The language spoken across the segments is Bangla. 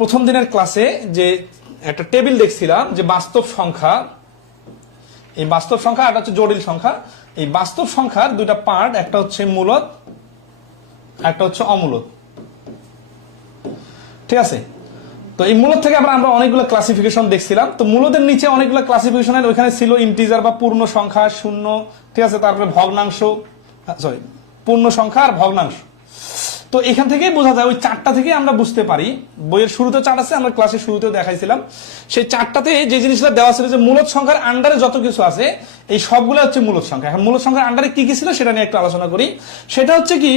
প্রথম দিনের ক্লাসে যে একটা টেবিল দেখছিলাম যে বাস্তব সংখ্যা, এই বাস্তব সংখ্যা আর হচ্ছে জটিল সংখ্যা। এই বাস্তব সংখ্যার দুইটা পার্ট, একটা হচ্ছে মূলদ, একটা হচ্ছে অমূলদ। ঠিক আছে, তো এই মূলদ থেকে আমরা অনেকগুলো ক্লাসিফিকেশন দেখছিলাম। তো মূলদের নিচে অনেকগুলো ক্লাসিফিকেশনের ওইখানে ছিল ইন্টিজার বা পূর্ণ সংখ্যা, শূন্য, ঠিক আছে, তারপরে ভগ্নাংশ, সরি পূর্ণ সংখ্যা আর ভগ্নাংশ। তো এখান থেকেই বোঝা যায়, ওই চারটা থেকে আমরা বুঝতে পারি, বইয়ের শুরুতে চার্ট আছে, আমরা ক্লাসের শুরুতেও দেখাইছিলাম, সেই চারটাতে যে জিনিসটা দেওয়া ছিল যে মূলদ সংখ্যার আন্ডারে যত কিছু আছে এই সবগুলো হচ্ছে মূলদ সংখ্যা। এখন মূলদ সংখ্যার আন্ডারে কি কি ছিল সেটা নিয়ে একটু আলোচনা করি। সেটা হচ্ছে কি,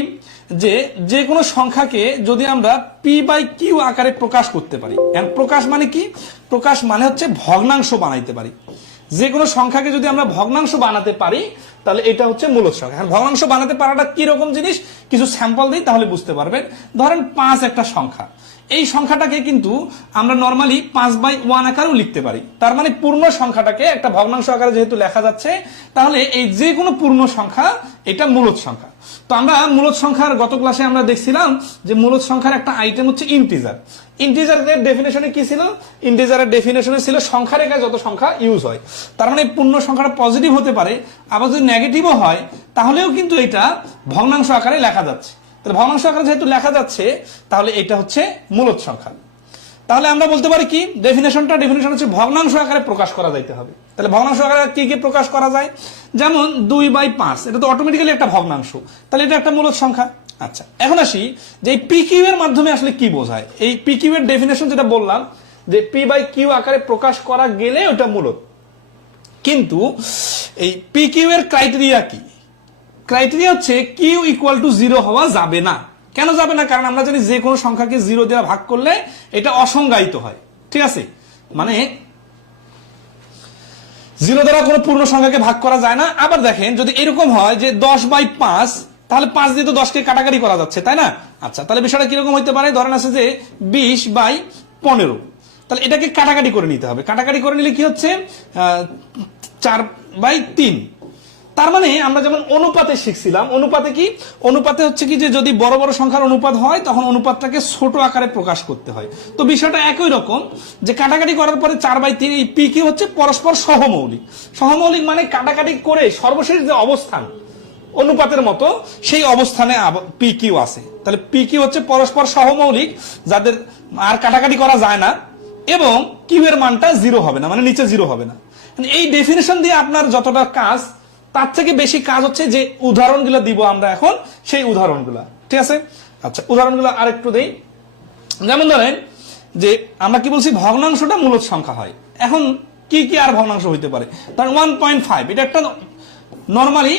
যে কোনো সংখ্যাকে যদি আমরা পি বাই কিউ আকারে প্রকাশ করতে পারি। প্রকাশ মানে কি? প্রকাশ মানে হচ্ছে ভগ্নাংশ বানাইতে পারি। যে কোনো সংখ্যাকে যদি আমরা ভগ্নাংশ বানাতে পারি তাহলে এটা হচ্ছে মূলদ সংখ্যা। এখন ভগ্নাংশ বানাতে পারাটা কি রকম জিনিস কিছু স্যাম্পল দিই তাহলে বুঝতে পারবেন। ধরেন 5 একটা সংখ্যা, এই সংখ্যাটাকে কিন্তু আমরা নরমালি 5/1 আকারেও লিখতে পারি। তার মানে পূর্ণ সংখ্যাটাকে একটা ভগ্নাংশ আকারে যেহেতু লেখা যাচ্ছে, তাহলে এই যে কোনো পূর্ণ সংখ্যা এটা মূলদ সংখ্যা। তো আমরা মূলদ সংখ্যার গত ক্লাসে আমরা দেখছিলাম যে মূলদ সংখ্যার একটা আইটেম হচ্ছে ইন্টিজার। ইন্টিজারের ডেফিনেশনে কি ছিল? ইন্টিজারের ডেফিনেশনে ছিল সংখ্যা রেখায় যত সংখ্যা ইউজ হয়। তার মানে পূর্ণ সংখ্যাটা পজিটিভ হতে পারে, আবার যদি নেগেটিভও হয় তাহলেও কিন্তু এটা ভগ্নাংশ আকারে লেখা যাচ্ছে। তাহলে ভগ্নাংশ আকারে যেহেতু লেখা যাচ্ছে তাহলে এটা হচ্ছে মূলদ সংখ্যা। তাহলে আমরা বলতে পারি কি, ডেফিনেশন হচ্ছে ভগ্নাংশ আকারে প্রকাশ করা যাইতে হবে। তাহলে ভগ্নাংশ আকারে কি কি প্রকাশ করা যায়? যেমন 2/5, এটা তো অটোমেটিক্যালি একটা ভগ্নাংশ, তাহলে এটা একটা মূলদ সংখ্যা। আচ্ছা, এখন আসি যে এই পি কিউ এর মাধ্যমে আসলে কি বোঝায়। এই পি কিউ এর ডেফিনেশন যেটা বললাম যে পি বাই কিউ আকারে প্রকাশ করা গেলে ওটা মূলদ। কিন্তু এই পি কিউ এর ক্রাইটেরিয়া কি? ক্রাইটেরিয়া হচ্ছে কিউ ইকুয়াল টু 0 হওয়া যাবে না। কেন যাবে না? কারণ আমরা জানি যে কোনো সংখ্যাকে 0 দিয়ে ভাগ করলে এটা অসংজ্ঞায়িত হয়। ঠিক আছে, মানে 0 দ্বারা কোনো পূর্ণ সংখ্যাকে ভাগ করা যায় না। আবার দেখেন যদি এরকম হয় যে 10/5, তাহলে 5 দিয়ে তো 10কে কাটাকাটি করা যাচ্ছে, তাই না? আচ্ছা, তাহলে বিষয়টা কিরকম হইতে পারে? ধরেন আছে যে 20/15, তাহলে এটাকে কাটাকাটি করে নিতে হবে। কাটাকাটি করে নিলে কি হচ্ছে? 4/3। তার মানে আমরা যেমন অনুপাতে শিখছিলাম, অনুপাতে কি? অনুপাতে হচ্ছে কি যে যদি বড় বড় সংখ্যার অনুপাত হয় তখন অনুপাতটাকে ছোট আকারে প্রকাশ করতে হয়। তো বিষয়টা একই রকম, যে কাটাকাটি করার পরে 4/3, এই পি কি হচ্ছে পরস্পর সহমৌলিক। সহমৌলিক মানে কাটাকাটি করে সর্বশেষ যে অবস্থান অনুপাতের মতো সেই অবস্থানে পি কিউ আছে। তাহলে পি কিউ হচ্ছে পরস্পর সহমৌলিক যাদের আর কাটাকাটি করা যায় না, এবং কিউ এর মানটা 0 হবে না, মানে নিচে 0 হবে না। এই ডেফিনেশন দিয়ে আপনার যতটা কাজ, তার থেকে বেশি কাজ হচ্ছে যে উদাহরণগুলো দিব আমরা এখন, সেই উদাহরণগুলো। ঠিক আছে, আচ্ছা উদাহরণগুলো আরেকটু দেই। যেমন ধরেন যে আমরা কি বলছি, ভগ্নাংশটা মূলদ সংখ্যা হয়। এখন কি কি আর ভগ্নাংশ হইতে পারে? ধরেন 1.5, এটা একটা নরমালি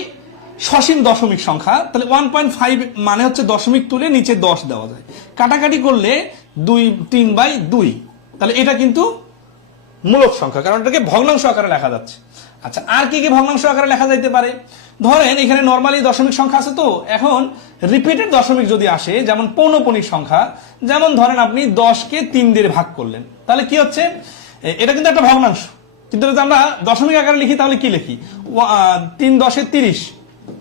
সসীম দশমিক সংখ্যা। তাহলে 1.5 মানে হচ্ছে দশমিক তুলে নিচে 10 দেওয়া যায়। কাটাকাটি করলে 3/2, তাহলে এটা কিন্তু মূলদ সংখ্যা, কারণ এটাকে ভগ্নাংশ আকারে লেখা যাচ্ছে। আচ্ছা, আর কি কি ভগ্নাংশ আকারে লেখা যাইতে পারে? ধরেন এখানে নরমালি দশমিক সংখ্যা আছে, তো এখন রিপিটেড দশমিক যদি আসে, যেমন পৌনঃপুনিক সংখ্যা, যেমন ধরেন আপনি 10কে 3 দিয়ে ভাগ করলেন, তাহলে কি হচ্ছে? এটা কিন্তু একটা ভগ্নাংশ। কিন্তু যদি আমরা দশমিক আকারে লিখি তাহলে কি লিখি? 3 10 30,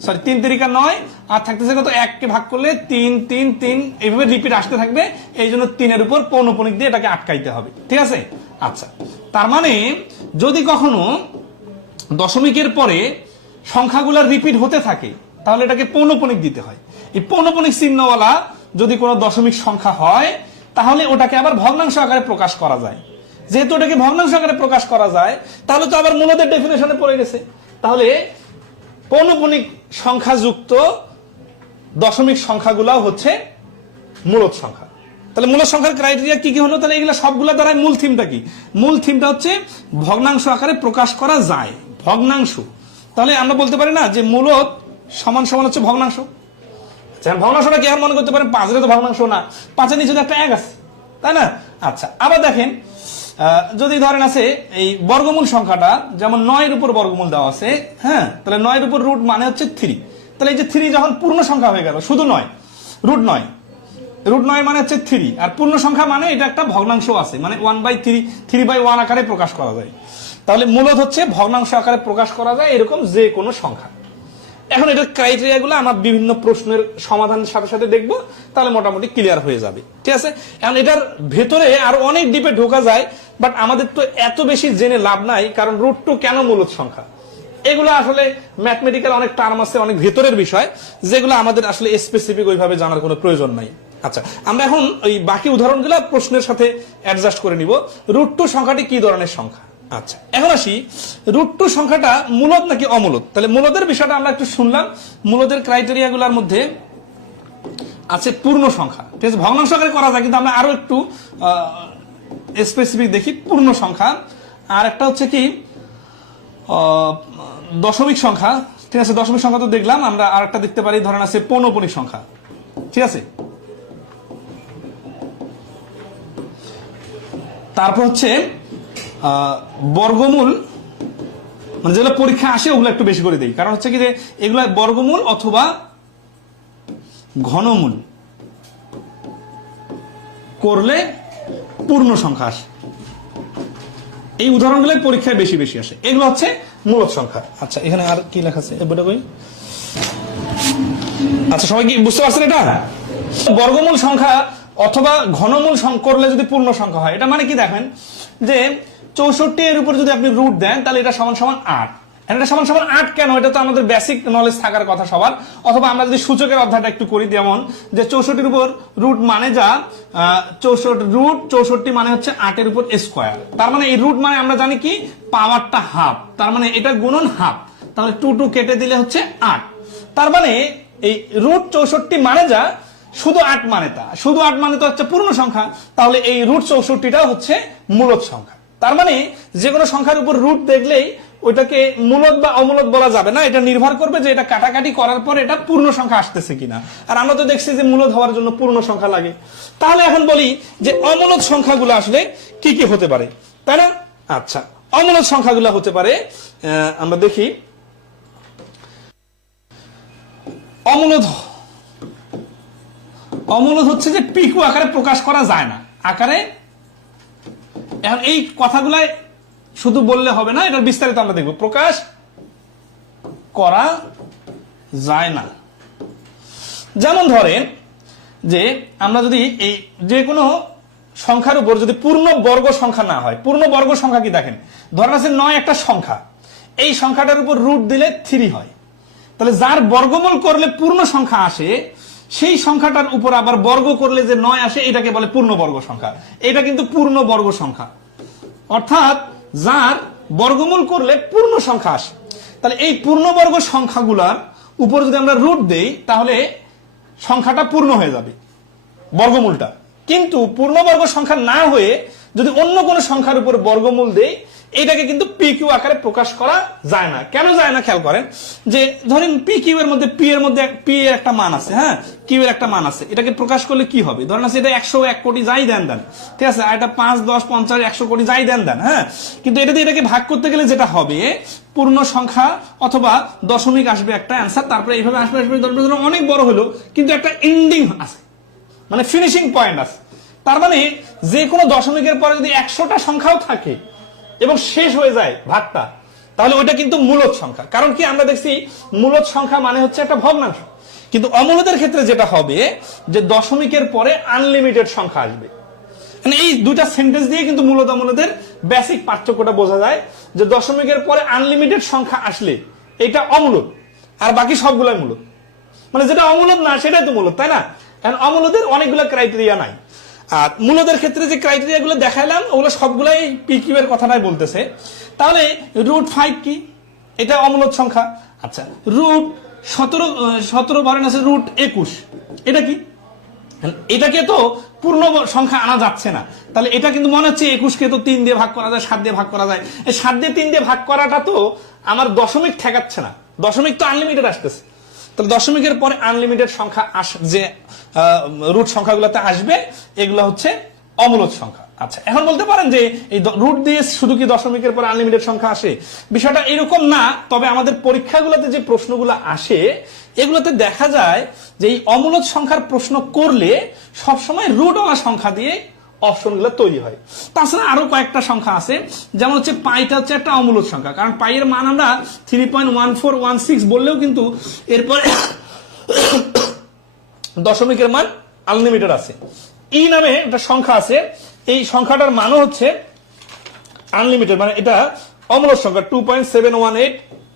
সরি 3 3 9, আর থাকতেছে কত? 1কে ভাগ করলে 3 3 3, এইভাবে রিপিট আসতে থাকবে। এই জন্য 3-এর উপর পৌনঃপুনিক দিয়ে এটাকে আটকাইতে হবে। ঠিক আছে, আচ্ছা, তার মানে যদি কখনো দশমিকের পরে সংখ্যাগুলো রিপিট হতে থাকে তাহলে এটাকে পৌনঃপুনিক দিতে হয়। এই পৌনঃপুনিক চিহ্নওয়ালা যদি কোনো দশমিক সংখ্যা হয় তাহলে ওটাকে আবার ভগ্নাংশ আকারে প্রকাশ করা যায়। যেহেতু ওটাকে ভগ্নাংশ আকারে প্রকাশ করা যায়, তাহলে তো আবার মূলদের ডেফিনেশনে পড়ে গেছে। তাহলে পৌনঃপুনিক সংখ্যাযুক্ত দশমিক সংখ্যাগুলো হচ্ছে মূলদ সংখ্যা। তাহলে মূলদ সংখ্যার ক্রাইটেরিয়া কি কি হলো? তাহলে এগুলো সবগুলো দ্বারা মূল থিমটা কি? মূল থিমটা হচ্ছে ভগ্নাংশ আকারে প্রকাশ করা যায়, ভগ্নাংশ। তাহলে আমরা বলতে পারি না যে মূলদ সমান সমান হচ্ছে ভগ্নাংশ। ভগ্নাংশটা কি আর মনে করতে পারেন 5 তো ভগ্নাংশ না, 5-এর নিচে একটা 1 আছে, তাই না? আচ্ছা, আবার দেখেন যদি ধরেন আছে এই বর্গমূল সংখ্যাটা, যেমন 9-এর উপর বর্গমূল দেওয়া আছে, হ্যাঁ, তাহলে 9-এর উপর রুট মানে হচ্ছে 3। তাহলে এই যে 3 যখন পূর্ণ সংখ্যা হয়ে গেল, শুধু 9 রুট 9, রুট 9 মানে হচ্ছে 3, আর পূর্ণ সংখ্যা মানে এটা একটা ভগ্নাংশ আছে, মানে 1/3, 3/1 আকারে প্রকাশ করা যায়। তাহলে মূলদ হচ্ছে ভগ্নাংশ আকারে প্রকাশ করা যায় এরকম যে কোনো সংখ্যা। এখন এটার ক্রাইটেরিয়া গুলো আমার বিভিন্ন প্রশ্নের সমাধানের সাথে সাথে দেখবো, তাহলে মোটামুটি ক্লিয়ার হয়ে যাবে। ঠিক আছে, এখন এটার ভেতরে আরো অনেক ডিপে ঢোকা যায়, বাট আমাদের তো এত বেশি জেনে লাভ নাই, কারণ রুট টু কেন মূলদ সংখ্যা, এগুলো আসলে ম্যাথমেটিক্যাল অনেক টার্ম আছে, অনেক ভেতরের বিষয়, যেগুলো আমাদের আসলে স্পেসিফিক ওইভাবে জানার কোনো প্রয়োজন নাই। আচ্ছা, আমরা এখন ওই বাকি উদাহরণগুলো প্রশ্নের সাথে অ্যাডজাস্ট করে নিব। রুট টু সংখ্যাটি কি ধরনের সংখ্যা? আচ্ছা, এখন আসি রুট টু সংখ্যাটা মূলদ নাকি অমূলদ। তাহলে মূলদের বিষয়টা আমরা একটু শুনলাম। মূলদের ক্রাইটেরিয়া গুলোর মধ্যে আছে পূর্ণ সংখ্যা, ঠিক আছে, ভগ্নাংশ আকারে করা যায়, কিন্তু আমরা আরো একটু স্পেসিফিক দেখি। পূর্ণ সংখ্যা, আর একটা হচ্ছে কি দশমিক সংখ্যা, ঠিক আছে, দশমিক সংখ্যা তো দেখলাম আমরা। আর একটা দেখতে পারি, ধরেন আছে পৌনঃপুনিক সংখ্যা, ঠিক আছে। তারপর হচ্ছে বর্গমূল, মানে যেগুলো পরীক্ষা আসে ওগুলো একটু বেশি করে দেই, কারণ হচ্ছে কি যে এগুলো বর্গমূল অথবা ঘনমূল করলে পূর্ণ সংখ্যা আসে। এই উদাহরণগুলো পরীক্ষায় বেশি বেশি আসে, এগুলো হচ্ছে মূলদ সংখ্যা। আচ্ছা, এখানে আর কি লেখা আছে বইটা কই? আচ্ছা, সবাই কি বুঝতে পারছেন? এটা বর্গমূল সংখ্যা অথবা ঘনমূল করলে যদি পূর্ণ সংখ্যা হয়, এটা মানে কি দেখেন যে 64 এর উপর যদি আপনি রুট দেন, তাহলে এটা সমান সমান 8। এটা সমান সমান 8 কেন? এটা তো আমাদের বেসিক নলেজ থাকার কথা সবার। অথবা আমরা যদি সূচকের অধ্যায়টা একটু করি, যেমন যে 64 উপর রুট মানে যা 64 মানে হচ্ছে 8 এর উপর স্কোয়ার। তার মানে এই রুট মানে আমরা জানি কি পাওয়ারটা হাফ, তার মানে এটা গুণন হাফ, তাহলে 2 কেটে দিলে হচ্ছে 8। তার মানে এই রুট 64 মানে যা শুধু 8 মানে তা, শুধু 8 মানে তো হচ্ছে পূর্ণ সংখ্যা, তাহলে এই রুট 64টা হচ্ছে মূলদ সংখ্যা। তার মানে যে কোনো সংখ্যার উপর রুট দেখলেই ওইটাকে মূলদ বা অমূলদ বলা যাবে না, এটা নির্ভর করবে যে এটা কাটাকাটি করার পর এটা পূর্ণ সংখ্যা আসতেছে কিনা। আর আমরা তো দেখছি যে মূলদ হওয়ার জন্য পূর্ণ সংখ্যা লাগে। তাহলে এখন বলি যে অমূলদ সংখ্যাগুলো আসলে কি কি হতে পারে, তাই না? আচ্ছা, অমূলদ সংখ্যাগুলো হতে পারে, আমরা দেখি। অমূলদ হচ্ছে যে পিকু আকারে প্রকাশ করা যায় না আকারে। এখন এই কথাগুলাই শুধু বললে হবে না, এটার বিস্তারিত আমরা দেখব। প্রকাশ করা যায় না, যেমন ধরেন যে আমরা যদি এই যে কোনো সংখ্যার উপর যদি পূর্ণ বর্গ সংখ্যা না হয়, পূর্ণ বর্গ সংখ্যা কি দেখেন, ধরেন আছে 9 একটা সংখ্যা, এই সংখ্যাটার উপর রুট দিলে 3 হয়, তাহলে যার বর্গমূল করলে পূর্ণ সংখ্যা আসে, সেই সংখ্যাটার উপর আবার বর্গ করলে যে 9 আসে, এটাকে বলে পূর্ণ বর্গ সংখ্যা। এটা কিন্তু পূর্ণ বর্গ সংখ্যা, অর্থাৎ যার বর্গমূল করলে পূর্ণ সংখ্যা আসে। তাহলে এই পূর্ণবর্গ সংখ্যাগুলার উপর যদি আমরা রুট দেই, তাহলে সংখ্যাটা পূর্ণ হয়ে যাবে, বর্গমূলটা। কিন্তু পূর্ণবর্গ সংখ্যা না হয়ে যদি অন্য কোনো সংখ্যার উপর বর্গমূল দেই, এটাকে কিন্তু পি কিউ আকারে প্রকাশ করা যায় না। কেন যায় না খেয়াল করেন, যে ধরেন পি কিউ এর মধ্যে পি এর মধ্যে পি এর একটা মান আছে, হ্যাঁ, কিউ এর একটা মান আছে, এটাকে প্রকাশ করলে কি হবে? ধরেন আছে এটা 101 কোটি যাই দেন, ঠিক আছে, আর এটা 5, 10, 50, 100 কোটি যাই দেন, হ্যাঁ, কিন্তু এটা দিয়ে এটাকে ভাগ করতে গেলে যেটা হবে, পূর্ণ সংখ্যা অথবা দশমিক আসবে একটা অ্যান্সার, তারপরে এইভাবে আসবে অনেক বড় হলো, কিন্তু একটা এন্ডিং আছে, মানে ফিনিশিং পয়েন্ট আছে। তার মানে যে কোনো দশমিকের পরে যদি 100টা সংখ্যাও থাকে এবং শেষ হয়ে যায় ভাগটা, তাহলে ওইটা কিন্তু মূলদ সংখ্যা। কারণ কি আমরা দেখছি মূলদ সংখ্যা মানে হচ্ছে একটা ভগ্নাংশ। কিন্তু অমূলদের ক্ষেত্রে যেটা হবে যে দশমিকের পরে আনলিমিটেড সংখ্যা আসবে। মানে এই দুইটা সেন্টেন্স দিয়ে কিন্তু মূলদ অমূলদের বেসিক পার্থক্যটা বোঝা যায়, যে দশমিকের পরে আনলিমিটেড সংখ্যা আসলে এটা অমূলদ, আর বাকি সবগুলাই মূলদ। মানে যেটা অমূলদ না সেটাই তো মূলদ, তাই না? কারণ অমূলদের অনেকগুলো ক্রাইটেরিয়া নাই। আর মূলদের ক্ষেত্রে যে ক্রাইটেরিয়া গুলো দেখাইলাম, ওগুলো সবগুলাই পি কিউ এর কথাটাই বলতেছে। তাহলে রুট 5 কি? এটা অমূলদ সংখ্যা। আচ্ছা, রুট 17 ধরেন আছে রুট 21, এটা কি? এটাকে তো পূর্ণ সংখ্যা আনা যাচ্ছে না, তাহলে এটা কিন্তু মনে হচ্ছে 21কে তো 3 দিয়ে ভাগ করা যায়, 7 দিয়ে ভাগ করা যায়। এই 7 দিয়ে 3 দিয়ে ভাগ করাটা তো আমার দশমিক ঠেকাচ্ছে না, দশমিক তো আনলিমিটেড আসতেছে। তাহলে দশমিকের পরে আনলিমিটেড সংখ্যা যে রুট সংখ্যাগুলোতে আসবে, এগুলো হচ্ছে অমূলদ সংখ্যা। আচ্ছা, এখন বলতে পারেন যে এই রুট দিয়ে শুধু কি দশমিকের পরে আনলিমিটেড সংখ্যা আসে? বিষয়টা এরকম না, তবে আমাদের পরীক্ষাগুলোতে যে প্রশ্নগুলো আসে, এগুলোতে দেখা যায় যে এই অমূলদ সংখ্যার প্রশ্ন করলে সবসময় রুটওয়ালা সংখ্যা দিয়ে অপশনগুলো তৈরি হয়। তাছাড়া আরো কয়েকটা সংখ্যা আছে, যেমন হচ্ছে পাইটা হচ্ছে একটা অমূলদ সংখ্যা, কারণ পাইয়ের মান আমরা 3.1416 বললেও কিন্তু এরপরে দশমিকের মান আনলিমিটেড আছে। ই নামে একটা সংখ্যা আছে, এই সংখ্যাটার মানও হচ্ছে আনলিমিটেড, মানে এটা অমূলদ সংখ্যা 2.718,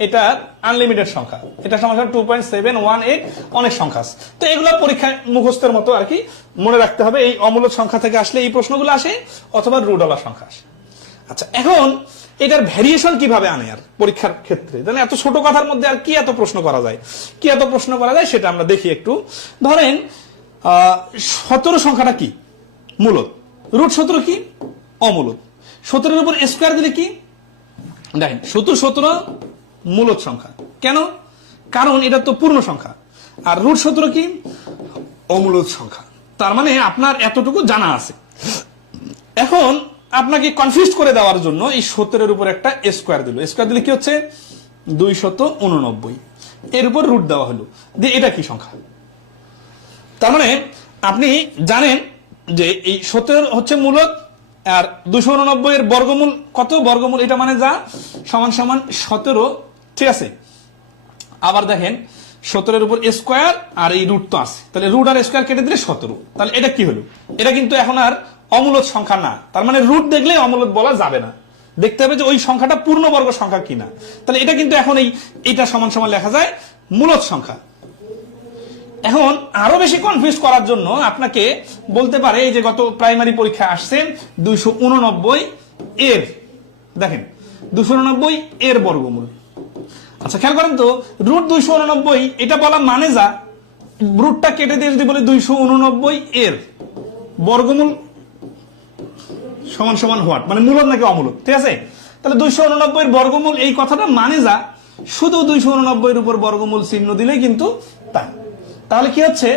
এটা আনলিমিটেড সংখ্যা, এটা সংখ্যা 2.718 অনেক সংখ্যা আছে। তো এগুলো পরীক্ষায় মুখস্থের মতো আর কি মনে রাখতে হবে, এই অমূলদ সংখ্যা থেকে আসলে এই প্রশ্নগুলো আসে অথবা রুটওয়ালা সংখ্যা আসে। আচ্ছা, এখন এটার ভ্যারিয়েশন কিভাবে আনে আর পরীক্ষার ক্ষেত্রে, মানে এত ছোট কথার মধ্যে আর কি এত প্রশ্ন করা যায়, কি এত প্রশ্ন করা যায় সেটা আমরা দেখি একটু। ধরেন 17 সংখ্যাটা কি? মূলদ। রুট 17 কি? অমূলদ। 17 উপর স্কোয়ার দিলে কি? দেখেন 17 মূলদ সংখ্যা। কেন? কারণ এটা তো পূর্ণ সংখ্যা, আর রুট 17 কি? অমূলদ সংখ্যা। তার মানে আপনার এতটুকু জানা আছে। এখন আপনাকে কনফিউজ করে দেওয়ার জন্য এই 17 উপর একটা স্কোয়ার দিল, স্কোয়ার দিলে কি হচ্ছে? 289, এর উপর রুট দেওয়া হলো, দিয়ে এটা কি সংখ্যা? তার মানে আপনি জানেন যে এই 17 হচ্ছে মূলদ, আর 289 এর বর্গমূল কত? বর্গমূল এটা মানে যা সমান সমান 17, ঠিক আছে? আবার দেখেন 17 এর উপর স্কোয়ার আর এই রুট তো আছে, তাহলে রুট আর স্কোয়ার কেটে দিলে 17, তাহলে এটা কি হলো? এটা কিন্তু এখন আর অমূলদ সংখ্যা না, তার মানে রুট দেখলে অমূলদ বলা যাবে না, দেখতে হবে যে ওই সংখ্যাটা পূর্ণবর্গ সংখ্যা কিনা। তাহলে এটা কিন্তু এখন এইটা সমান সমান লেখা যায় মূলদ সংখ্যা। এখন আরো বেশি কনফিউজ করার জন্য আপনাকে বলতে পারে, এই যে গত প্রাইমারি পরীক্ষা আসছে 289 এর, দেখেন 289 এর বর্গমূল। আচ্ছা খেয়াল করেন তো, রুট 289 এটা বলা মানে যা, রুটটা কেটে দিয়ে যদি বলে 289 এর বর্গমূল সমান সমান হোয়াট, মানে মূলদ নাকি অমূলদ, ঠিক আছে? তাহলে 289 এর বর্গমূল এই কথাটা মানে যা, শুধু 289 এর উপর বর্গমূল চিহ্ন দিলেই কিন্তু তা। তাহলে কি হচ্ছে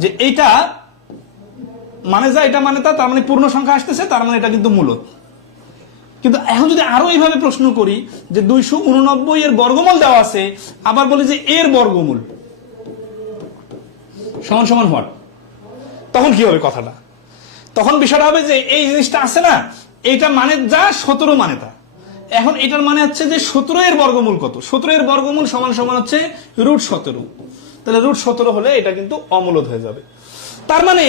যে এইটা মানে যা, এটা মানে তা, তার মানে পূর্ণ সংখ্যা আসতেছে, তার মানে এটা কিন্তু মূলদ। কিন্তু এখন যদি আরো এইভাবে প্রশ্ন করি যে 289 এর বর্গমূল দেওয়া আছে, আবার বলি যে এর বর্গমূল সমান সমান হোয়াট, তখন কি হবে কথাটা? তখন বিষয়টা হবে যে এই জিনিসটা আছে না, এইটা মানে যা 17 মানে তা। এখন এটার মানে হচ্ছে যে 17 এর বর্গমূল কত? 17 এর বর্গমূল সমান সমান হচ্ছে রুট 17, তাহলে রুট 17 হলে এটা কিন্তু অমূলদ হয়ে যাবে। তার মানে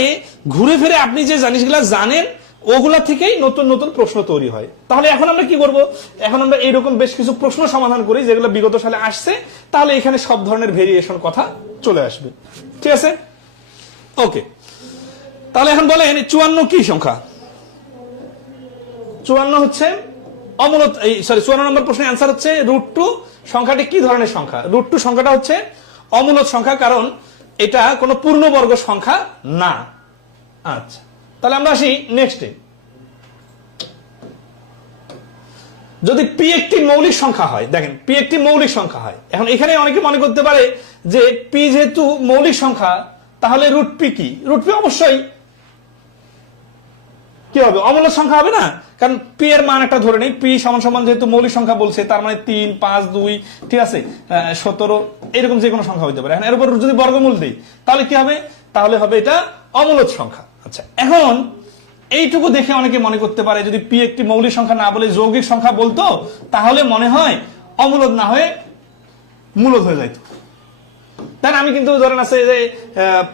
ঘুরে ফিরে আপনি যে জিনিসগুলা জানেন ওগুলা থেকেই নতুন নতুন প্রশ্ন তৈরি হয়। তাহলে এখন আমরা কি করব? এখন আমরা এইরকম বেশ কিছু প্রশ্ন সমাধান করি যেগুলো বিগত সালে আসছে, তাহলে এখানে সব ধরনের ভেরিয়েশন কথা চলে আসবে, ঠিক আছে? ওকে, তাহলে এখন বলেন 54 কি সংখ্যা? 54 হচ্ছে অমূলদ, এই সরি 54 নম্বর প্রশ্নের অ্যান্সার হচ্ছে রুট 2 সংখ্যাটি কি ধরনের সংখ্যা? রুট 2 সংখ্যাটা হচ্ছে অমূলদ সংখ্যা, কারণ এটা কোনো পূর্ণবর্গ সংখ্যা না। আচ্ছা, তাহলে আমরা আসি নেক্সটে। যদি পি একটি মৌলিক সংখ্যা হয়, দেখেন পি একটি মৌলিক সংখ্যা হয়, এখন এখানে অনেকে মনে করতে পারে যে পি যেহেতু মৌলিক সংখ্যা তাহলে রুট পি কি? রুট পি অবশ্যই কি হবে? অমূলদ সংখ্যা হবে না, কারণ পি এর মান একটা ধরে নেই, পি সমান সমান যেহেতু মৌলিক সংখ্যা বলছে, তার মানে 3, 5, 2, ঠিক আছে, 17 এরকম যে কোনো সংখ্যা হইতে পারে। এখন এর উপর যদি বর্গমূল দেই তাহলে কি হবে? তাহলে হবে এটা অমূলদ সংখ্যা। আচ্ছা, এখন এইটুকু দেখে অনেকে মনে করতে পারে যদি পি একটি মৌলিক সংখ্যা না বলে যৌগিক সংখ্যা বলতো তাহলে মনে হয় অমূলদ না হয়ে মূলদ হয়ে যাইতো। তাই আমি কিন্তু ধরেন আছে যে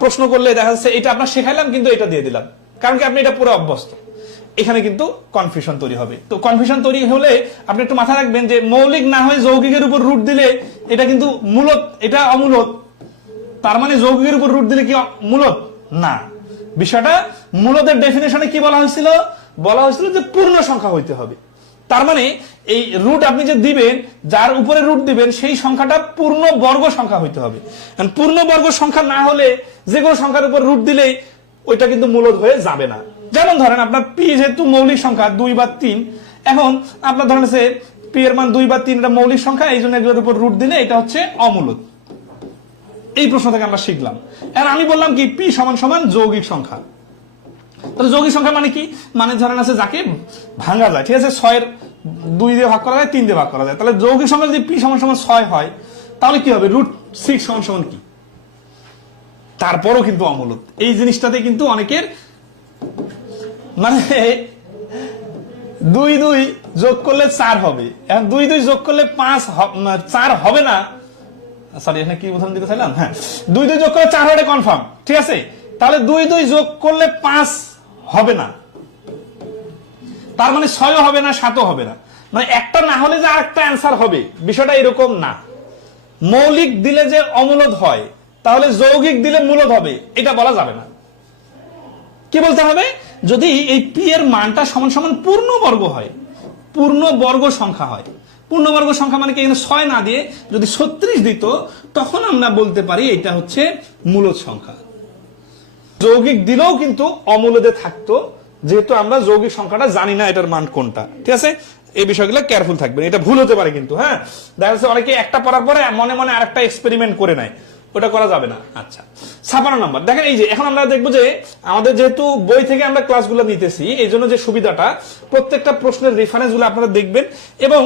প্রশ্ন করলে দেখা যাচ্ছে এটা আপনার শেখাইলাম কিন্তু এটা দিয়ে দিলাম, কারণ কি আপনি এটা পুরো অভ্যস্ত, এখানে কিন্তু কনফিউশন তৈরি হবে। তো কনফিউশন তৈরি হলে আপনি একটু মাথায় রাখবেন যে মৌলিক না হয়ে যৌগিকের উপর রুট দিলে এটা কিন্তু মূলদ, এটা অমূলদ। তার মানে যৌগিকের উপর রুট দিলে কি মূলদ না? বিষয়টা মূলদের ডেফিনেশনে কি বলা হয়েছিল? বলা হয়েছিল যে পূর্ণ সংখ্যা হইতে হবে। তার মানে এই রুট আপনি যে দিবেন, যার উপরে রুট দিবেন সেই সংখ্যাটা পূর্ণ বর্গ সংখ্যা হইতে হবে। পূর্ণ বর্গ সংখ্যা না হলে যে কোনো সংখ্যার উপর রুট দিলেই ওইটা কিন্তু মূলদ হয়ে যাবে না। যেমন ধরেন আপনার পি যেহেতু মৌলিক সংখ্যা 2 বা 3, এখন আপনার ধরেন পি এর মান 2 বা 3 এটা মৌলিক সংখ্যা, এই জন্য এগুলোর উপর রুট দিলে এটা হচ্ছে অমূলদ। এই প্রশ্ন থেকে আমরা শিখলাম। এখন আমি বললাম কি পি সমান সমান যৌগিক সংখ্যা। তাহলে যৌগিক সংখ্যা মানে কি? মানে ধরেন আছে যাকে ভাঙা যায়, ঠিক আছে, 6 এর 2 দিয়ে ভাগ করা যায়, 3 দিয়ে ভাগ করা যায়। তাহলে যৌগিক সংখ্যা যদি পি সমান সমান 6 হয় তাহলে কি হবে? রুট 6 সমান সমান কি? তারপরও কিন্তু অমূলদ। এই জিনিসটাতে কিন্তু অনেকের মানে 2 2 যোগ করলে 4 হবে, এখন 2 2 যোগ করলে 4 হবে না, সরি এখানে কি উদাহরণ দিতে চাইলাম, হ্যাঁ 2 2 যোগ করলে 4 হবে কনফার্ম, ঠিক আছে। তাহলে 2 2 যোগ করলে 5 হবে না, তার মানে 6ও হবে না 7ও হবে না, মানে একটা না হলে যে আরেকটা অ্যান্সার হবে, বিষয়টা এরকম না। মৌলিক দিলে যে অমূলদ হয়, তাহলে যৌগিক দিলে মূলদ হবে, এটা বলা যাবে না। কি বলতে হবে, যদি এই পি এর মানটা সমান সমান পূর্ণবর্গ হয়, পূর্ণবর্গ সংখ্যা হয়, পূর্ণবর্গ সংখ্যা মানে কি, এখানে 6 না দিয়ে যদি 36 দিত, তখন আমরা বলতে পারি এটা হচ্ছে মূলদ সংখ্যা। যৌগিক দিলেও কিন্তু অমূলদে থাকতো, যেহেতু আমরা যৌগিক সংখ্যাটা জানি না এটার মান কোনটা, ঠিক আছে। এই বিষয়গুলো কেয়ারফুল থাকবেন, এটা ভুল হতে পারে কিন্তু, হ্যাঁ দেখা যাচ্ছে অনেকে একটা পড়ার পরে মনে মনে আরেকটা এক্সপেরিমেন্ট করে নেয়, ওটা করা যাবে না। আচ্ছা 56 নম্বর দেখেন, এই যে এখন আমরা দেখবো যে আমাদের যেহেতু বই থেকে আমরা ক্লাসগুলো নিতেছি, এই জন্য যে সুবিধাটা, প্রত্যেকটা প্রশ্নের রেফারেন্স গুলো আপনারা দেখবেন, এবং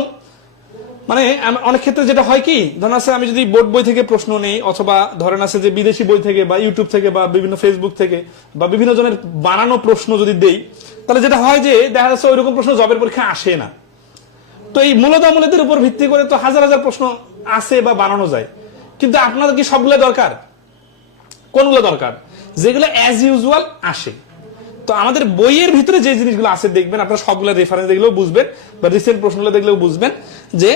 মানে অনেক ক্ষেত্রে যেটা হয় কি, ধরেন আছে আমি যদি বোর্ড বই থেকে প্রশ্ন নেই, অথবা ধরেন আছে যে বিদেশি বই থেকে বা ইউটিউব থেকে বা বিভিন্ন ফেসবুক থেকে বা বিভিন্ন জনের বানানো প্রশ্ন যদি দেই, তাহলে যেটা হয় যে দেখা যাচ্ছে ওইরকম প্রশ্ন জবের পরীক্ষা আসে না। তো এই মূলত অমূলদের উপর ভিত্তি করে তো হাজার হাজার প্রশ্ন আসে বা বানানো যায়, কিন্তু আপনাদের কি সবগুলো দরকার? কোনগুলো দরকার? যেগুলো অ্যাজ ইউজুয়াল আসে। তো আমাদের বইয়ের ভিতরে যে জিনিসগুলো আছে দেখবেন, আপনারা সবগুলো রেফারেন্স দেখলেও বুঝবেন, বা রিসেন্ট প্রশ্নগুলো দেখলেও বুঝবেন যে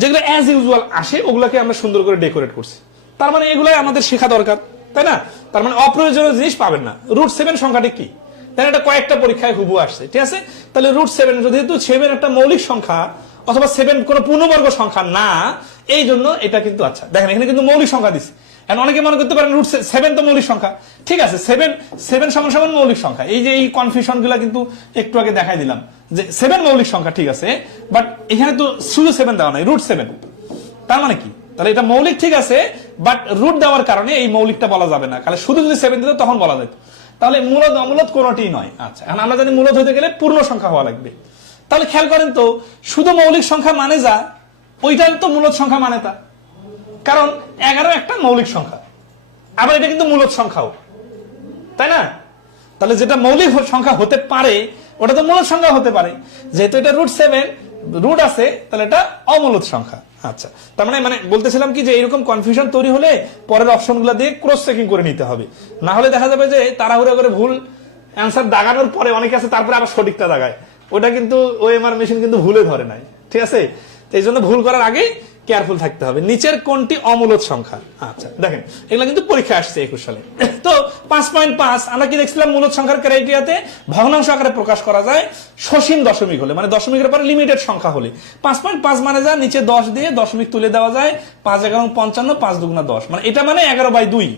যেগুলো অ্যাজ ইউজুয়াল আসে ওগুলোকে আমরা সুন্দর করে ডেকোরেট করছি। তার মানে এগুলাই আমাদের শেখা দরকার, তাই না? তার মানে অপ্রয়োজনীয় জিনিস পাবেন না। √7 সংখ্যাটি কি, তাই এটা কয়েকটা পরীক্ষায় হুবহু আসছে, ঠিক আছে। তাহলে √7 যেহেতু 7 একটা মৌলিক সংখ্যা, অথবা 7 কোন পূর্ণবর্গ সংখ্যা না, এই জন্য এটা কিন্তু, আচ্ছা দেখেন এখানে কিন্তু মৌলিক সংখ্যা দিচ্ছে। এখন অনেকে মনে করতে পারেন √7 তো মৌলিক সংখ্যা, ঠিক আছে, 7 সমান সমান মৌলিক সংখ্যা। এই যে এই কনফিউশন গুলা কিন্তু একটু আগে দেখাই দিলাম যে 7 মৌলিক সংখ্যা, ঠিক আছে, বাট এখানে তো শুধু 7 দেওয়া নাই, √7। তার মানে কি, তাহলে এটা মৌলিক ঠিক আছে, বাট রুট দেওয়ার কারণে এই মৌলিকটা বলা যাবে না। তাহলে শুধু যদি 7 দিত তখন বলা যেত। তাহলে মূলদ অমূলদ কোনটি নয়। আচ্ছা এখন আমরা জানি মূলদ হতে গেলে পূর্ণ সংখ্যা হওয়া লাগবে। তাহলে খেয়াল করেন তো, শুধু মৌলিক সংখ্যা মানে যা, ওইটাই তো মূলদ সংখ্যা মানে তা, কারণ 11 একটা মৌলিক সংখ্যা, আবার এটা কিন্তু মূলদ সংখ্যাও, তাই না? তাহলে যেটা মৌলিক সংখ্যা হতে পারে ওটা তো মূলদ সংখ্যা হতে পারে, যেহেতু এটা √7 রুট আছে, তাহলে এটা অমূলদ সংখ্যা। আচ্ছা তার মানে বলতেছিলাম কি, যে এরকম কনফিউশন তৈরি হলে পরের অপশনগুলো দিয়ে ক্রস চেকিং করে নিতে হবে, না হলে দেখা যাবে যে তাড়াহুড়া করে ভুল অ্যান্সার দাগানোর পরে অনেকে আছে তারপরে আবার সঠিকটা দাগায়, ওটা কিন্তু ওএমআর মেশিন কিন্তু ভুলে ধরে নাই, ঠিক আছে। এই জন্য ভুল করার আগে কেয়ারফুল থাকতে হবে। নিচের কোনটি অমূলদ সংখ্যা? আচ্ছা দেখেন এগুলো কিন্তু পরীক্ষা আসছে 21 সালে। তো 5.5 আমরা কি দেখছিলাম, মূলদ সংখ্যার ক্রাইটেরিয়াতে ভগ্নাংশ আকারে প্রকাশ করা যায় সসীম দশমিক হলে, মানে দশমিকের পরে লিমিটেড সংখ্যা হলে। 5.5 মানে যা, নিচে 10 দিয়ে দশমিক তুলে দেওয়া যায়, 5 11 55, 5 2 10, মানে এটা মানে 11/2।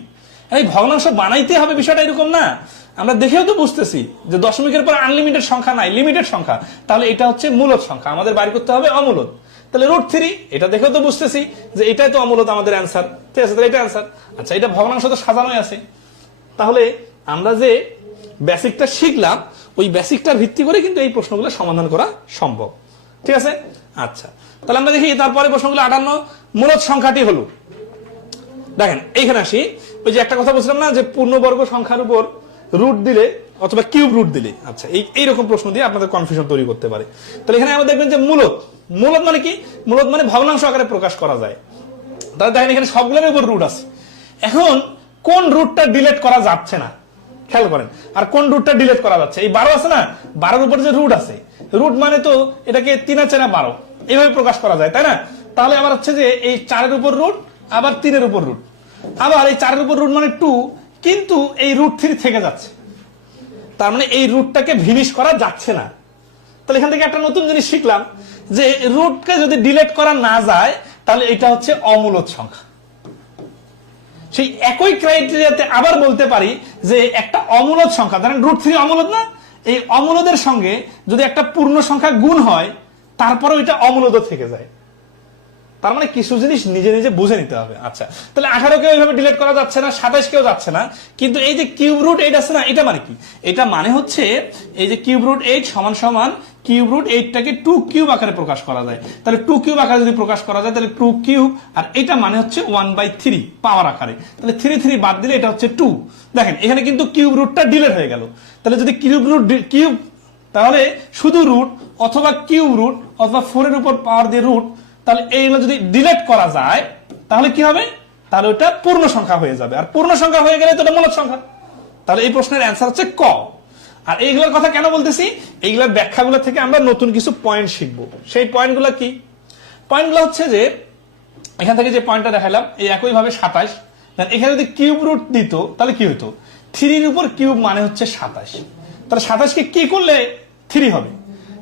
এই ভগ্নাংশ বানাইতে হবে বিষয়টা এরকম না, আমরা দেখেও তো বুঝতেছি যে দশমিকের পর আনলিমিটেড সংখ্যা নাই, লিমিটেড সংখ্যা, তাহলে এটা হচ্ছে মূলদ সংখ্যা, আমাদের বাইর করতে হবে অমূলদ। তাহলে √3 এটা দেখেও তো বুঝতেছি যে এটাই তো অমূলদ আমাদের অ্যান্সার, ঠিক আছে, তাহলে এটা অ্যান্সার। আচ্ছা এটা ভগ্নাংশ তো সাজানোই আছে, তাহলে আমরা যে বেসিকটা শিখলাম ওই বেসিকটার ভিত্তি করে কিন্তু এই প্রশ্নগুলো সমাধান করা সম্ভব, ঠিক আছে। আচ্ছা তাহলে আমরা দেখি তারপরে প্রশ্নগুলো 58 মূলদ সংখ্যাটি হলো, দেখেন এইখানে আসি, ওই যে একটা কথা বলছিলাম না যে পূর্ণবর্গ সংখ্যার উপর রুট দিলে অথবা কিউব রুট দিলে, আচ্ছা এইরকম প্রশ্ন দিয়ে আপনাদের কনফিউশন তৈরি করতে পারে। তাহলে এখানে আমরা দেখবেন যে মূলদ মানে কি, মূলদ মানে ভগ্নাংশ আকারে প্রকাশ করা যায়। তাহলে দেখেন এখানে সবগুলোর উপর রুট আছে। এখন কোন রুটটা ডিলিট করা যাচ্ছে না খেয়াল করেন, আর কোন রুটটা ডিলিট করা যাচ্ছে? এই 12 আছে না, 12-র উপর যে রুট আছে, রুট মানে তো এটাকে 3 আর 4 12 এইভাবে প্রকাশ করা যায়, তাই না? তাহলে আবার হচ্ছে যে এই 4-এর উপর রুট, আবার 3-এর উপর রুট, আবার এই 4-এর উপর রুট মানে 2, কিন্তু এই √3 থেকে যাচ্ছে, তার মানে এই রুটটাকে ভিনিশ করা যাচ্ছে না। তাহলে এখান থেকে একটা নতুন জিনিস শিখলাম যে রুটকে যদি ডিলিট করা না যায় তাহলে এটা হচ্ছে অমূলদ সংখ্যা। সেই একই ক্রাইটেরিয়াতে আবার বলতে পারি যে একটা অমূলদ সংখ্যা, ধরেন √3 অমূলদ না, এই অমূলদের সঙ্গে যদি একটা পূর্ণ সংখ্যা গুণ হয় তারপরেও এটা অমূলদ থেকে যায়, তার মানে কিছু জিনিস নিজে নিজে বুঝে নিতে হবে। আচ্ছা, তাহলে 18 কেও এইভাবে ডিলিট করা যাচ্ছে না, 27 কেও যাচ্ছে না, কিন্তু এই যে কিউব রুট 8 আছে না, এটা মানে কি? এটা মানে হচ্ছে এই যে কিউব রুট 8 সমান সমান কিউব রুট 8টাকে 2 কিউব আকারে প্রকাশ করা যায়। তাহলে 2 কিউব আকারে যদি প্রকাশ করা যায় তাহলে 2 কিউব, আর এটা মানে হচ্ছে 1/3 পাওয়ার আকারে। তাহলে 3 বাদ দিলে এটা হচ্ছে 2। দেখেন এখানে কিন্তু কিউব রুটটা ডিলিট হয়ে গেল। তাহলে যদি কিউব তাহলে শুধু রুট অথবা কিউব রুট অথবা 4 এর উপর পাওয়ার দিয়ে রুট, তাহলে এইগুলো যদি ডিলিট করা যায় তাহলে কি হবে? তাহলে ওটা পূর্ণ সংখ্যা হয়ে যাবে, আর পূর্ণ সংখ্যা হয়ে গেলে তো এটা মূলদ সংখ্যা। তাহলে এই প্রশ্নের অ্যান্সার হচ্ছে ক। আর এইগুলোর কথা কেন বলতেছি? এইগুলোর ব্যাখ্যাগুলো থেকে আমরা নতুন কিছু পয়েন্ট শিখবো। সেই পয়েন্টগুলো কি? পয়েন্টগুলো হচ্ছে যে এখান থেকে যে পয়েন্টটা দেখালাম, এই একইভাবে 27, এখানে যদি কিউব রুট দিত তাহলে কি হতো? 3 এর উপর কিউব মানে হচ্ছে 27। তাহলে 27 কে কি করলে 3 হবে?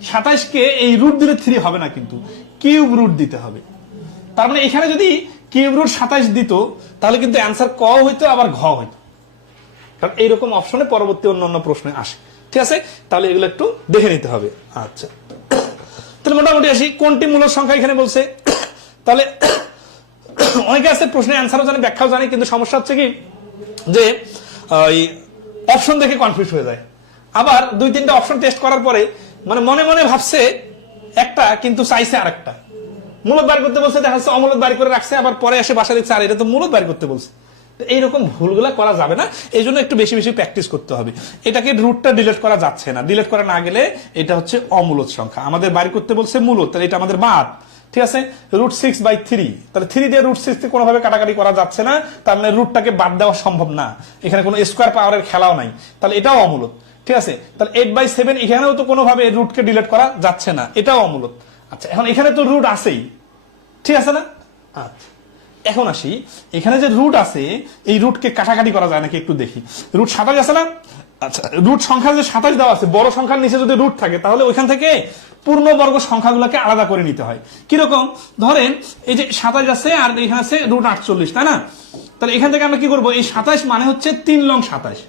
27 কে এই রুট দিলে 3 হবে না, কিন্তু কিউব রুট দিতে হবে। তার মানে এখানে যদি কিউব রুট 27 দিত তাহলে কিন্তু অ্যান্সার ক হইতো, আবার ঘ হইতো, কারণ এইরকম অপশনে পরবর্তী অন্যান্য প্রশ্নে আসে। ঠিক আছে, তাহলে এগুলো একটু দেখে নিতে হবে। আচ্ছা, তাহলে মোটামুটি আসি কোনটি মূলদ সংখ্যা এখানে বলছে। তাহলে অনেকে আছে প্রশ্নের অ্যান্সারও জানে, ব্যাখ্যাও জানে, কিন্তু সমস্যা হচ্ছে কি যে অপশন দেখে কনফিউজ হয়ে যায়। আবার 2-3টা অপশন টেস্ট করার পরে মানে মনে মনে ভাবছে একটা, কিন্তু চাইছে আরেকটা। মূলদ বাড়ি করতে বলছে, দেখা যাচ্ছে অমূলদ বাড়ি করে রাখছে, আবার পরে এসে বাসা দিচ্ছে আর এটা তো মূলদ বাড়ি করতে বলছে। এইরকম ভুলগুলা করা যাবে না, এই জন্য একটু বেশি বেশি প্র্যাকটিস করতে হবে। এটাকে রুটটা ডিলিট করা যাচ্ছে না, ডিলিট করা না গেলে এটা হচ্ছে অমূলদ সংখ্যা। আমাদের বাড়ি করতে বলছে মূলদ, তাহলে এটা আমাদের বাদ। ঠিক আছে, রুট 6/3, তাহলে 3 দিয়ে রুট 6 কোনোভাবে কাটাকাটি করা যাচ্ছে না, তার মানে রুটটাকে বাদ দেওয়া সম্ভব না। এখানে কোনো স্কোয়ার পাওয়ারের খেলাও নাই, তাহলে এটাও অমূলদ। ঠিক আছে, তাহলে 8/7 এখানেও তো কোনোভাবে রুটকে ডিলিট করা যাচ্ছে না, এটাও অমূলদ। আচ্ছা, এখন এখানে তো রুট আছেই, ঠিক আছে না? আচ্ছা, এখন আসি এখানে যে রুট আছে, এই রুটকে কাটাকাটি করা যায় নাকি একটু দেখি। রুট 27 আছে না? আচ্ছা, রুট সংখ্যা যে 27 দেওয়া আছে, বড় সংখ্যার নিচে যদি রুট থাকে তাহলে ওইখান থেকে পূর্ণবর্গ সংখ্যাগুলোকে আলাদা করে নিতে হয়। কিরকম? ধরেন এই যে 27 আছে আর এখানে আছে রুট 48, তাই না? তাহলে এখান থেকে আমরা কি করবো? এই 27 মানে হচ্ছে 3 লং 27,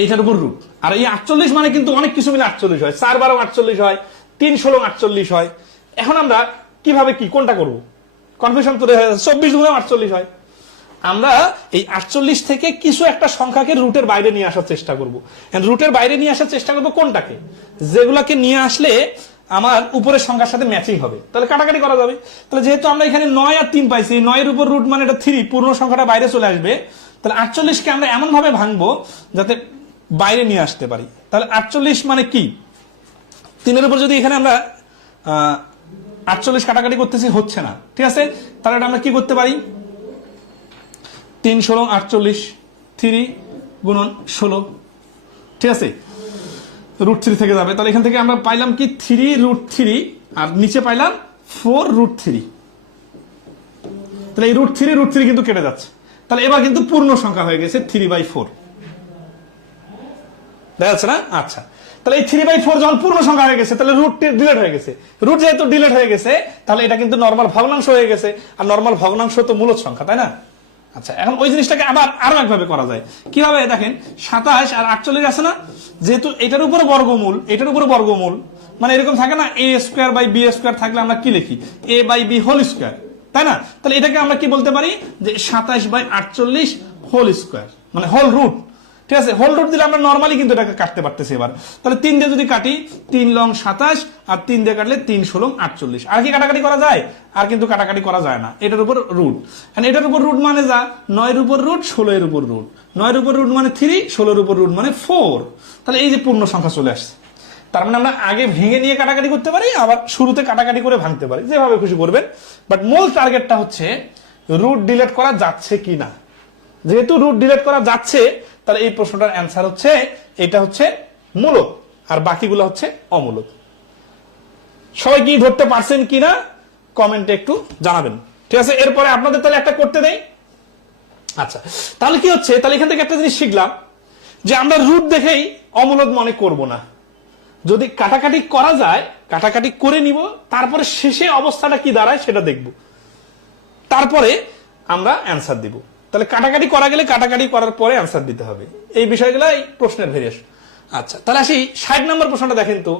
এইটার উপর রুট। আর এই 48 মানে কিন্তু অনেক কিছু মিলে 48 হয়, 4-12 48 হয়, 3-16 48 হয়। এখন আমরা কিভাবে কোনটা করবো? কনফিউশন তৈরি হয়ে যাচ্ছে। 24 48 হয়। আমরা এই 48 থেকে কিছু একটা সংখ্যাকে রুটের বাইরে নিয়ে আসার চেষ্টা করবো। রুটের বাইরে নিয়ে আসার চেষ্টা করবো কোনটাকে? যেগুলাকে নিয়ে আসলে আমার উপরের সংখ্যার সাথে ম্যাচিং হবে, তাহলে কাটাকাটি করা যাবে। তাহলে যেহেতু আমরা এখানে 9 আর 3 পাইছি, 9 এর উপর রুট মানে এটা 3, পূর্ণ সংখ্যাটা বাইরে চলে আসবে। তাহলে 48কে আমরা এমন ভাবে ভাঙবো যাতে বাইরে নিয়ে আসতে পারি। তাহলে 48 মানে কি? 3 এর উপর যদি এখানে আমরা 48 কাটাকাটি করতেছি, হচ্ছে না। ঠিক আছে, তাহলে আমরা কি করতে পারি? 3-16 48, 3 গুণন 16, ঠিক আছে, রুট 3 থেকে যাবে। তাহলে এখান থেকে আমরা পাইলাম কি 3√3, আর নিচে পাইলাম 4√3। তাহলে এই √3 কিন্তু কেটে যাচ্ছে, তাহলে এবার কিন্তু পূর্ণ সংখ্যা হয়ে গেছে 3/4, দেখা যাচ্ছে না? আচ্ছা, তাহলে এই 3/4 যখন পূর্ণ সংখ্যা হয়ে গেছে তাহলে রুট ডিলিট হয়ে গেছে। রুট যেহেতু ডিলিট হয়ে গেছে তাহলে এটা কিন্তু নরমাল ভগ্নাংশ হয়ে গেছে, আর নরমাল ভগ্নাংশ তো মূলদ সংখ্যা, তাই না? আচ্ছা, এখন ওই জিনিসটাকে আবার আরো একভাবে করা যায়। কিভাবে? দেখেন 27 আর 48 আছে না, যেহেতু এটার উপরে বর্গমূল, এটার উপরে বর্গমূল, মানে এরকম থাকে না, a²/b² থাকলে আমরা কি লিখি? a/b², তাই না? তাহলে এটাকে আমরা কি বলতে পারি? যে 27/48 হোল স্কোয়ার, মানে হোল রুট। ঠিক আছে, হোল রুট দিলে আমরা নরমালি কিন্তু এটাকে কাটতে পারতেছি। এবার তাহলে 3 দিয়ে যদি কাটি, 3 লং 27, আর 3 দিয়ে কাটলে 3-16 48। আর কি কাটাকাটি করা যায়? আর কিন্তু কাটাকাটি করা যায় না, এটার উপর রুট। এটার উপর রুট মানে যা 9 এর উপর রুট, 16 এর উপর রুট, 9 এর উপর রুট মানে 3, 16 এর উপর রুট মানে 4। তাহলে এই যে পূর্ণ সংখ্যা চলে আসছে। তার মানে আমরা আগে ভেঙে নিয়ে কাটাকাটি করতে পারি, আবার শুরুতে কাটাকাটি করে ভাঙতে পারি, যেভাবে খুশি করবেন। বাট মূল টার্গেটটা হচ্ছে রুট ডিলিট করা যাচ্ছে কিনা। যেহেতু রুট ডিলিট করা যাচ্ছে, তাহলে এই প্রশ্নটার অ্যান্সার হচ্ছে এটা হচ্ছে মূলদ, আর বাকিগুলো হচ্ছে অমূলদ। সবাই কি ধরতে পারছেন কিনা কমেন্টে একটু জানাবেন। ঠিক আছে, এরপরে আপনাদের তাহলে একটা করতে দেই। আচ্ছা, তাহলে কি হচ্ছে? তাহলে এখান থেকে একটা জিনিস শিখলাম যে আমরা রুট দেখেই অমূলদ মনে করব না। যদি কাটাকাটি করা যায়, কাটাকাটি করে নিব, তারপরে শেষে অবস্থাটা কি দাঁড়ায় সেটা দেখব, তারপরে আমরা অ্যান্সার দিব। তাহলে কাটাকাটি করা গেলে কাটাকাটি করার পরে অ্যান্সার দিতে হবে। এই বিষয়গুলো এই প্রশ্নের ভেরিয়েশন। আচ্ছা, তাহলে আসি 60 নম্বর প্রশ্নটা। দেখেন তো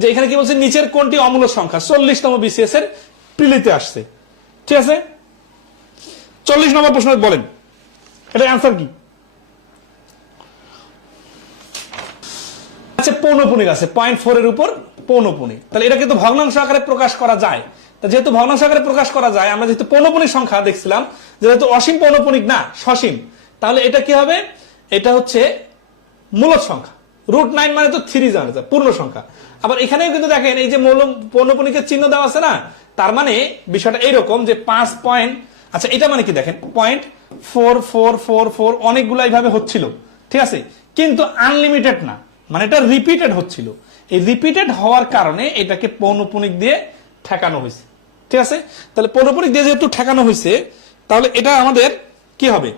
যে এখানে কি বলছে, নিচের কোনটি অমূলদ সংখ্যা? 40তম বিসিএস এর প্রিলিতে আসছে। ঠিক আছে, 40 নম্বর প্রশ্ন বলেন এটা অ্যান্সার কি? আচ্ছা, পৌনপুণিক আছে 0.4 এর উপর পৌনপুণিক, তাহলে এটা কিন্তু ভগ্নাংশ আকারে প্রকাশ করা যায়। যেহেতু ভগ্নাংশ আকারে প্রকাশ করা যায়, আমরা যেহেতু পৌনপুণিক সংখ্যা দেখছিলাম, যেহেতু অসীম পৌনপুণিক না সসীম, তাহলে এটা কি হবে? এটা হচ্ছে মূলদ সংখ্যা। √9 মানে তো 3 জানা যায়, পূর্ণ সংখ্যা। আবার এখানেও কিন্তু দেখেন এই যে পৌনপুণিকের চিহ্ন দেওয়া আছে না, তার মানে বিষয়টা এইরকম যে 5 পয়েন্ট, আচ্ছা এটা মানে কি দেখেন 0.4444 অনেকগুলো এইভাবে হচ্ছিল, ঠিক আছে, কিন্তু আনলিমিটেড না, মানে এটা রিপিটেড হচ্ছিল। এই রিপিটেড হওয়ার কারণে এটাকে পৌনপুণিক দিয়ে ঠেকানো হয়েছে। ঠিক আছে, তাহলে পৌনপুণিক দিয়ে যেহেতু ঠেকানো হয়েছে, তাহলে এটা আমাদের কি হবে?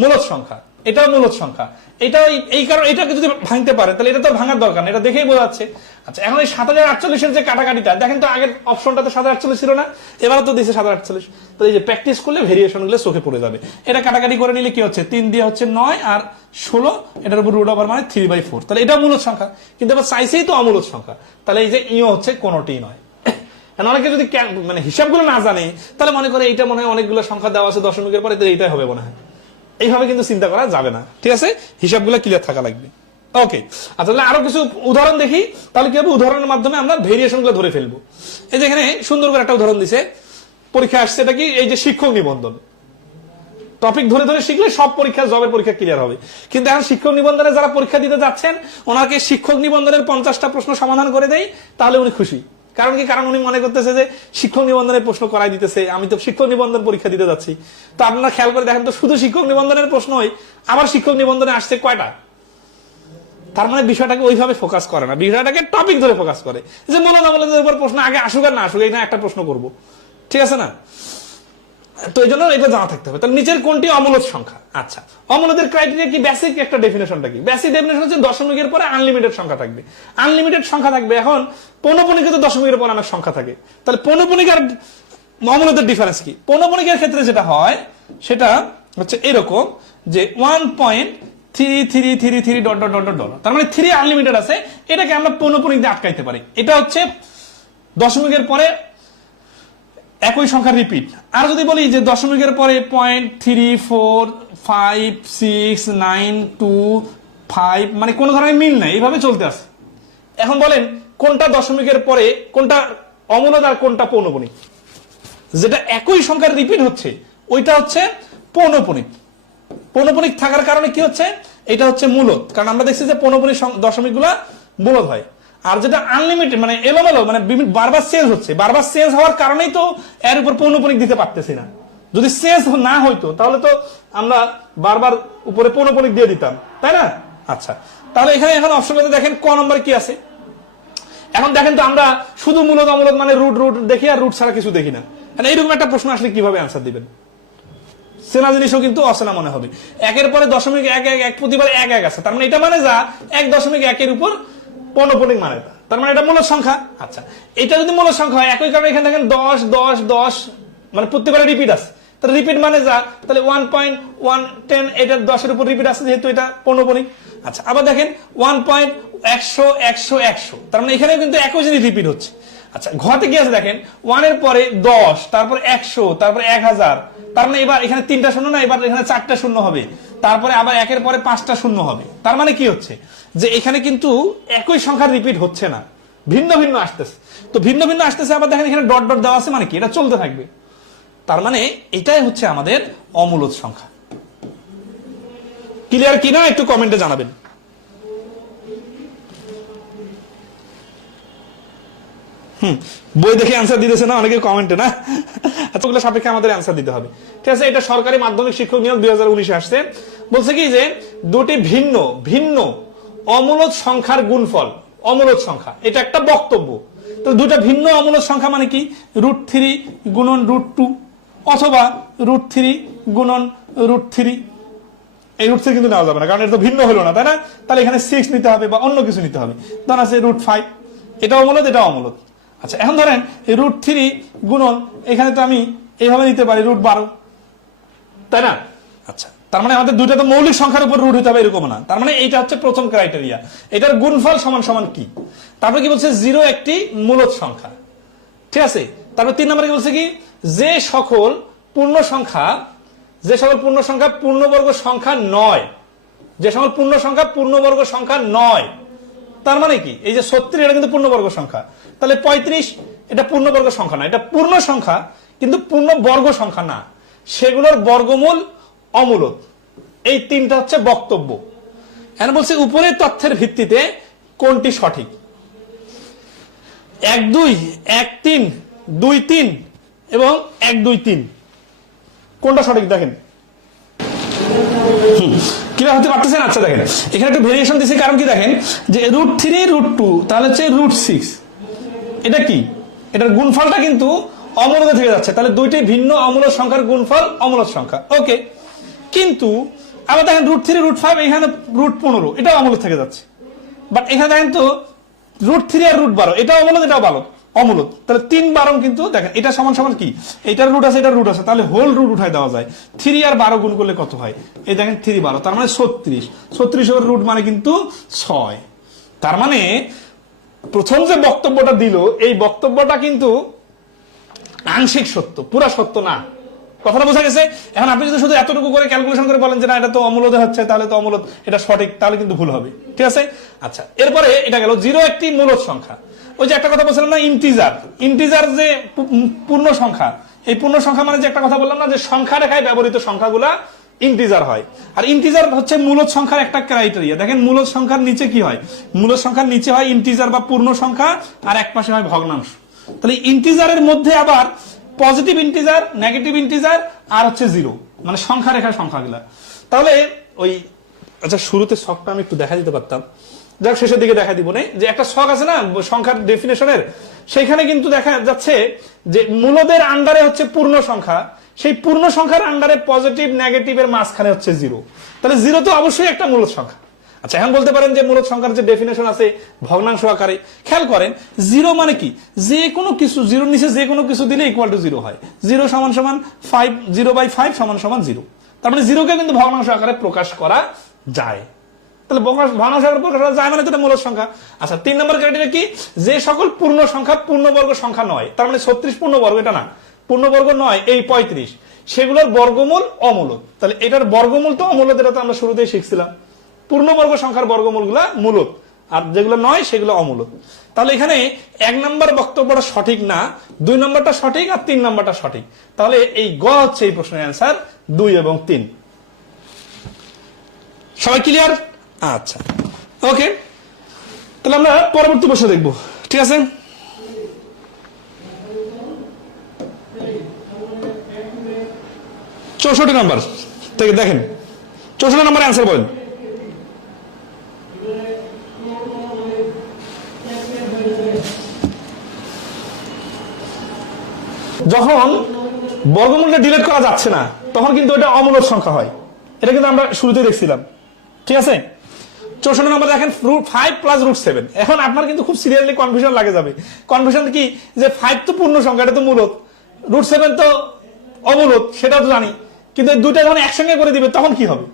মূলদ সংখ্যা। এটাও মূলদ সংখ্যা। এটা এই কারণে এটাকে যদি ভাঙতে পারে তাহলে এটা তো ভাঙার দরকার না, এটা দেখেই বোঝা যাচ্ছে। আচ্ছা, এখন এই 7048 যে কাটাকাটিটা দেখেন তো, আগের অপশনটা তো 7048 ছিল না, এবার তো দিয়েছে 7048। তো এই যে প্র্যাকটিস করলে ভেরিয়েশন গুলো চোখে পড়ে যাবে। এটা কাটাকাটি করে নিলে কি হচ্ছে? 3 দিয়ে হচ্ছে 9 আর 16, এটার উপর √, মানে 3/4। তাহলে এটা মূলদ সংখ্যা, কিন্তু এবার চাইছেই তো অমূলদ সংখ্যা, তাহলে এই যে ইও হচ্ছে কোনোটি নয়। অনেকে যদি মানে হিসাবগুলো না জানে, তাহলে মনে করে এইটা মনে হয় অনেকগুলো সংখ্যা দেওয়া আছে দশমিকের পরে, এইটাই হবে মনে হয়। এইভাবে কিন্তু চিন্তা করা যাবে না, ঠিক আছে, হিসাবগুলো ক্লিয়ার থাকা লাগবে। ওকে, আচ্ছা তাহলে আরো কিছু উদাহরণ দেখি, তাহলে কি হবে? উদাহরণের মাধ্যমে আমরা ভেরিয়েশন গুলো ধরে ফেলবো। এই যে এখানে সুন্দর করে একটা উদাহরণ দিছে, পরীক্ষা আসছে, এটা কি? এই যে শিক্ষক নিবন্ধন। টপিক ধরে ধরে শিখলে সব পরীক্ষা, জবের পরীক্ষা ক্লিয়ার হবে। কিন্তু এখন শিক্ষক নিবন্ধনে যারা পরীক্ষা দিতে যাচ্ছেন, ওনাকে শিক্ষক নিবন্ধনের 50টা প্রশ্ন সমাধান করে দেয়, তাহলে উনি খুশি। কারণ কি? কারণ উনি মনে করতেছে যে শিক্ষক নিবন্ধনের প্রশ্ন করাই দিতেছে, আমি তো শিক্ষক নিবন্ধন পরীক্ষা দিতে যাচ্ছি। তো আপনারা খেয়াল করে দেখেন তো, শুধু শিক্ষক নিবন্ধনের প্রশ্নই আবার শিক্ষক নিবন্ধনে আসছে কয়টা? তার মানে বিষয়টাকে ওইভাবে ফোকাস করে না, বিষয়টাকে টপিক ধরে ফোকাস করে, যে মূলদ অমূলদের উপর প্রশ্ন আগে আসুক আর না আসুক, এই না একটা প্রশ্ন করব, ঠিক আছে না? তো এই জন্য এটা জানা থাকতে হবে। তাহলে নিচের কোনটি অমূলদ সংখ্যা? আচ্ছা, অমূলদের ক্রাইটেরিয়া কি? বেসিক একটা ডেফিনেশনটা কি? বেসিক ডেফিনেশন হচ্ছে দশমিকের পরে আনলিমিটেড সংখ্যা থাকবে। আনলিমিটেড সংখ্যা থাকবে। এখন পৌনপুণিকে তো দশমিকের পর অনেক সংখ্যা থাকে, তাহলে পৌনপুণিক আর অমূলদের ডিফারেন্স কি? পৌনপুণিকের ক্ষেত্রে যেটা হয় সেটা হচ্ছে এরকম যে 1.3333 ... তার মানে 3 আনলিমিটেড আছে, এটাকে আমরা পৌনপুণিক দিয়ে আটকাইতে পারি। এটা হচ্ছে দশমিকের পরে একই সংখ্যার রিপিট। আর যদি বলি যে দশমিকের পরে 0.34569225, মানে কোন ধরনের মিল নাই, এইভাবে চলতে আছে। এখন বলেন কোনটা দশমিকের পরে, কোনটা অমূলদ আর কোনটা পৌনপুণিক? যেটা একই সংখ্যার রিপিট হচ্ছে ওইটা হচ্ছে পৌনপুণিক। পৌনপুণিক থাকার কারণে কি হচ্ছে? এটা হচ্ছে মূলদ, কারণ আমরা দেখছি যে পৌনপুণিক দশমিক গুলা মূলদ হয়। আর যেটা আনলিমিটেড মানে এলোমেলো, মানে বারবার চেঞ্জ হচ্ছে, বারবার চেঞ্জ হওয়ার কারণেই তো এর উপর পৌনপুণিক দিতে পারতেছি না। যদি চেঞ্জ না হইতো তাহলে তো আমরা বারবার উপরে পৌনপুণিক দিয়ে দিতাম, তাই না? আচ্ছা, তাহলে এখানে এখন অপশনটাতে দেখেন ক নম্বর কি আছে। এখন দেখেন তো, আমরা শুধু মূলদ অমূলদ মানে রুট দেখি, আর রুট ছাড়া কিছু দেখি না। এইরকম একটা প্রশ্ন আসলে কিভাবে আনসার দিবেন? চেনা জিনিসও কিন্তু অচেনা মনে হবে। একের পরে 0.111 প্রতিবার 1 আছে, তার মানে এটা মানে যা 1.1 উপর পৌনপুণিক মানে, তার মানে এটা মূলদ সংখ্যা। আচ্ছা, এটা যদি মূলদ সংখ্যা হয়, একই কারণে এখানে দেখেন 10 10 10 মানে প্রত্যেকবারে রিপিট আছে, তাহলে রিপিট মানে যা, তাহলে 1.110 এটা 10 উপর রিপিট আছে, যেহেতু এটা পৌনপুণিক। আচ্ছা, আবার দেখেন 1.100 তার মানে এখানেও কিন্তু একই জিনিস রিপিট হচ্ছে। আচ্ছা, ঘতে কি আছে দেখেন, 1 এর পরে 10, তারপর 100, তারপরে 1000, তার মানে এবার এখানে 3টা শূন্য না, এবার এখানে 4টা শূন্য হবে, তারপরে আবার 1 এর পরে 5টা শূন্য হবে। তার মানে কি হচ্ছে? যে এখানে কিন্তু একই সংখ্যার রিপিট হচ্ছে না, ভিন্ন ভিন্ন আসতেছে। তো ভিন্ন ভিন্ন আসতেছে, আবার দেখেন এখানে ডট ডট দেওয়া আছে, মানে কি? এটা চলতে থাকবে। তার মানে এটাই হচ্ছে আমাদের অমূলদ সংখ্যা। ক্লিয়ার কিনা একটু কমেন্টে জানাবেন। বই দেখে অ্যান্সার দিতেছে না অনেকে কমেন্টে, না? এতগুলো সাপেক্ষে আমাদের অ্যান্সার দিতে হবে, ঠিক আছে? এটা সরকারি মাধ্যমিক শিক্ষক নিয়োগ 2019 আসছে। বলছে কি যে দুটি ভিন্ন ভিন্ন অমূলদ সংখ্যার গুণফল অমূলদ সংখ্যা, এটা একটা বক্তব্য। তো দুটা ভিন্ন অমূলদ সংখ্যা মানে কি? √3 গুণন √2 অথবা √3 গুণন √3। এই √3 কিন্তু নেওয়া যাবে না, কারণ এটা তো ভিন্ন হলো না, তাই না? তাহলে এখানে 6 নিতে হবে বা অন্য কিছু নিতে হবে। ধরেন আছে √5, এটা অমূলদ, এটা অমূলদ। আচ্ছা, এখন ধরেন √3 গুণন, এখানে তো আমি এইভাবে নিতে পারি √12, তাই না? আচ্ছা, তার মানে আমাদের দুইটা তো মৌলিক সংখ্যার উপর রুট হতে হবে এরকম না। তার মানে এইটা হচ্ছে প্রথম ক্রাইটেরিয়া। এটার গুণফল সমান সমান কি? তারপরে কি বলছে? 0 একটি মূলদ সংখ্যা, ঠিক আছে? তারপর 3 নম্বরে বলছে কি যে সকল পূর্ণ সংখ্যা পূর্ণবর্গ সংখ্যা নয়, যে সকল পূর্ণবর্গ সংখ্যা নয়, তার মানে কি এই যে 36 এটা কিন্তু পূর্ণবর্গ সংখ্যা, তাহলে 35 এটা পূর্ণবর্গ সংখ্যা না, এটা পূর্ণ সংখ্যা কিন্তু পূর্ণবর্গ সংখ্যা না, সেগুলোর বর্গমূল অমূলদ। এই তিনটা হচ্ছে বক্তব্য। এখন বলছে উপরের তথ্যের ভিত্তিতে কোনটি সঠিক? 1 2 1 3 2 3 এবং 1 2 3 কোনটা সঠিক দেখেন। ক্লিয়ার হতে পারতেছেন? আচ্ছা দেখেন এখানে একটু ভেরিয়েশন দিছি, কারণ কি দেখেন যে √3 √2 তাহলে হচ্ছে √6, এটা কি এটার গুণফলটা কিন্তু অমূলদে থেকে যাচ্ছে, তাহলে দুইটি ভিন্ন অমূলদ সংখ্যার গুণফল অমূলদ সংখ্যা। ওকে, কিন্তু আবার দেখেন √3 √5 এখানে √15 এটাও অমূলদ থেকে যাচ্ছে, বাট এখানে দেখেন তো √3 আর √12 এটাও অমূলদ এটাও অমূলদ, তাহলে 3 12 কিন্তু দেখেন এটা সমান সমান কি এটার রুট আছে এটার রুট আছে, তাহলে হোল রুট উঠাই দেওয়া যায়। 3 আর 12 গুণ করলে কত হয়? এই দেখেন 3 12 তার মানে 36 এর রুট মানে কিন্তু 6। তার মানে প্রথম যে বক্তব্যটা দিল এই বক্তব্যটা কিন্তু আংশিক সত্য, পুরা সত্য না। কথাটা বোঝা গেছে? এখন আপনি যদি শুধু এতটুকু করে ক্যালকুলেশন করে বলেন যে না এটা তো অমূলদে হচ্ছে, তাহলে তো অমূলদ এটা সঠিক, তাহলে কিন্তু ভুল হবে। ঠিক আছে? আচ্ছা, এরপরে এটা গেল 0 একটি মূলদ সংখ্যা। ওই যে একটা কথা বলছিলাম না ইন্টিজার যে পূর্ণ সংখ্যা, এই পূর্ণ সংখ্যা মানে যে একটা কথা বললাম না যে সংখ্যা রেখায় ব্যবহৃত সংখ্যাগুলা ইন্টিজার হয়, আর ইন্টিজার হচ্ছে মূলদ সংখ্যার একটা ক্রাইটেরিয়া। দেখেন মূলদ সংখ্যার নিচে কি হয়? মূলদ সংখ্যার নিচে হয় ইন্টিজার বা পূর্ণ সংখ্যা, আর এক পাশে হয় ভগ্নাংশ। তাহলে ইন্টিজারের মধ্যে আবার পজিটিভ ইন্টিজার, নেগেটিভ ইন্টিজার আর হচ্ছে 0, মানে সংখ্যা রেখার সংখ্যাগুলা। তাহলে ওই আচ্ছা শুরুতে ছকটা আমি একটু দেখা দিতে পারতাম, যাক শেষের দিকে দেখা দিব না, যে একটা ছক আছে না সংখ্যার ডেফিনেশনের, সেইখানে কিন্তু দেখা যাচ্ছে যে মূলদের আন্ডারে হচ্ছে পূর্ণ সংখ্যা, সেই পূর্ণ সংখ্যার আন্ডারে পজিটিভ নেগেটিভের মাঝখানে হচ্ছে 0, তাহলে 0 তো অবশ্যই একটা মূলদ সংখ্যা। আচ্ছা এখন বলতে পারেন যে মূলদ সংখ্যার যে ডেফিনেশন আছে ভগ্নাংশ আকারে, খেয়াল করেন 0 মানে কি যে কোনো কিছু 0 নিচে যে কোনো কিছু দিলে ইকুয়াল টু 0 হয়। 0 সমান সমান 5, 0/5 সমান সমান 0, তার মানে 0 কে কিন্তু ভগ্নাংশ আকারে প্রকাশ করা যায়। তাহলে ভগ্নাংশ আকারে প্রকাশ করা যায় মানে তো এটা মূলদ সংখ্যা। আচ্ছা 3 নম্বর ক্রাইটেরিয়া কি? যে সকল পূর্ণ সংখ্যা পূর্ণবর্গ সংখ্যা নয়, তার মানে 36 পূর্ণবর্গ এটা না, পূর্ণবর্গ নয় এই 35, সেগুলোর বর্গমূল অমূলদ। তাহলে এটার বর্গমূল তো অমূলদ, এটা তো আমরা শুরুতেই শিখছিলাম। পূর্ণবর্গ সংখ্যার বর্গমূলগুলা মূলদ আর যেগুলো নয় সেগুলো অমূলদ। তাহলে এখানে 1 নম্বর বক্তব্যটা সঠিক না, 2 নম্বরটা সঠিক আর 3 নম্বরটা সঠিক। তাহলে এই গ হচ্ছে এই প্রশ্নের অ্যান্সার 2 এবং 3। সবাই ক্লিয়ার? আচ্ছা ওকে, তাহলে আমরা পরবর্তী প্রশ্ন দেখব। ঠিক আছে, চৌষট্টি নম্বর থেকে দেখেন, 64 নম্বর অ্যান্সার বলেন। যখন বর্গমূলটা ডিলিট করা যাচ্ছে না তখন কিন্তু এটা অমূলদ সংখ্যা হয়, এটা কিন্তু আমরা শুরুতে দেখছিলাম। ঠিক আছে, 64 নম্বর দেখেন 5 + √7। এখন আপনার কিন্তু খুব সিরিয়াসলি কনফিউশন লাগে যাবে। কনফিউশন কি যে 5 তো পূর্ণ সংখ্যা, এটা তো মূলদ, √7 তো অমূলদ, সেটা তো জানি, কিন্তু এই দুইটা যখন একসঙ্গে করে দিবে তখন কি হবে?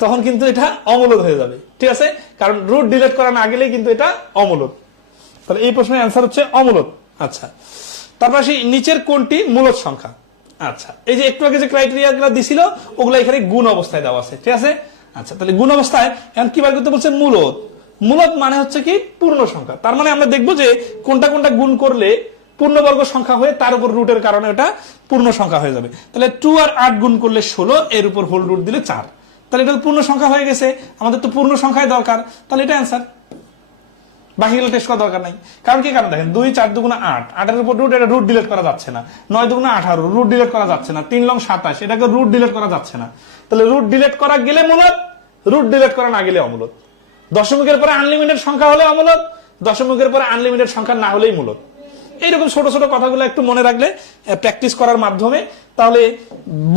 তখন কিন্তু এটা অমূলদ হয়ে যাবে। ঠিক আছে, কারণ রুট ডিলিট করা না গেলেই কিন্তু এটা অমূলদ। তাহলে এই প্রশ্নের অ্যান্সার হচ্ছে অমূলদ। আচ্ছা, তারপর সেই নিচের কোনটি মূলদ সংখ্যা? আচ্ছা, এই যে একটু আগে যে ক্রাইটেরিয়া গুলো দিছিল ওগুলো এখানে গুণ অবস্থায় দেওয়া আছে। ঠিক আছে, আচ্ছা তাহলে গুণ অবস্থায় এখন কি বার করতে বলছে? মূলদ। মূলদ মানে হচ্ছে কি পূর্ণ সংখ্যা। তার মানে আমরা দেখবো যে কোনটা কোনটা গুণ করলে পূর্ণবর্গ সংখ্যা হয়ে তার উপর রুটের কারণে ওটা পূর্ণ সংখ্যা হয়ে যাবে। তাহলে 2 আর 8 গুণ করলে 16, এর উপর হোল রুট দিলে 4, তাহলে এটা পূর্ণ সংখ্যা হয়ে গেছে। আমাদের তো পূর্ণ সংখ্যায় দরকার, তাহলে এটা অ্যান্সার, বাকিগুলো টেস্ট করা দরকার নাই। কারণ কি? কারণ দেখেন 2 4 দুগুণা 8, 8 এর উপর রুট, এটা রুট ডিলিট করা যাচ্ছে না। 9 দুগুণা 18, রুট ডিলিট করা যাচ্ছে না। 3 লং 27, এটাকে রুট ডিলিট করা যাচ্ছে না। তাহলে রুট ডিলিট করা গেলে মূলদ, রুট ডিলিট করা না গেলে অমূলদ। দশমিকের পরে আনলিমিটেড সংখ্যা হলে অমূলদ, দশমিকের পরে আনলিমিটেড সংখ্যা না হলেই মূলদ। এইরকম ছোট ছোট কথাগুলো একটু মনে রাখলে, প্র্যাকটিস করার মাধ্যমে, তাহলে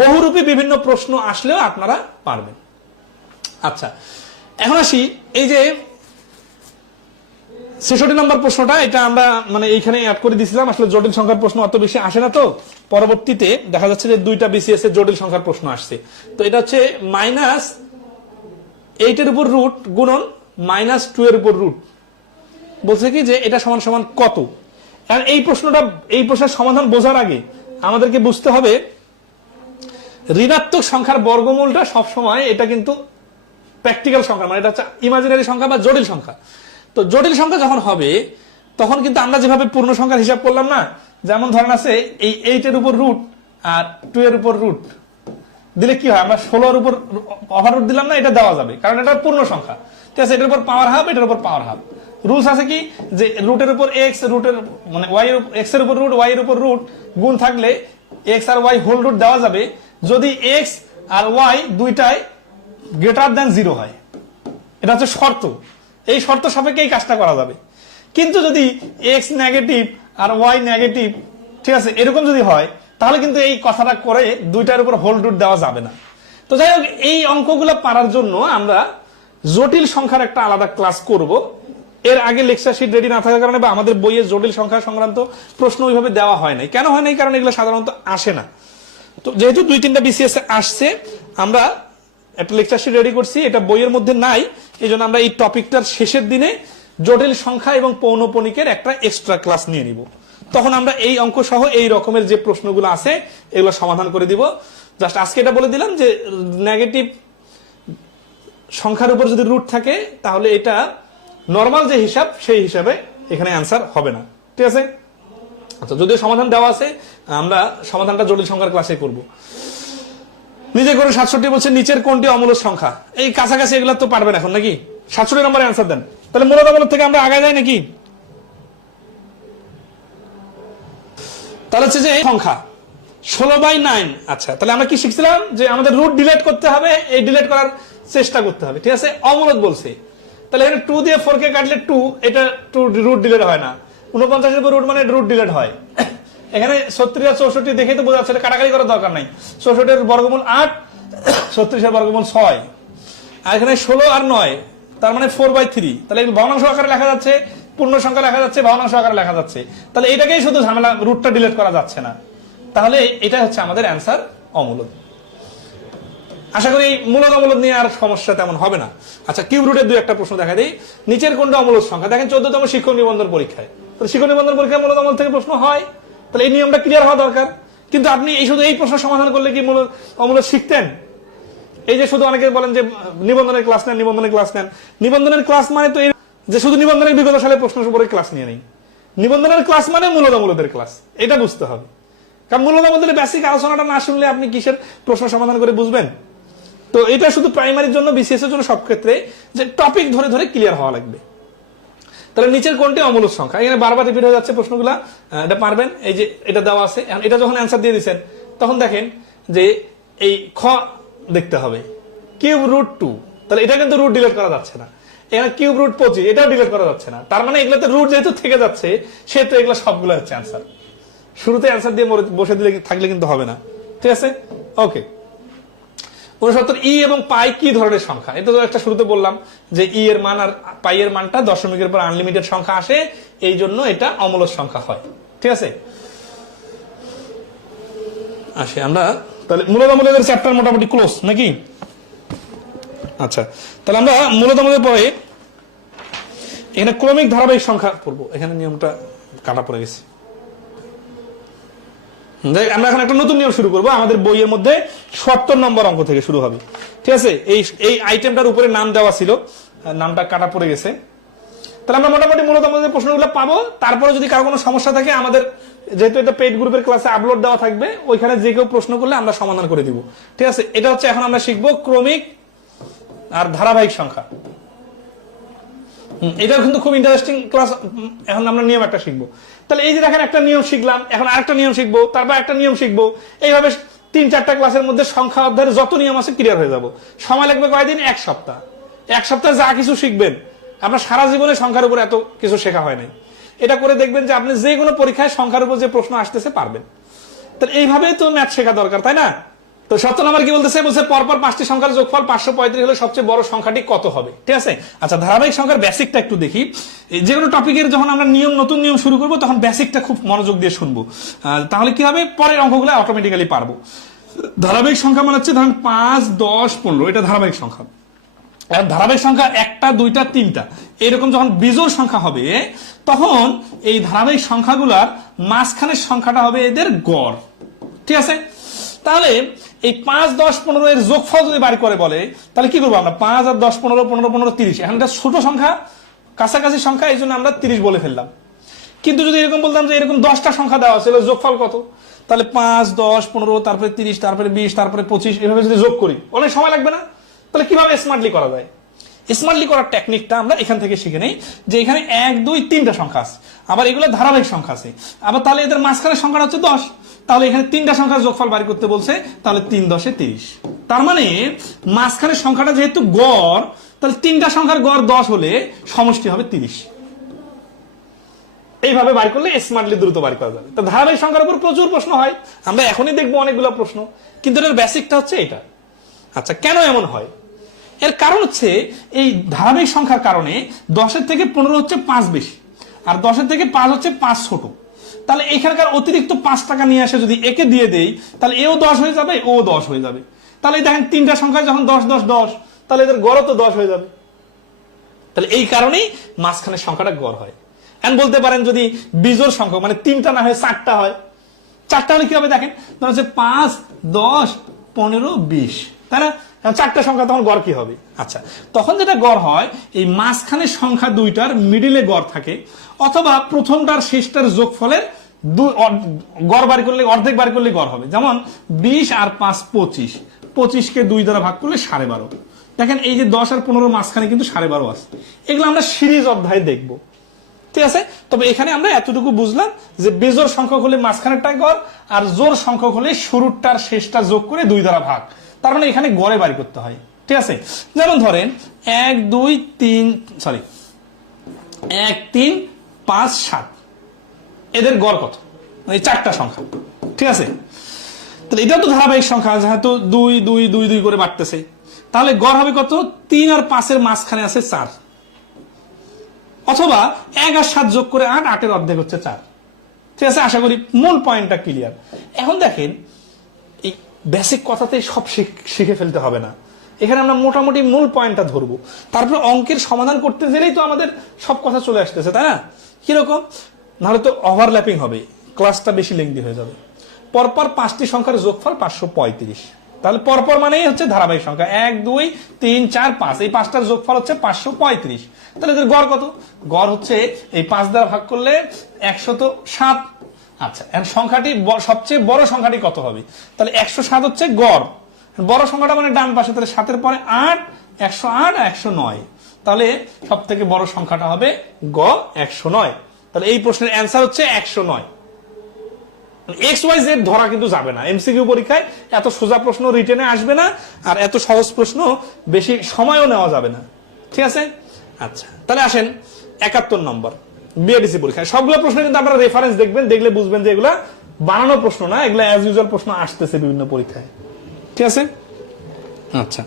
বহুরূপী বিভিন্ন প্রশ্ন আসলেও আপনারা পারবেন। আচ্ছা এখন আসি এই যে 66 নম্বর প্রশ্নটা, এটা আমরা মানে এইখানে অ্যাড করে দিয়েছিলাম। আসলে জটিল সংখ্যার প্রশ্ন অত বেশি আসে না, তো পরবর্তীতে দেখা যাচ্ছে যে 2টা বিসিএস এর জটিল সংখ্যার প্রশ্ন আসছে। তো এটা হচ্ছে -8 এর উপর রুট গুণন -2 এর উপর রুট। বলছে কি যে এটা সমান সমান কত? আর এই প্রশ্নের সমাধান বোঝার আগে আমাদেরকে বুঝতে হবে ঋণাত্মক সংখ্যার বর্গমূলটা সবসময় এটা কিন্তু প্র্যাকটিক্যাল সংখ্যা, মানে এটা হচ্ছে ইমাজিনারি সংখ্যা বা জটিল সংখ্যা। তো জটিল সংখ্যা যখন হবে তখন কিন্তু আমরা যেভাবে পূর্ণ সংখ্যার হিসাব করলাম না, যেমন ধরেন আছে এই 8 এর উপর রুট আর 2 এর উপর রুট দিলে কি হয়, আমরা 16 এর উপর ওভার রুট দিলাম না, এটা দেওয়া যাবে কারণ এটা পূর্ণ সংখ্যা, ঠিক আছে। এটার উপর পাওয়ার হাফ, এটার উপর পাওয়ার হাফ। রুলস আছে কি যে রুটের উপর এক্স, রুটের মানে ওয়াই এক্স এর উপর রুট, ওয়াই এর উপর রুট গুণ থাকলে এক্স আর ওয়াই হোল রুট দেওয়া যাবে যদি এক্স আর ওয়াই দুইটাই গ্রেটার দ্যান 0 হয়। এটা হচ্ছে শর্ত, এই শর্ত সাপেক্ষে এই কাজটা করা যাবে। কিন্তু যদি এক্স নেগেটিভ আর ওয়াই নেগেটিভ, ঠিক আছে, এরকম যদি হয় তাহলে কিন্তু এই কথাটা করে দুইটার উপর হোল রুট দেওয়া যাবে না। তো যাই হোক, এই অঙ্কগুলো পারার জন্য আমরা জটিল সংখ্যার একটা আলাদা ক্লাস করব। এর আগে লেকচার শিট রেডি না থাকার কারণে বা আমাদের বইয়ে জটিল সংখ্যা সংক্রান্ত প্রশ্ন ওইভাবে দেওয়া হয় নাই। কেন হয় নাই? কারণ এগুলো সাধারণত আসে না। তো যেহেতু 2-3টা বিসিএস আসছে, আমরা একটা লেকচার শিট রেডি করছি, এটা বইয়ের মধ্যে নাই, এই জন্য আমরা এই টপিকটার শেষের দিনে জটিল সংখ্যা এবং পৌনঃপুনিকের একটা এক্সট্রা ক্লাস নিয়ে নিব। তখন আমরা এই অঙ্ক সহ এই রকমের যে প্রশ্নগুলো আছে এগুলো সমাধান করে দিব। জাস্ট আজকে এটা বলে দিলাম যে নেগেটিভ সংখ্যার উপর যদি রুট থাকে তাহলে এটা নর্মাল যে হিসাব সেই হিসাবে এখানে অ্যান্সার হবে না, ঠিক আছে। আচ্ছা, যদিও সমাধান দেওয়া আছে, আমরা সমাধানটা জটিল সংখ্যার ক্লাসে করব। নিজে করে 67 বলছে নিচের কোনটি অমূলদ সংখ্যা? এই কাছাকাছি এগুলো তো পারবেন এখন নাকি? 67 নম্বরে অ্যান্সার দেন। তাহলে মূলদ অমূলদ থেকে আমরা আগায় যাই নাকি? তাহলে হচ্ছে যে সংখ্যা 16/9। আচ্ছা, তাহলে আমরা কি শিখছিলাম যে আমাদের রুট ডিলিট করতে হবে, এই ডিলিট করার চেষ্টা করতে হবে, ঠিক আছে। অমূলদ বলছে, তাহলে এখানে 2 দিয়ে 4 কে কাটলে 2, এটা 2 রুট ডিলিট হয় না। 49 এর উপর রুট মানে রুট ডিলিট হয়। এখানে 36 আর 64 দেখে তো বোঝা যাচ্ছে কাটাকাটি করার দরকার নাই। 64 এর বর্গমূল 8, 36 এর বর্গমূল 6, আর এখানে 16 আর 9, তার মানে 4/3। তাহলে ভগ্নাংশ আকারে লেখা যাচ্ছে, পূর্ণ সংখ্যা লেখা যাচ্ছে, ভগ্নাংশ আকারে লেখা যাচ্ছে। তাহলে এটাকেই শুধু ঝামেলা, রুটটা ডিলিট করা যাচ্ছে না। তাহলে এটা হচ্ছে আমাদের অ্যান্সার অমূলদ। আশা করি মূলদ অমূলদ নিয়ে আর সমস্যা তেমন হবে না। আচ্ছা, কিউব রুটের 2-1টা প্রশ্ন দেখা দিই। নিচের কোনটা অমূলদ সংখ্যা? দেখেন 14তম শিক্ষক নিবন্ধন পরীক্ষায়, শিক্ষক নিবন্ধন পরীক্ষায় মূলদ অমূলদ থেকে প্রশ্ন হয়, তাহলে এই নিয়মটা ক্লিয়ার হওয়া দরকার। কিন্তু আপনি এই শুধু এই প্রশ্ন সমাধান করলে কি মূলদ অমূলদ শিখতেন? এই যে শুধু অনেকে বলেন যে নিবন্ধনের ক্লাস নেন, নিবন্ধনের ক্লাস নেন। নিবন্ধনের ক্লাস মানে তো এই যে শুধু নিবন্ধনের বিগত সালে প্রশ্ন উপরে ক্লাস নিয়ে নেই। নিবন্ধনের ক্লাস মানে মূলদ অমূলদের ক্লাস, এটা বুঝতে হবে। কারণ মূলদ অমূলদের বেসিক আলোচনাটা না শুনলে আপনি কিসের প্রশ্ন সমাধান করে বুঝবেন? তো এটা শুধু প্রাইমারির জন্য, বিসিএস এর জন্য সব ক্ষেত্রে যে টপিক ধরে ধরে ক্লিয়ার হওয়া লাগবে। তাহলে নিচের কোনটি অমূলদ সংখ্যা? এখানে বারবার রিপিট হয়ে যাচ্ছে প্রশ্নগুলা, এটা পারবেন। এই যে এটা দেওয়া আছে, এখন এটা যখন অ্যান্সার দিয়ে দিচ্ছেন তখন দেখেন যে এই খ দেখতে হবে কিউব রুট 2, তাহলে এটা কিন্তু রুট ডিলিট করা যাচ্ছে না। এখানে কিউব রুট 25, এটাও ডিলিট করা যাচ্ছে না। তার মানে এগুলোতে রুট যেহেতু থেকে যাচ্ছে, সেহেতু এগুলো সবগুলো হচ্ছে অ্যান্সার। শুরুতে অ্যান্সার দিয়ে বসে দিলে থাকলে কিন্তু হবে না, ঠিক আছে। ওকে, 69 ই এবং পাই কি ধরনের সংখ্যা? এটা তো একটা শুরুতে বললাম যে ই এর মান আর পাই এর মানটা দশমিকের পর আনলিমিটেড সংখ্যা আসে, এই জন্য এটা অমূলদ সংখ্যা হয়, ঠিক আছে। আসে আমরা তাহলে মূলদ অমূলদের চ্যাপ্টার মোটামুটি ক্লোজ নাকি? আচ্ছা, তাহলে আমরা মূলদ অমূলদের পরে এখানে ক্রমিক ধারাবাহিক সংখ্যা পড়বো। এখানে নিয়মটা কাটা পড়ে গেছে। আমরা এখন একটা নতুন নিয়ম শুরু করবো। আমাদের বইয়ের মধ্যে 70 নম্বর অঙ্ক থেকে শুরু হবে, ঠিক আছে। এই আইটেমটার উপরে নাম দেওয়া ছিল, নামটা কাটা পড়ে গেছে। তাহলে আমরা মোটামুটি মূলত আমাদের প্রশ্নগুলো পাবো। তারপরে যদি কারো কোনো সমস্যা থাকে, আমাদের যেহেতু এটা পেইড গ্রুপের ক্লাসে আপলোড দেওয়া থাকবে, ওইখানে যে কেউ প্রশ্ন করলে আমরা সমাধান করে দিব, ঠিক আছে। এটা হচ্ছে এখন আমরা শিখবো ক্রমিক আর ধারাবাহিক সংখ্যা। এটা কিন্তু খুব ইন্টারেস্টিং ক্লাস। এখন আমরা নিয়ম একটা শিখবো। তাহলে এই যে দেখেন একটা নিয়ম শিখলাম, এখন আরেকটা নিয়ম শিখবো, তারপর একটা নিয়ম শিখবো, এইভাবে 3-4টা ক্লাসের মধ্যে সংখ্যা অধ্যায়ের যত নিয়ম আছে ক্লিয়ার হয়ে যাবো। সময় লাগবে কয়দিন? 1 সপ্তাহ। 1 সপ্তাহে যা কিছু শিখবেন, আপনার সারা জীবনে সংখ্যার উপর এত কিছু শেখা হয় নাই। এটা করে দেখবেন যে আপনি যে কোনো পরীক্ষায় সংখ্যার উপর যে প্রশ্ন আসতেছে পারবেন। তাহলে এইভাবেই তো ম্যাথ শেখা দরকার, তাই না? তো 70 নম্বর কি বলতেছে? বলছে পরপর 5টি সংখ্যার যোগফল 535 হলে সবচেয়ে বড় সংখ্যাটি কত হবে, ঠিক আছে। আচ্ছা, ধারাবাহিক সংখ্যার বেসিকটা একটু দেখি। যে কোনো টপিকের যখন আমরা নতুন নিয়ম শুরু করবো, তখন বেসিকটা খুব মনোযোগ দিয়ে শুনবো, তাহলে কি হবে, পরের অঙ্কগুলো অটোমেটিক্যালি পারবো। ধারাবাহিক সংখ্যা মানে হচ্ছে ধরেন 5, 10, 15, এটা ধারাবাহিক সংখ্যা। ধারাবাহিক সংখ্যা একটা, দুইটা, তিনটা এরকম যখন বিজোড় সংখ্যা হবে তখন এই ধারাবাহিক সংখ্যাগুলার মাঝখানের সংখ্যাটা হবে এদের গড়। ঠিক আছে, তাহলে এই 5, 10, 15 এর যোগফল যদি বাড়ি করে বলে তাহলে কি করবো আমরা? 5 আর 10, 15, 15, 15, 30। এখন এটা ছোট সংখ্যা, কাছাকাছি সংখ্যা, এই জন্য আমরা 30 বলে ফেললাম। কিন্তু যদি এরকম বলতাম যে এরকম 10টা সংখ্যা দেওয়া আছে, যোগফল কত? তাহলে 5, 10, 15, তারপরে 30, তারপরে 20, তারপরে 25 এভাবে যদি যোগ করি অনেক সময় লাগবে না? তাহলে কিভাবে স্মার্টলি করা যায়? স্মার্টলি করার টেকনিকটা আমরা এখান থেকে শিখে নেই যে এখানে 1, 2, 3টা সংখ্যা আছে, আবার এগুলো ধারাবাহিক সংখ্যা আছে, আবার তাহলে এদের মাঝখানের সংখ্যাটা হচ্ছে 10। তাহলে এখানে 3টা সংখ্যার যোগফল বাড়ি করতে বলছে, তাহলে 3 10 30। তার মানে মাঝখানের সংখ্যাটা যেহেতু গড়, তাহলে 3টা সংখ্যার গড় 10 হলে সমষ্টি হবে 30। এইভাবে বাড়ি করলে স্মার্টলি দ্রুত বাড়ি করা যাবে। তো ধারাবাহিক সংখ্যার উপর প্রচুর প্রশ্ন হয়, আমরা এখনই দেখবো অনেকগুলো প্রশ্ন, কিন্তু এর বেসিকটা হচ্ছে এটা। আচ্ছা, কেন এমন হয়? এর কারণ হচ্ছে এই ধারাবাহিক সংখ্যার কারণে 10-এর থেকে 15 হচ্ছে 5 বেশি, আর 10-এর থেকে 5 হচ্ছে 5 ছোট। তাহলে এখানকার অতিরিক্ত 5 টাকা নিয়ে আসে যদি একে দিয়ে দেই, তাহলে এও 10 হয়ে যাবে, ও 10 হয়ে যাবে। তাহলে দেখেন 3টা সংখ্যা যখন 10, 10, 10, তাহলে এদের গড়ও তো 10 হয়ে যাবে। তাহলে এই কারণেই মাঝখানের সংখ্যাটা গড় হয়। এখন বলতে পারেন যদি বিজোড় সংখ্যা মানে 3টা না হয় 4টা হয়, 4টা হলে কি হবে দেখেন, ধরুন হচ্ছে 5, 10, 15, 20, তাই না? 4টা সংখ্যা তখন গড় কি হবে? আচ্ছা, তখন যেটা গড় হয় এই মাঝখানের সংখ্যা দুইটার মিডিলে গড় থাকে, অথবা প্রথমটার শেষটার যোগফলের গড় বাড়ি করলে, অর্ধেক বাড়ি করলে গড় হবে। যেমন 20 আর 5 25, 25কে 2 দ্বারা ভাগ করলে 12.5। দেখেন এই যে 10 আর 15 মাঝখানে কিন্তু 12.5 আছে। এগুলো আমরা সিরিজ অধ্যায়ে দেখবো, ঠিক আছে? তবে এখানে আমরা এতটুকু বুঝলাম যে বেজোড় সংখ্যক হলে মাঝখানেরটা গড়, আর জোড় সংখ্যক হলে শুরুরটার শেষটা যোগ করে 2 দ্বারা ভাগ। তার মানে এখানে গড়ে বাড়ি করতে হয়, ঠিক আছে? যেমন ধরেন 1, 2, 3, 5, 7 এদের গড় কত? এই 4টা সংখ্যা, ঠিক আছে? তাহলে এটা তো ধারাবাহিক সংখ্যা, যেহেতু 2, 2, 2, 2 করে বাড়তেছে, তাহলে গড় হবে কত? 3 আর 5 এর মাঝখানে আছে 4, অথবা 1 আর 7 যোগ করে 8, 8 এর অর্ধেক হচ্ছে 4। ঠিক আছে, আশা করি মূল পয়েন্টটা ক্লিয়ার। এখন দেখেন এই বেসিক কথাতেই সব শিখে ফেলতে হবে না, এখানে আমরা মোটামুটি মূল পয়েন্টটা ধরবো, তারপরে অঙ্কের সমাধান করতে গেলেই তো আমাদের সব কথা চলে আসতেছে, তাই না? কিরকম? নাহলে তো ওভারল্যাপিং হবে, ক্লাসটা বেশি লেংদি হয়ে যাবে। পরপর 5টি সংখ্যার যোগফল 535, তাহলে পরপর মানেই হচ্ছে ধারাবাহিক সংখ্যা 1, 2, 3, 4, 5, এই 5টার যোগফল হচ্ছে 535। তাহলে এদের গড় কত? গড় হচ্ছে এই 5 দ্বারা ভাগ করলে 107। আচ্ছা, সংখ্যাটি সবচেয়ে বড় সংখ্যাটি কত হবে? তাহলে 107 হচ্ছে গড়, বড় সংখ্যাটা মানে ডান পাশে, তাহলে 7-এর পরে 8, 108 আর 109, তাহলে সব থেকে বড় সংখ্যাটা হবে 109। তাহলে এই প্রশ্নের অ্যান্সার হচ্ছে 109। XYZ ধরা কিন্তু যাবে না, এমসিকিউ পরীক্ষায় এত সোজা প্রশ্ন রিটেনে আসবে না, আর এত সহজ প্রশ্ন বেশি সময়ও নেওয়া যাবে না, ঠিক আছে? আচ্ছা, তাহলে আসেন 71 নম্বর বিএডিসি পরীক্ষায়। সবগুলো প্রশ্ন কিন্তু আপনারা রেফারেন্স দেখবেন, দেখলে বুঝবেন যে এগুলা বানানো প্রশ্ন না, এগুলা অ্যাজ ইউজুয়াল প্রশ্ন আসতেছে বিভিন্ন পরীক্ষায়, ঠিক আছে? আচ্ছা,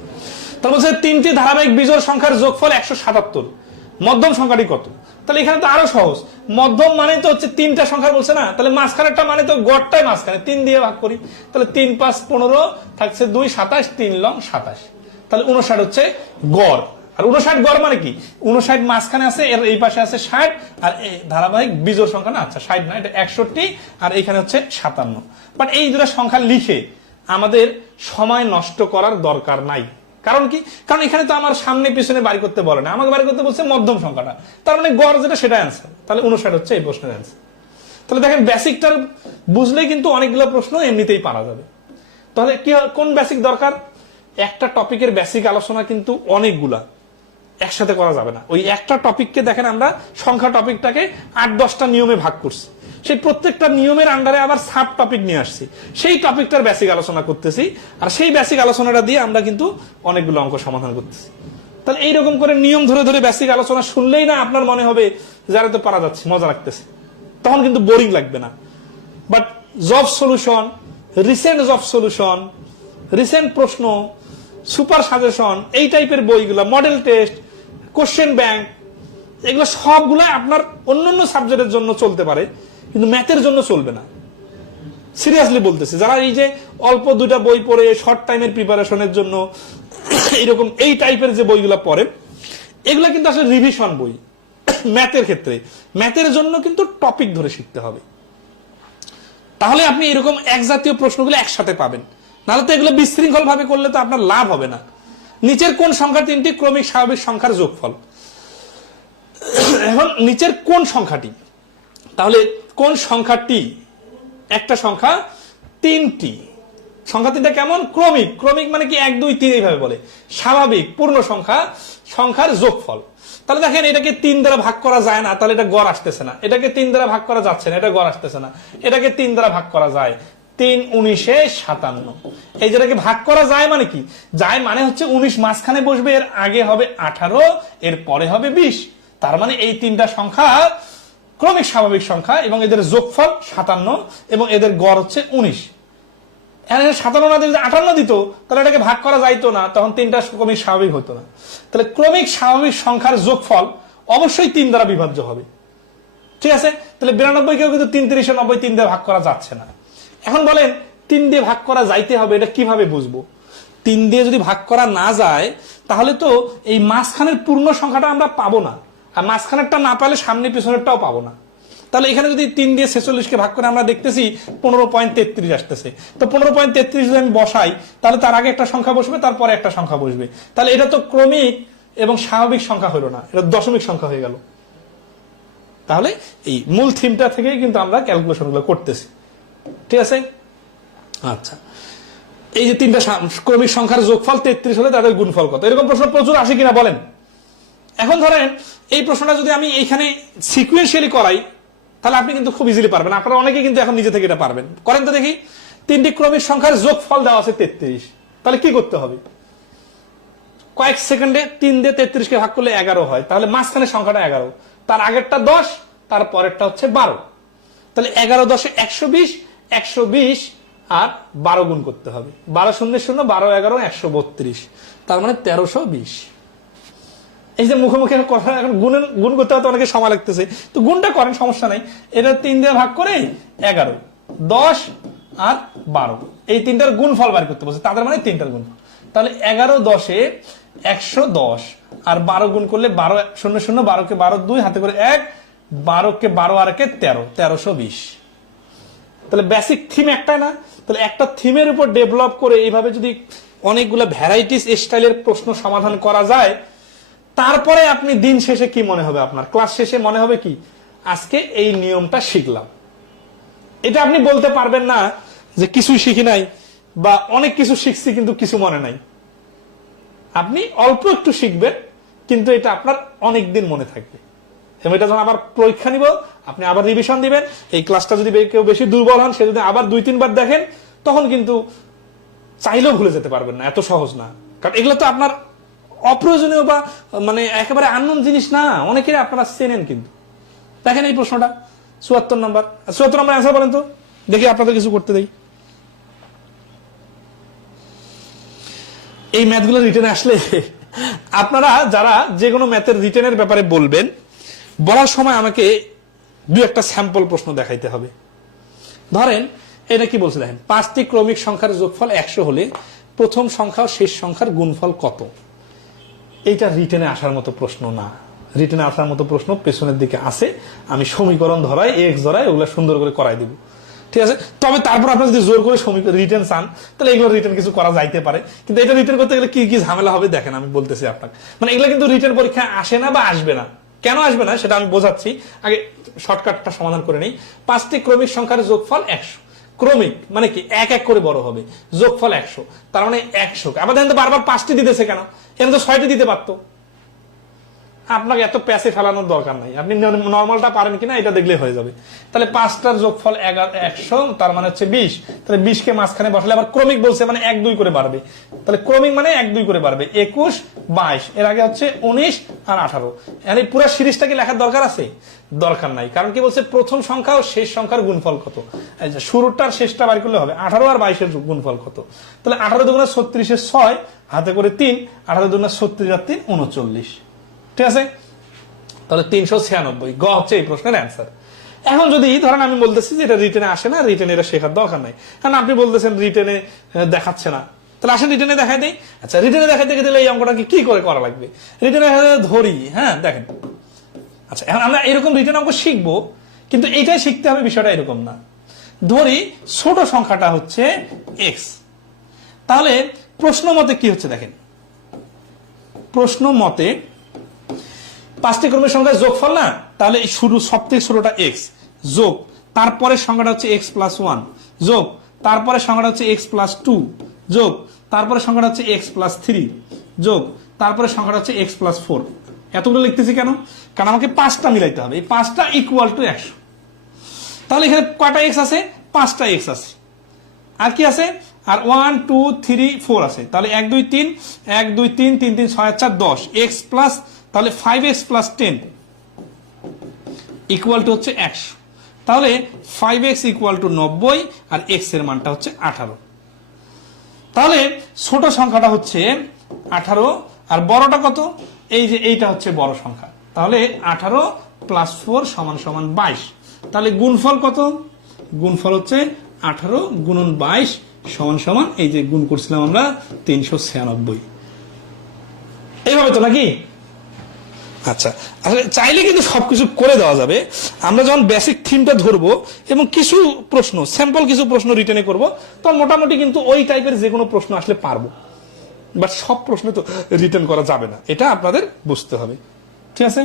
তাহলে বলছে 3টি ধারাবাহিক বিজোড় সংখ্যার যোগফল 177, মধ্যম সংখ্যাটি কত? তাহলে এখানে তো আরো সহজ, মধ্যম মানে তো হচ্ছে 3টা সংখ্যা বলছে না, তাহলে মাঝখানেরটা মানে তো গড়টাই মাঝখানে, 3 দিয়ে ভাগ করি, তাহলে 3, 5, 15 থাকছে 2, 27, 3 লং 27, তাহলে 59 হচ্ছে গড়। আর 59 গড় মানে কি? 59 মাঝখানে আছে, এর এই পাশে আছে 60, আর এই ধারাবাহিক বিজোড় সংখ্যা না, আচ্ছা 60 না, এটা 61, আর এখানে হচ্ছে 57। বাট এই দুটো সংখ্যা লিখে আমাদের সময় নষ্ট করার দরকার নাই। কারণ কি? কারণ এখানে তো আমার সামনে পিছনে বাড়ি করতে বলে না, আমাকে বাড়ি করতে বলছে মধ্যম সংখ্যাটা, তার মানে গড় যেটা সেটা অ্যান্সার, তাহলে 59 হচ্ছে এই প্রশ্নের অ্যান্সার। তাহলে দেখেন বেসিকটা বুঝলেই কিন্তু অনেকগুলো প্রশ্ন এমনিতেই পারা যাবে। তাহলে কি কোন বেসিক দরকার? একটা টপিকের বেসিক আলোচনা কিন্তু অনেকগুলা একসাথে করা যাবে না। ওই একটা টপিককে দেখেন আমরা সংখ্যা টপিকটাকে 8-10টা নিয়মে ভাগ করছি, সেই প্রত্যেকটা নিয়মের আন্ডারে আবার সাব টপিক নিয়ে আসছি, সেই টপিকটার বেসিক আলোচনা করতেছি, আর সেই বেসিক আলোচনাটা দিয়ে আমরা কিন্তু অনেকগুলো অঙ্ক সমাধান করতেছি। তাহলে এইরকম করে নিয়ম ধরে ধরে বেসিক আলোচনা শুনলেই না আপনার মনে হবে যারা তো পারা যাচ্ছে, মজা লাগতেছে, তখন কিন্তু বোরিং লাগবে না। But job solution, recent job solution, recent প্রশ্ন, সুপার সাজেশন, এই টাইপের বইগুলো, মডেল টেস্ট, কোশ্চেন ব্যাংক, এগুলো সবগুলো আপনার অন্যান্য সাবজেক্টের জন্য চলতে পারে, কিন্তু ম্যাথের জন্য চলবে না। সিরিয়াসলি বলতেছি, যারা এই যে অল্প 2টা বই পড়ে শর্ট টাইমের প্রিপারেশনের জন্য এরকম এই টাইপের যে বইগুলো পড়েন এগুলা কিন্তু আসলে রিভিশন বই। ম্যাথের ক্ষেত্রে, ম্যাথের জন্য কিন্তু টপিক ধরে শিখতে হবে, তাহলে আপনি এরকম এক জাতীয় প্রশ্নগুলো একসাথে পাবেন। নাহলে তো এগুলো বিশৃঙ্খল ভাবে করলে তো আপনার লাভ হবে না। নিচের কোন সংখ্যা তিনটি ক্রমিক স্বাভাবিক সংখ্যার যোগফল? এখন নিচের কোন সংখ্যাটি, তাহলে কোন সংখ্যাটি, একটা সংখ্যা তিনটি, সংখ্যা তিনটা কেমন? ক্রমিক। ক্রমিক মানে কি 1 2 3 এইভাবে বলে। স্বাভাবিক পূর্ণ সংখ্যা, সংখ্যার যোগফল। তাহলে দেখেন এটাকে 3 দ্বারা ভাগ করা যায় না, তাহলে এটা গড় আসতেছে না। এটাকে 3 দ্বারা ভাগ করা যাচ্ছে না, এটা গড় আসতেছে না। এটাকে 3 দ্বারা ভাগ করা যায়, 3 19 57। এই যেটাকে ভাগ করা যায় মানে কি? যায় মানে হচ্ছে 19 মাঝখানে বসবে, এর আগে হবে 18, এর পরে হবে 20। তার মানে এই তিনটা সংখ্যা ক্রমিক স্বাভাবিক সংখ্যা এবং এদের যোগফল 57 এবং এদের গড় হচ্ছে 19। 57 না দিলে 58 দিত, তাহলে এটাকে ভাগ করা যাইতো না, তখন তিনটা ক্রমিক স্বাভাবিক হতো না। তাহলে ক্রমিক স্বাভাবিক সংখ্যার যোগফল অবশ্যই 3 দ্বারা বিভাজ্য হবে। ঠিক আছে, তাহলে 92 কেও কিন্তু 3 3 90 3 দিয়ে ভাগ করা যাচ্ছে না। এখন বলেন 3 দিয়ে ভাগ করা যাইতে হবে, এটা কিভাবে বুঝবো? 3 দিয়ে যদি ভাগ করা না যায় তাহলে তো এই মাঝখানের পূর্ণ সংখ্যাটা আমরা পাবো না, আর মাঝখানেরটা না পালে সামনে পিছনেরটাও পাবো না। তাহলে এখানে যদি 3 দিয়ে 46কে ভাগ করে আমরা দেখতেছি 15.33 আসতেছে। তো 15.33 যদি আমি বসাই তাহলে তার আগে একটা সংখ্যা বসবে, তারপরে একটা সংখ্যা বসবে। তাহলে এটা তো ক্রমিক এবং স্বাভাবিক সংখ্যা হলো না, এটা দশমিক সংখ্যা হয়ে গেল। তাহলে এই মূল থিমটা থেকেই কিন্তু আমরা ক্যালকুলেশন গুলো করতেছি। ঠিক আছে, আচ্ছা, এই যে তিনটা ক্রমিক সংখ্যার যোগফল 33 হলে তাদের গুণফল কত? এরকম প্রশ্ন প্রচুর আসে কিনা বলেন। এখন ধরেন এই প্রশ্নটা যদি আমি এইখানে সিকুয়েন্সিয়ালি করাই তাহলে আপনি কিন্তু খুব ইজিলি পারবেন। আপনারা অনেকে কিন্তু এখন নিজে থেকে এটা পারবেন। করেন তো দেখি। তিনটি ক্রমিক সংখ্যার যোগফল দেওয়া আছে 33, তাহলে কি করতে হবে? কয়েক সেকেন্ডে 3 দিয়ে 33কে ভাগ করলে 11 হয়, তাহলে মাঝখানে সংখ্যাটা 11, তার আগেরটা 10, তার পরেরটা হচ্ছে 12। তাহলে 11 10 120, 120 আর 12 গুণ করতে হবে। 12 0 0, 12 11 132, তার মানে 1320। এই যে মুখোমুখি কথা, এখন গুণ করতে হয়তো অনেকে সময় লাগতেছে, তো গুণটা করেন, সমস্যা নাই। এটা 3 দিয়ে ভাগ করে 11, 10 আর 12, এই তিনটার গুণফল বার করতে বলছে, তাদের মানে তিনটার গুণফল। তাহলে 11 10 110 আর 12 গুণ করলে 12 0 0, 12 কে 12 2 হাতে করে 1, 12 কে 12 আর একে 13, 1320। তাহলে বেসিক থিম একটাই না? তাহলে একটা থিমের উপর ডেভেলপ করে এইভাবে যদি অনেকগুলো ভ্যারাইটিস স্টাইলের প্রশ্ন সমাধান করা যায়, তারপরে আপনি দিন শেষে কি মনে হবে? আপনার ক্লাস শেষে মনে হবে কি, আজকে এই নিয়মটা শিখলাম। এটা আপনি বলতে পারবেন না যে কিছুই শিখি নাই বা অনেক কিছু শিখছি কিন্তু কিছু মনে নাই। আপনি অল্প একটু শিখবেন কিন্তু এটা আপনার অনেক দিন মনে থাকবে। এবং এটা যখন আবার পরীক্ষা নিব, আপনি আবার রিভিশন দিবেন। এই ক্লাসটা যদি কেউ বেশি দুর্বল হন, সে যদি আবার 2 3 বার দেখেন, তখন কিন্তু চাইলেও ভুলে যেতে পারবেন না। এত সহজ না, কারণ এগুলো তো আপনার অপ্রয়োজনীয় বা মানে একেবারে আননোন জিনিস না, অনেকেই আপনারা চেনেন। কিন্তু দেখেন এই প্রশ্নটা 74 নম্বর, 74 নম্বর অ্যান্সার বলেন তো দেখি, আপনাদের কিছু করতে দেই। এই ম্যাথগুলো রিটেনে আসলে আপনারা যারা যে কোনো ম্যাথের রিটেনের ব্যাপারে বলবেন, বলার সময় আমাকে 2-1টা স্যাম্পল প্রশ্ন দেখাইতে হবে। ধরেন এটা কি বলছে দেখেন, 5টি ক্রমিক সংখ্যার যোগফল 100 হলে প্রথম সংখ্যা ও শেষ সংখ্যার গুণফল কত? এইটা রিটেনে আসার মতো প্রশ্ন না। রিটেনে আসার মতো প্রশ্ন পেছনের দিকে আছে, আমি সমীকরণ ধরাই, এক্স ধরাই, ওগুলো সুন্দর করে করাই দিব। ঠিক আছে, তবে তারপর আপনার যদি জোর করে রিটেন চান তাহলে এগুলো রিটেন কিছু করা যাইতে পারে, কিন্তু এটা রিটেন করতে গেলে কি কি ঝামেলা হবে দেখেন, আমি বলতেছি আপনাকে। মানে এগুলো কিন্তু রিটেন পরীক্ষা আসে না বা আসবে না। কেন আসবে না সেটা আমি বোঝাচ্ছি, আগে শর্টকাটটা সমাধান করে নেই। 5টি ক্রমিক সংখ্যার যোগফল 100। ক্রমিক মানে কি, এক এক করে বড় হবে, যোগফল 100, তার মানে 100। আবার দেখেন তো বারবার 5টি দিতেছে কেন? এখানে তো 6টি দিতে পারতো। আপনাকে এত প্যাসে ফেলানোর দরকার নাই, আপনি নর্মালটা পারেন কিনা এটা দেখলে হয়ে যাবে। তাহলে 5টার যোগফল 100, তার মানে হচ্ছে 20। তাহলে 20কে মাঝখানে বসালে, আবার ক্রমিক বলছে মানে 1 2 করে বাড়বে। তাহলে ক্রমিক মানে 1 2 করে বাড়বে, 21 22, এর আগে হচ্ছে 19 আর 18। মানে পুরো সিরিজটা কি লেখার দরকার আছে? দরকার নাই, কারণ কি বলছে, প্রথম সংখ্যা ও শেষ সংখ্যার গুণফল কত। শুরুটার শেষটা বাড়ি করলে হবে 18 আর 22 এর গুণফল কত। তাহলে 18 দুগুণে 36 এর 6, হাতে করে 3, 18 দুগুণে 36 আর 3 39। ঠিক আছে, তাহলে 396 গ হচ্ছে এই প্রশ্নের অ্যান্সার। এখন যদি ধরেন আমি বলতেছি যে এটা রিটেনে আসে না, রিটেনে এটা শেখার দরকার নাই, কারণ আপনি বলতেছেন রিটেনে দেখাচ্ছে না, তাহলে আসেন রিটেনে দেখাই দেই। আচ্ছা, রিটেনে দেখাইতে গেলে এই অঙ্কটাকে কি করে করা লাগবে? রিটেনে ধরি, হ্যাঁ দেখেন। আচ্ছা, এখন আমরা এরকম রিটেন অঙ্ক শিখবো, কিন্তু এইটাই শিখতে হবে, বিষয়টা এরকম না। ধরি ছোট সংখ্যাটা হচ্ছে এক্স, তাহলে প্রশ্ন মতে কি হচ্ছে দেখেন, প্রশ্ন মতে 5টি ক্রমিক সংখ্যার যোগফল না, তাহলে শুরু সবথেকে ছোটটা এক্স, যোগ তারপরে সংখ্যাটা হচ্ছে এক্স প্লাস 1, যোগ তারপরে সংখ্যাটা হচ্ছে এক্স প্লাস 2, যোগ তারপরে সংখ্যাটা হচ্ছে এক্স প্লাস 3, যোগ তারপরে সংখ্যাটা হচ্ছে এক্স প্লাস 4। এতগুলো লিখতেছি কেন? কারণ আমাকে 5টা মিলাইতে হবে, এই 5টা ইকুয়াল টু 100। তাহলে এখানে কয়টা এক্স আছে? 5টা এক্স আছে। আর কি আছে? আর 1 2 3 4 আছে। তাহলে 1 2 3 1 2 3 3 3 6 4 10 এক্স প্লাস, তাহলে 5x প্লাস 10 ইকুয়াল টু হচ্ছে 100। তাহলে 5x equal to 90 R x এর মানটা হচ্ছে 18। তাহলে ছোট সংখ্যাটা হচ্ছে 18 আর বড়টা কত? এই যে এইটা হচ্ছে বড় সংখ্যা। তাহলে 18 প্লাস 4 সমান সমান 22। তাহলে গুণফল কত? গুণফল হচ্ছে 18 গুণন 22 সমান সমান, এই যে গুণ করছিলাম আমরা 396। এইভাবে তো নাকি? আচ্ছা, আসলে চাইলে কিন্তু সবকিছু করে দেওয়া যাবে। আমরা যখন বেসিক থিমটা ধরবো এবং কিছু প্রশ্ন, স্যাম্পল কিছু প্রশ্ন রিটেনে করব, তখন মোটামুটি কিন্তু ওই টাইপের যে কোনো প্রশ্ন আসলে পারবো। বাট সব প্রশ্ন তো রিটেন করা যাবে না, এটা আপনাদের বুঝতে হবে। ঠিক আছে?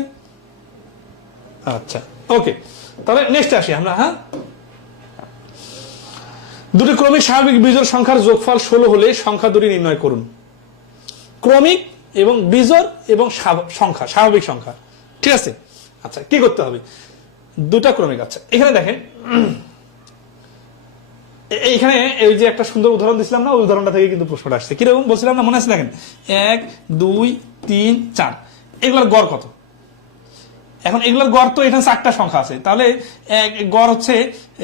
আচ্ছা, ওকে, তাহলে নেক্সট আসি আমরা। হ্যাঁ, দুটি ক্রমিক স্বাভাবিক বিজোড় সংখ্যার যোগফল 16 হলে সংখ্যা দুটি নির্ণয় করুন। ক্রমিক এবং বিজোড় এবং সংখ্যা, স্বাভাবিক সংখ্যা। ঠিক আছে? আচ্ছা, কি করতে হবে? দুটা ক্রমিক। আচ্ছা, এখানে দেখেন, এইখানে এই যে একটা সুন্দর উদাহরণ দিছিলাম না, ওই উদাহরণটা থেকে কিন্তু প্রশ্নটা আসছে। কিরকম বলছিলাম না, মনে আছে? দেখেন 1 2 3 4, এগুলোর গড় কত? এখন এগুলোর গড় তো এখানে 4টা সংখ্যা আছে, তাহলে গড় হচ্ছে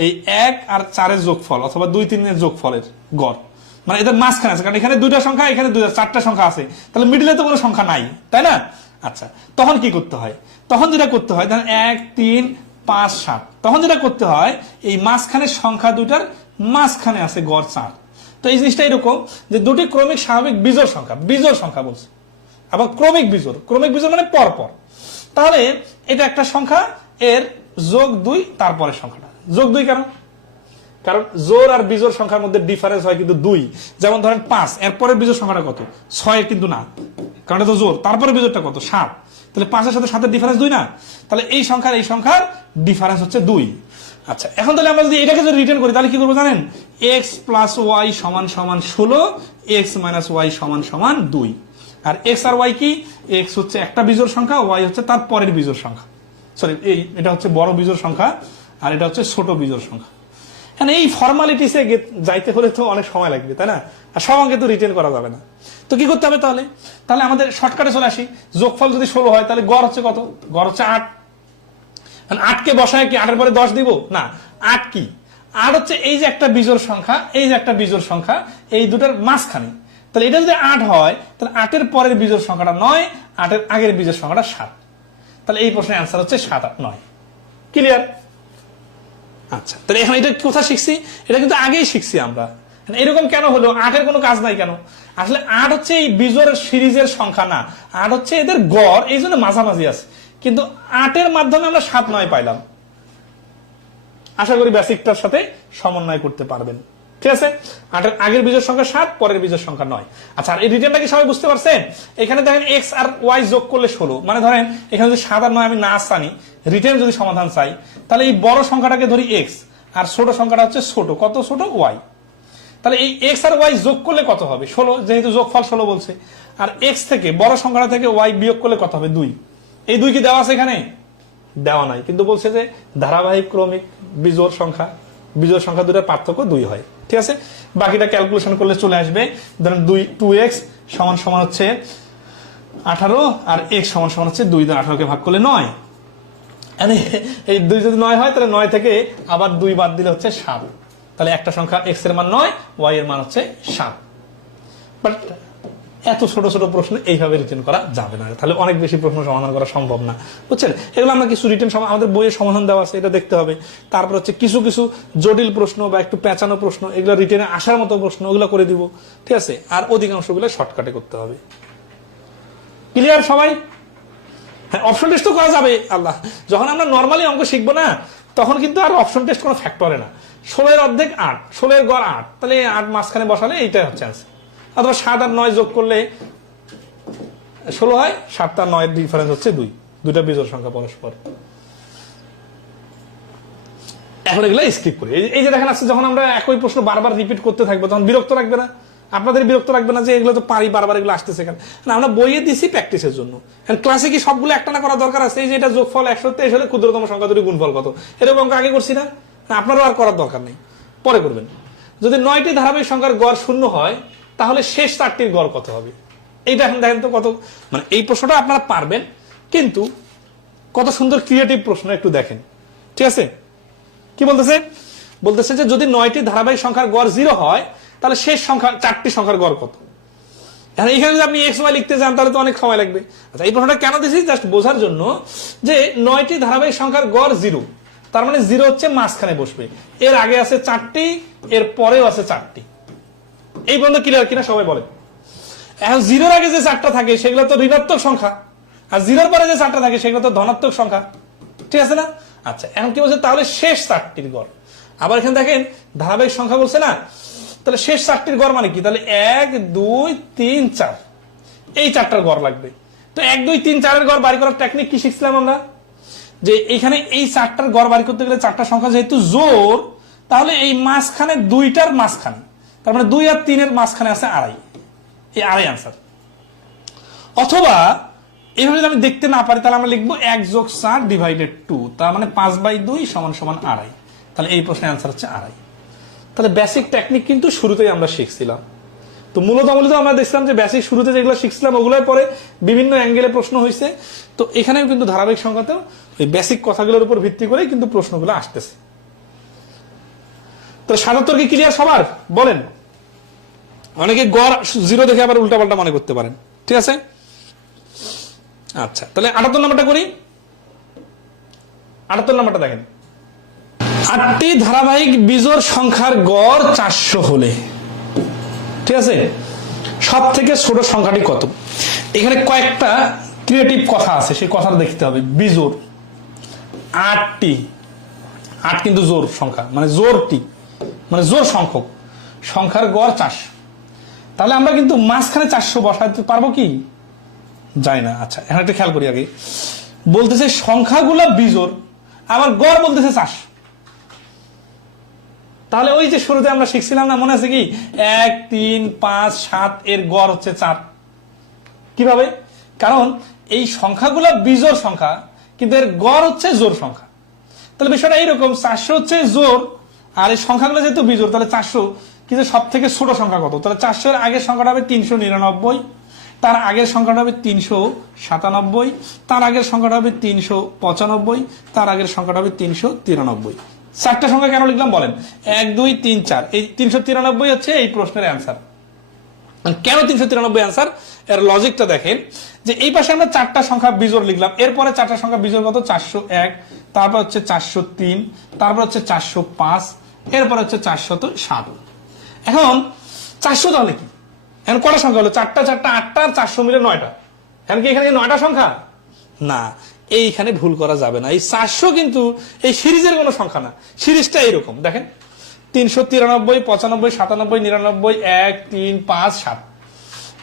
এই 1 আর 4 এর যোগফল অথবা 2 3 এর যোগফলের গড়, মানে এদের মাঝখানে আছে। কারণ এখানে 2টা সংখ্যা, এখানে 4টা সংখ্যা আছে, তাহলে মিডলে তো কোনো সংখ্যা নাই, তাই না? আচ্ছা, তখন কি করতে হয়? তখন যেটা করতে হয়, ধরেন 1 3 5 7, তখন যেটা করতে হয়, এই মাঝখানের সংখ্যা দুটার মাঝখানে আছে গড় 4। তো এই জিনিসটা এরকম যে দুটি ক্রমিক স্বাভাবিক বিজোড় সংখ্যা, বিজোড় সংখ্যা বলছে, এবং ক্রমিক বিজোড়, ক্রমিক বিজোড় মানে পরপর। তাহলে এটা একটা সংখ্যা, এর যোগ 2 তারপরের সংখ্যাটা যোগ 2। কেন? কারণ জোড় আর বিজোড় সংখ্যার মধ্যে ডিফারেন্স হয় কিন্তু 2। যেমন ধরেন 5, এরপরের বিজোড় সংখ্যাটা কত? 6 কিন্তু না, কারণ এটা তো জোড়। তারপরে বিজোড়টা কত? 7। তাহলে 5-এর সাথে 7-এর ডিফারেন্স 2 না? তাহলে এই সংখ্যার ডিফারেন্স হচ্ছে 2। আচ্ছা, এখন তাহলে আমরা যদি এটাকে যদি রিটার্ন করি, তাহলে কি করবো জানেন? x প্লাস ওয়াই সমান সমান 16, x মাইনাস ওয়াই সমান সমান 2। আর x আর y কি? x হচ্ছে একটা বিজোড় সংখ্যা, y হচ্ছে তার পরের বিজোড় সংখ্যা। সরি, এটা হচ্ছে বড় বিজোড় সংখ্যা আর এটা হচ্ছে ছোট বিজোড় সংখ্যা। এই ফর্মালিটিসে যাইতে হলে তো অনেক সময় লাগবে, তাই না? আর সব অঙ্কে তো রিটেন করা যাবে না। তো কি করতে হবে তাহলে? তাহলে আমাদের শর্টকাটে চলে আসি। যোগফল যদি 16 হয়, তাহলে গড় হচ্ছে কত? গড় হচ্ছে 8। 8কে বসায় কি 8-এর পরে 10 দিব? না, 8 কি? 8 হচ্ছে এই যে একটা বিজোড় সংখ্যা, এই যে একটা বিজোড় সংখ্যা, এই দুটার মাঝখানে। তাহলে এটা যদি 8 হয়, তাহলে 8-এর পরের বিজোড় সংখ্যাটা 9, 8-এর আগের বিজোড় সংখ্যাটা 7। তাহলে এই প্রশ্নের অ্যান্সার হচ্ছে 7 8 9। ক্লিয়ার? আচ্ছা, তাহলে এখন এটা কোথা শিখছি? এটা কিন্তু আগেই শিখছি আমরা। এরকম কেন হলো? 8-এর কোনো কাজ নাই কেন? আসলে 8 হচ্ছে এই বিজোড় সিরিজের সংখ্যা না, 8 হচ্ছে এদের গড়, এই জন্য মাঝামাঝি আছে। কিন্তু 8-এর মাধ্যমে আমরা 7 9 পাইলাম। আশা করি বেসিকটার সাথে সমন্বয় করতে পারবেন। ঠিক আছে? 8-এর আগের বিজোড় সংখ্যা 7, পরের বিজোড় সংখ্যা 9। আচ্ছা, আর এই রিটেনটা কি সবাই বুঝতে পারছেন? এখানে দেখেন x আর y যোগ করলে 16, মানে ধরেন এখানে যদি 7 আর 9 আমি না জানি, রিটেন যদি সমাধান চাই, তাহলে এই বড় সংখ্যাটাকে ধরি x, আর ছোট সংখ্যাটা হচ্ছে ছোট, কত ছোট? y। তাহলে এই x আর y যোগ করলে কত হবে? 16, যেহেতু যোগফল 16 বলছে। আর x থেকে, বড় সংখ্যাটা থেকে y বিয়োগ করলে কত হবে? 2। এই 2 কি দেওয়া আছে এখানে? দেওয়া নাই, কিন্তু বলছে যে ধারাবাহিক ক্রমিক বিজোড় সংখ্যা, বিজোড় সংখ্যা দুটার পার্থক্য 2 হয়। ঠিক আছে? বাকিটা ক্যালকুলেশন করলে চলে আসবে। ধরেন 2x সমান সমান হচ্ছে 18 আর x সমান সমান হচ্ছে 2 দ্বারা 18কে ভাগ করলে 9। এই 2 যদি 9 হয়, তাহলে 9 থেকে আবার 2 বাদ দিলে হচ্ছে 7। তাহলে একটা সংখ্যা x এর মান 9, y এর মান হচ্ছে 7। বাট এত ছোট ছোট প্রশ্ন এইভাবে রিটেন করা যাবে না, তাহলে অনেক বেশি প্রশ্ন সমাধান করা সম্ভব না, বুঝছেন? এগুলো আমরা কিছু রিটেন আমাদের বইয়ে সমাধান দেওয়া আছে, এটা দেখতে হবে। তারপর হচ্ছে কিছু কিছু জটিল প্রশ্ন বা একটু পেঁচানো প্রশ্ন, এগুলো রিটেনে আসার মতো প্রশ্ন, ওগুলো করে দিব, ঠিক আছে? আর অধিকাংশগুলো শর্টকাটে করতে হবে। ক্লিয়ার সবাই? হ্যাঁ, অপশন টেস্ট তো করা যাবে। আল্লাহ, যখন আমরা নর্মালি অঙ্ক শিখবো না, তখন কিন্তু আর অপশন টেস্ট কোনো ফ্যাক্টরে না। 16 এর অর্ধেক 8, 16 এর গড় 8, তাহলে 8 মাঝখানে বসালে এইটাই হচ্ছে আনসার। অথবা 7 আর 9 যোগ করলে 16 হয়, 7 আর 9 এর ডিফারেন্স হচ্ছে 2, দুইটা বিজোড় সংখ্যা পরস্পর। এখন এগুলো স্কিপ করি। এই যে দেখেন আসছে, যখন আমরা একই প্রশ্ন বারবার রিপিট করতে থাকবো তখন বিরক্ত লাগবে না? আপনাদের বিরক্ত লাগবে না যে এগুলো তো পারি বারবার, এগুলো আসতেছে কেন? না, আমরা বইয়ে দিছি প্র্যাকটিসের জন্য। ক্লাসে কি সবগুলো একটা না করা দরকার আছে? এই যে এটা যোগফল 123 হলে ক্ষুদ্রতম সংখ্যা দুটি গুণফল কত, এরকম অঙ্ক আগে করছি না? আপনারও আর করার দরকার নেই, পরে করবেন। যদি 9টি ধারাবাহিক সংখ্যার গড় 0 হয়, তাহলে শেষ 4টির গড় কত হবে? এইটা এখন দেখেন তো কত, মানে এই প্রশ্নটা আপনারা পারবেন, কিন্তু কত সুন্দর ক্রিয়েটিভ প্রশ্ন, একটু দেখেন। ঠিক আছে, কি বলতেছে? বলতেছে যে যদি 9টি ধারাবাহিক সংখ্যার গড় 0 হয়, তাহলে শেষ সংখ্যা 4টি সংখ্যার গড় কত? এখানে যদি আপনি এক্স ওয়াই লিখতে যান তাহলে তো অনেক সময় লাগবে। আচ্ছা, এই প্রশ্নটা কেন দিয়েছি? জাস্ট বোঝার জন্য যে 9টি ধারাবাহিক সংখ্যার গড় 0, তার মানে 0 হচ্ছে মাঝখানে বসবে, এর আগে আছে 4টি, এর পরেও আছে 4টি। এই পর্যন্ত ক্লিয়ার কিনা সবাই বলেন? এখন 0-র আগে যে 4টা থাকে সেগুলো তো ঋণাত্মক সংখ্যা, আর 0-র পরে যে 4টা থাকে সেগুলো তো ধনাত্মক সংখ্যা, ঠিক আছে না? আচ্ছা, এখন কি বলছে? তাহলে শেষ 4টির গড়। আবার এখানে দেখেন ধারাবাহিক সংখ্যা বলছে না, তাহলে শেষ 4টির গড় মানে কি? তাহলে 1, 2, 3, 4, এই 4টার গড় লাগবে। তো 1, 2, 3, 4-এর গড় বাড়ি করার টেকনিক কি শিখছিলাম আমরা? যে এখানে এই 4টার গড় বাড়ি করতে গেলে 4টা সংখ্যা যেহেতু জোর, তাহলে এই মাঝখানে 2টার মাঝখানে, তার মানে 2 আর 3-এর মাঝখানে আছে 2.5, এই 2.5 আনসার। অথবা এইভাবে যদি আমি দেখতে না পারি, তাহলে আমরা লিখবো 1 + 4 / 2, তার মানে 5/2 = 2.5। তাহলে এই প্রশ্নের আনসার হচ্ছে 2.5। তাহলে বেসিক টেকনিক কিন্তু শুরুতেই আমরা শিখছিলাম। তো মূলত আমরা দেখছিলাম যে বেসিক শুরুতে যেগুলো শিখছিলাম ওগুলোর পরে বিভিন্ন অ্যাঙ্গেলে প্রশ্ন হয়েছে। তো এখানেও কিন্তু ধারাবাহিক সংখ্যাতেও ওই বেসিক কথাগুলোর উপর ভিত্তি করে কিন্তু প্রশ্নগুলো আসতেছে। তো 77 কি ক্লিয়ার সবার? বলেন। অনেকে গড় 0 দেখে আবার উল্টাপাল্টা মনে করতে পারেন, ঠিক আছে? আচ্ছা, তাহলে 78 নম্বরটা করি। 78 নম্বরটা দেখেন, 8টি ধারাবাহিক বিজোড় সংখ্যার গড় 400 হলে, ঠিক আছে, সব থেকে ছোট সংখ্যাটি কত? এখানে কয়েকটা ক্রিয়েটিভ কথা আছে, সেই কথাটা দেখতে হবে। বিজোড় 8টি, 8 কিন্তু জোর সংখ্যা, মানে জোরটি, মানে জোর সংখ্যক সংখ্যার গড় 400। তাহলে আমরা কিন্তু মাঝখানে 400 বসাতে পারবো কি? যায় না। আচ্ছা, এখন একটা খেয়াল করি। আগে বলতেছে সংখ্যাগুলো বিজোড়, আবার গড় বলতেছে 400। তাহলে ওই যে শুরুতে আমরা শিখছিলাম না, মনে আছে কি? 1, 3, 5, 7 এর গড় হচ্ছে 4। কিভাবে? কারণ এই সংখ্যাগুলো বিজোড় সংখ্যা, কিন্তু এর গড় হচ্ছে জোর সংখ্যা। তাহলে বিষয়টা এইরকম, 400 হচ্ছে জোর, আর এই সংখ্যাগুলো যেহেতু বিজোড়, তাহলে 400 কিন্তু সব থেকে ছোট সংখ্যা কত? তাহলে 400 এর আগের সংখ্যাটা হবে 399, তার আগের সংখ্যাটা হবে 397, তার আগের সংখ্যাটা হবে 395, তার আগের সংখ্যাটা হবে 393। 4টা সংখ্যা কেন লিখলাম বলেন? 1, 2, 3, 4, এই 393 হচ্ছে এই প্রশ্নের অ্যান্সার। কেন 393 অ্যান্সার? এর লজিকটা দেখেন, যে এই পাশে আমরা 4টা সংখ্যা বিজোড় লিখলাম, এরপরে 4টা সংখ্যা বিজোড় কত? 401, তারপর হচ্ছে 403, তারপর হচ্ছে 405, এরপর হচ্ছে 407। এখন 400 তাহলে কি? এখন কটা সংখ্যা হলো? 4টা 4টা 8টা, আর 400 মিলে 9টা। এখন কি এখানে 9টা সংখ্যা? না, এইখানে ভুল করা যাবে না। এই 400 কিন্তু এই সিরিজের কোনো সংখ্যা না। সিরিজটা এইরকম দেখেন, 393, 95, 97, 99, 1, 3, 5, 7।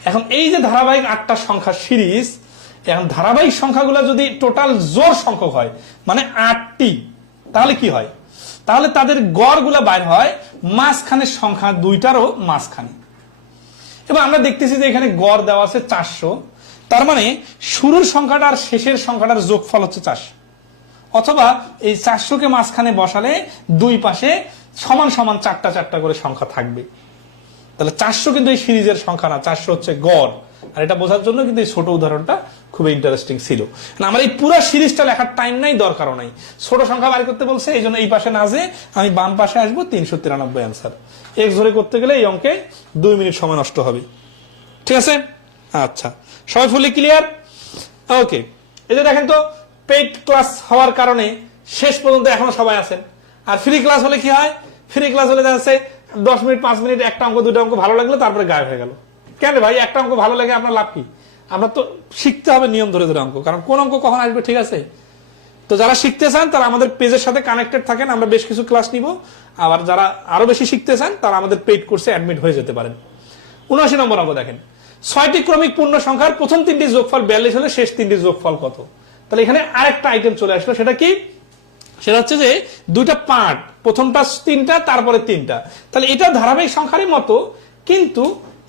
এখন এই যে ধারাবাহিক 8টা সংখ্যা সিরিজ, এখন ধারাবাহিক সংখ্যাগুলো যদি টোটাল জোড় সংখ্যক হয়, মানে 8টি, তাহলে কি হয়? তাহলে তাদের গড়গুলো বাইর হয় মাঝখানের সংখ্যা 2টারও মাঝখানে। এবং আমরা দেখতেছি যে এখানে গড় দেওয়া আছে 400, তার মানে শুরুর সংখ্যাটা আর শেষের সংখ্যাটার যোগফল হচ্ছে 400। অথবা এই 400কে মাঝখানে বসালে দুই পাশে সমান সমান 4টা 4টা করে সংখ্যা থাকবে। তাহলে 400 কিন্তু এই সিরিজের সংখ্যা না, 400 হচ্ছে গড়। আর এটা বোঝার জন্য কিন্তু এই ছোট উদাহরণটা খুবই ইন্টারেস্টিং ছিল। আমার এই পুরো সিরিজটা লেখার টাইম নাই, দরকারও নাই। ছোট সংখ্যা বাড়ি করতে বলছে, এই জন্য এই পাশে না যে আমি বাম পাশে আসবো। 393 অ্যান্সার। এক্স ধরে করতে গেলে এই অঙ্কে 2 মিনিট সময় নষ্ট হবে, ঠিক আছে? আচ্ছা, সবাই ফুলি ক্লিয়ার? ওকে, এই যে দেখেন তো পেইড ক্লাস হওয়ার কারণে শেষ পর্যন্ত এখনো সবাই আছেন। আর ফ্রি ক্লাস হলে কি হয়? ফ্রি ক্লাস হলে দেখা যাচ্ছে 10 মিনিট 5 মিনিট একটা অঙ্ক দুটো অঙ্ক ভালো লাগলো, তারপরে গায়েব হয়ে গেল। কেন ভাই? একটা অঙ্ক ভালো লাগে আপনার লাভ কি? আমরা তো শিখতে হবে নিয়ম ধরে ধরে অঙ্ক, কারণ কোন অঙ্ক কখন আসবে, ঠিক আছে? তো যারা শিখতে চান তারা আমাদের পেজের সাথে কানেক্টেড থাকেন, আমরা বেশ কিছু ক্লাস নিব। আবার যারা আরো বেশি শিখতে চান তারা আমাদের পেইড কোর্সে অ্যাডমিট হয়ে যেতে পারেন। 79 নম্বর অঙ্ক দেখেন, 6টি ক্রমিক পূর্ণ সংখ্যার প্রথম 3টি যোগফল 42 হলে শেষ 3টির যোগফল কত? তাহলে এখানে আরেকটা আইটেম চলে আসলো, সেটা কি? সেটা হচ্ছে যে দুইটা পার্ট, প্রথমটা 3টা তারপরে 3টা। তাহলে এটা ধারাবাহিক সংখ্যারই মতো, কিন্তু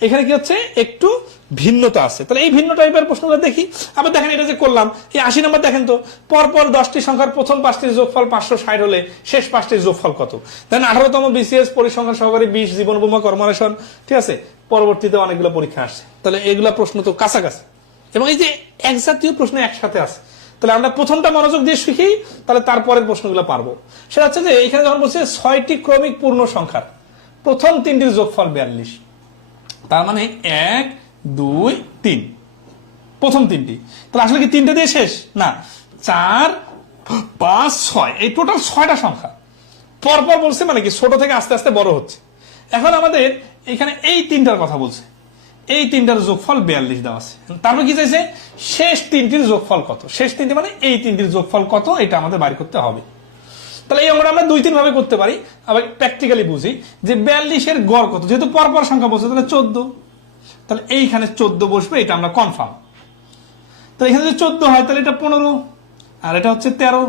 এখানে কি হচ্ছে একটু ভিন্নতা আছে। তাহলে এই ভিন্ন টাইপের প্রশ্নগুলো দেখি। আবার দেখেন এটা যে করলাম, এই 80 নম্বর দেখেন তো, পরপর 10টি সংখ্যার প্রথম 5টির যোগফল 560 হলে শেষ 5টির যোগফল কত? দেন 18তম বিসিএস পরিসংখ্যান সহকারী 20 জীবন বীমা কর্পোরেশন, ঠিক আছে, পরবর্তীতে অনেকগুলো পরীক্ষা আসছে। তাহলে এগুলা প্রশ্ন তো কাছাকাছি, এবং এই যে এক জাতীয় প্রশ্ন একসাথে আছে। তাহলে আমরা প্রথমটা মনোযোগ দিয়ে শিখি, তাহলে তারপরের প্রশ্নগুলো পারবো। সেটা হচ্ছে যে এখানে যখন বলছে 6টি ক্রমিক পূর্ণ সংখ্যার প্রথম 3টির যোগফল 42, তার মানে 1 2 3 প্রথম 3টি। তাহলে আসলে কি 3টা দিয়ে শেষ না? 4 5 6, এই টোটাল 6টা সংখ্যা পরপর বলছে, মানে কি ছোট থেকে আস্তে আস্তে বড় হচ্ছে। এখন আমাদের এখানে এই 3টার কথা বলছে, এই 3টার যোগফল 42 দেওয়া আছে। তারপর কি চাইছে? শেষ 3টির যোগফল কত? শেষ 3টি মানে এই 3টির যোগফল কত, এটা আমাদের বাইর করতে হবে। তাহলে এই অঙ্কটা আমরা 2-3 ভাবে করতে পারি। আবার প্র্যাকটিক্যালি বুঝি যে 42 এর গড় কত, যেহেতু পরপর সংখ্যা বলছে তাহলে 14, তাহলে এইখানে 14 বসবে, এটা আমরা কনফার্ম। তাহলে এখানে যদি 14 হয় তাহলে এটা 15, আর এটা হচ্ছে 13,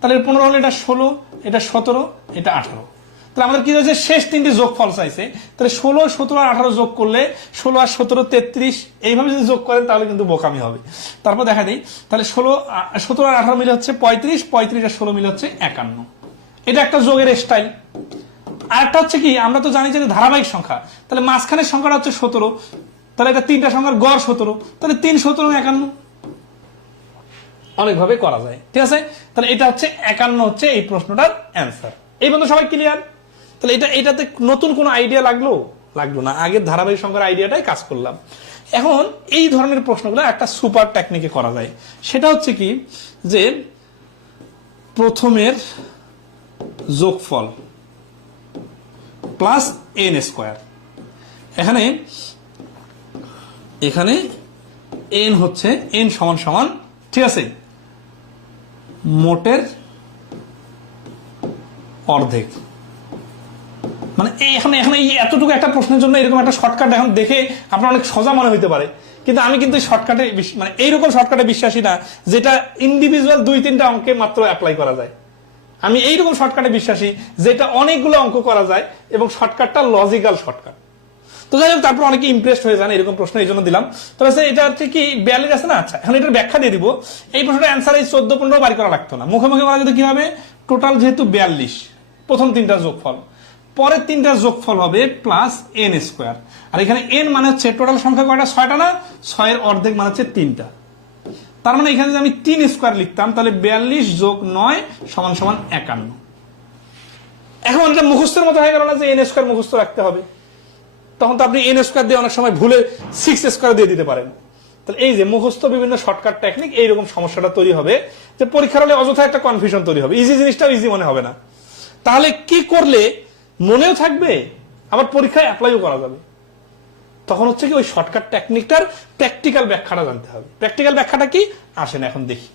তাহলে 15 হলে এটা 16, এটা 17, এটা 18। তাহলে আমাদের কি হয়েছে? শেষ 3টি যোগফল চাইছে। তাহলে 16 17 আর 18 যোগ করলে 16 আর 17 33, এইভাবে যদি যোগ করেন তাহলে কিন্তু বোকামি হবে। তারপর দেখা দিই, তাহলে 16 17 আর 18 মিলে হচ্ছে 35, 35 আর 16 মিলে হচ্ছে 51। এটা একটা যোগের স্টাইল। আর একটা হচ্ছে কি, আমরা তো জানি যে ধারাবাহিক সংখ্যা, তাহলে মাঝখানের সংখ্যাটা হচ্ছে 17, তাহলে এটা 3টা সংখ্যার গড় 17, তাহলে 3 17 51, অনেকভাবে করা যায়, ঠিক আছে? তাহলে এটা হচ্ছে 51 হচ্ছে এই প্রশ্নটার অ্যান্সার। এই বন্ধু সবাই ক্লিয়ার? তাহলে এটাতে নতুন কোনো আইডিয়া লাগলো না, আগের ধারাবাহিক সংখ্যার আইডিয়াটাই কাজ করলাম। এখন এই ধরনের প্রশ্নগুলো একটা সুপার টেকনিকে করা যায়। সেটা হচ্ছে কি, যে প্রথমের যোগফল প্লাস n স্কয়ার, এখানে n হচ্ছে n সমান সমান, ঠিক আছে, মোটের অর্ধেক। মানে এখানে এই এতটুকু একটা প্রশ্নের জন্য এরকম একটা শর্টকাট এখন দেখে আপনার অনেক সোজা মনে হইতে পারে, কিন্তু আমি কিন্তু শর্টকাটে মানে এইরকম শর্টকাটে বিশ্বাসী না যেটা ইন্ডিভিজুয়াল 2-3টা অঙ্কে মাত্র অ্যাপ্লাই করা যায়। আমি এইরকম শর্টকাটে বিশ্বাসী যেটা অনেকগুলো অঙ্ক করা যায় এবং শর্টকাটটা লজিক্যাল শর্টকাট। তো যাই হোক, তারপর অনেকে ইমপ্রেসড হয়ে যান এরকম প্রশ্ন, এই জন্য দিলাম। তবে এটা হচ্ছে কি 42 আছে না? আচ্ছা, এখন এটার ব্যাখ্যা দিয়ে দিব। এই প্রশ্নটা অ্যান্সার এই 14-15 বাড়ি করা লাগতো না, মুখে মুখে বলা যেত কি হবে, টোটাল যেহেতু 42, প্রথম 3টার যোগফল, পরের 3টার যোগফল হবে প্লাস n স্কয়ার। আর এখানে n মানে হচ্ছে টোটাল সংখ্যা কয়টা? 6টা না? 6 এর অর্ধেক মানে হচ্ছে 3টা। তার মানে এখানে যদি আমি 3 স্কয়ার লিখতাম তাহলে 42 যোগ 9 সমান সমান 51। এখন এটা মুখস্থের মতো হয়ে গেল না যে n স্কয়ার মুখস্থ রাখতে হবে? তখন তো আপনি n স্কয়ার দিয়ে অনেক সময় ভুলে 6 স্কয়ার দিয়ে দিতে পারেন। তাহলে এই যে মুখস্থ বিভিন্ন শর্টকাট টেকনিক, এইরকম সমস্যাটা তৈরি হবে যে পরীক্ষার হলে অযথা একটা কনফিউশন তৈরি হবে, ইজি জিনিসটাও ইজি মনে হবে না। তাহলে কি করলে মনেও থাকবে, আবার পরীক্ষায় অ্যাপ্লাইও করা যাবে? তখন হচ্ছে কি ওই শর্টকাট টেকনিকটার প্র্যাকটিক্যাল ব্যাখ্যাটা জানতে হবে। প্র্যাকটিক্যাল ব্যাখ্যাটা কি আসেন এখন দেখি।